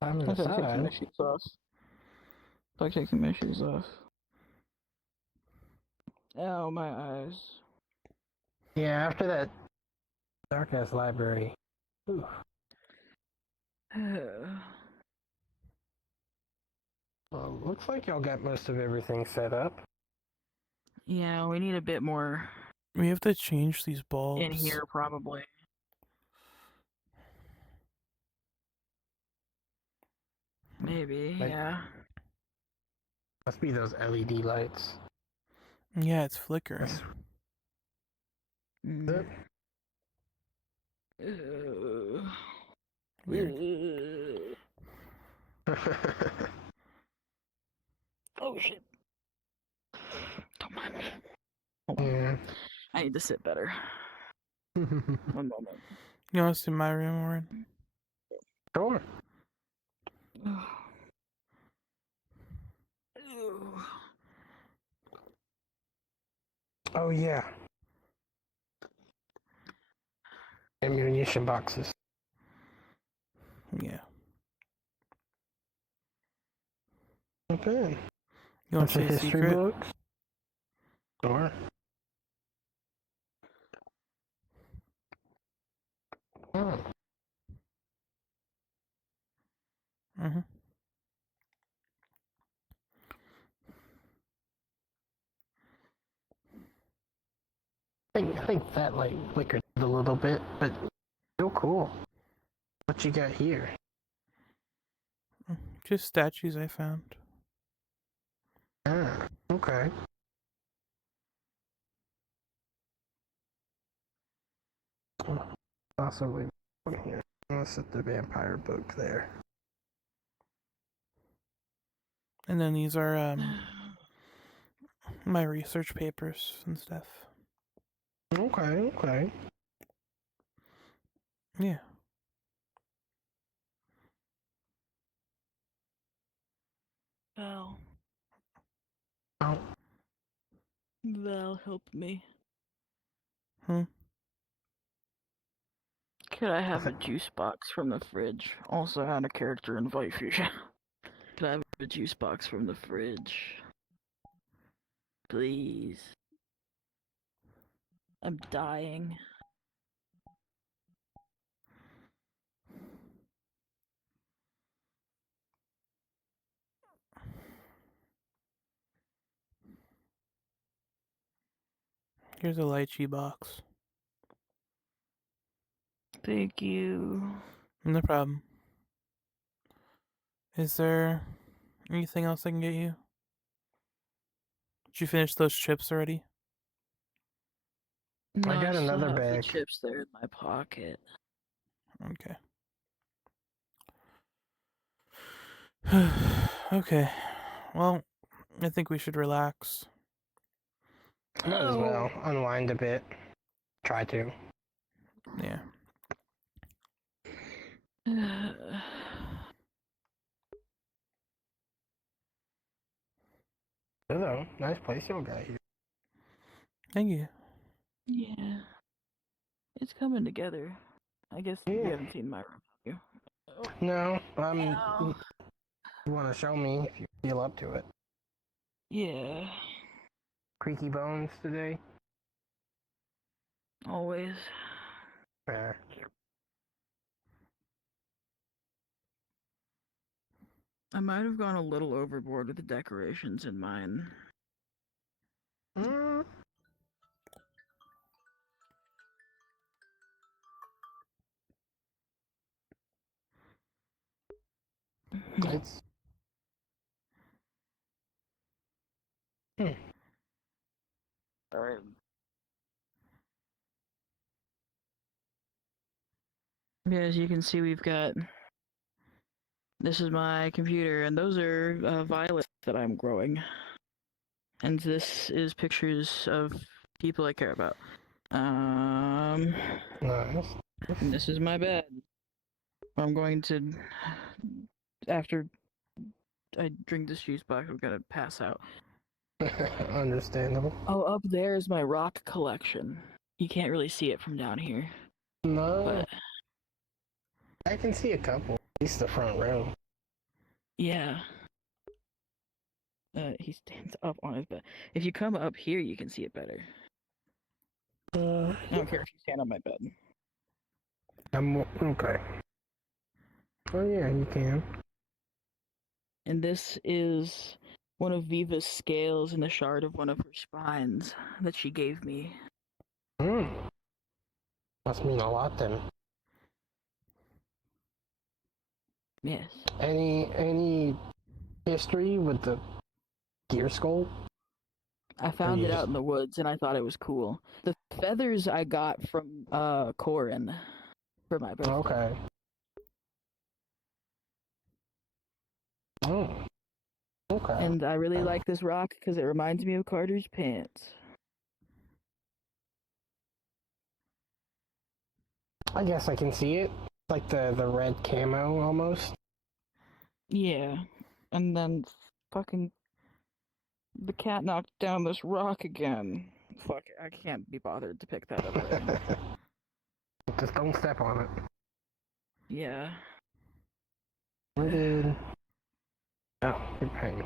I'm I gotta take my inside. shoes off. Like taking my shoes off. Ow, my eyes. Yeah, after that dark ass library. Ooh. Well, looks like y'all got most of everything set up. Yeah, we need a bit more We have to change these bulbs. in here, probably. Maybe, yeah. Must be those LED lights. Yeah, it's flickering. Weird. Oh shit. Don't mind me. Hold on. Yeah. I need to sit better. One moment. You want to see my room, Warren? Sure. Oh yeah. Ammunition boxes. Yeah. Okay. You want to see a history secret? books? Sure. Oh. Mm-hmm. I think that light flickered a little bit, but still cool. What you got here? Just statues I found. Ah, okay. Also, leave one here. I'm gonna set the vampire book there. And then these are my research papers and stuff. Okay, okay. Yeah. Val. Oh. Val, help me. Hmm. Could I have a juice box from the fridge? Also had a character invite fusion. Could I have a juice box from the fridge? Please. I'm dying. Here's a lychee box. Thank you. No problem. Is there anything else I can get you? Did you finish those chips already? No, I got still another have the bag. chips there in my pocket. Okay. Okay. Well, I think we should relax. Might as well unwind a bit. Try to. Yeah. Hello, nice place y'all got here. Thank you. Yeah. It's coming together. I guess you Yeah. haven't seen my room, have you? No, Ow. you want to show me if you feel up to it. Yeah. Creaky bones today? Always. Fair. I might have gone a little overboard with the decorations in mine. Mm. It's... Alright. Yeah, as you can see, we've got... This is my computer, and those are violets that I'm growing. And this is pictures of people I care about. Nice. And this is my bed. I'm going to... After I drink this juice box, I'm gonna pass out. Understandable. Oh, up there is my rock collection. You can't really see it from down here. No. But I can see a couple. At least the front row. yeah. He stands up on his bed. If you come up here, you can see it better. I don't care if you stand on my bed. Okay. Oh yeah, you can. And this is one of Viva's scales and the shard of one of her spines that she gave me. Must mean a lot then. Yes. Any history with the deer skull? I found it out in the woods and I thought it was cool. The feathers I got from Corin for my birthday. Okay. Oh. Okay. And I really like this rock because it reminds me of Carter's pants. I guess I can see it. Like the red camo almost. Yeah. And then fucking the cat knocked down this rock again. Fuck, I can't be bothered to pick that up right now. Just don't step on it. Yeah. Where did... Oh, you're paying.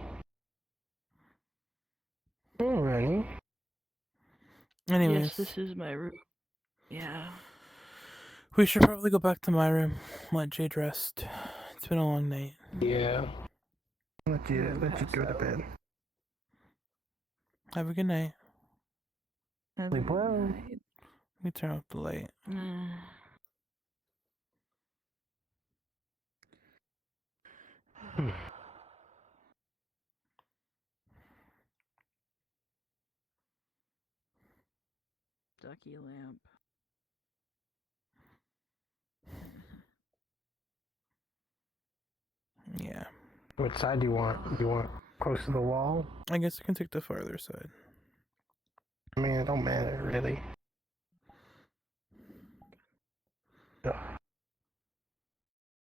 Alrighty. Anyways. Yes, this is my room. Yeah. We should probably go back to my room. Let Jade rest. It's been a long night. Yeah. Let you go to bed. Have a good night. Sleep well. Let me turn off the light. Ducky lamp. Yeah. What side do you want? Do you want close to the wall? I guess I can take the farther side. I mean, it don't matter, really.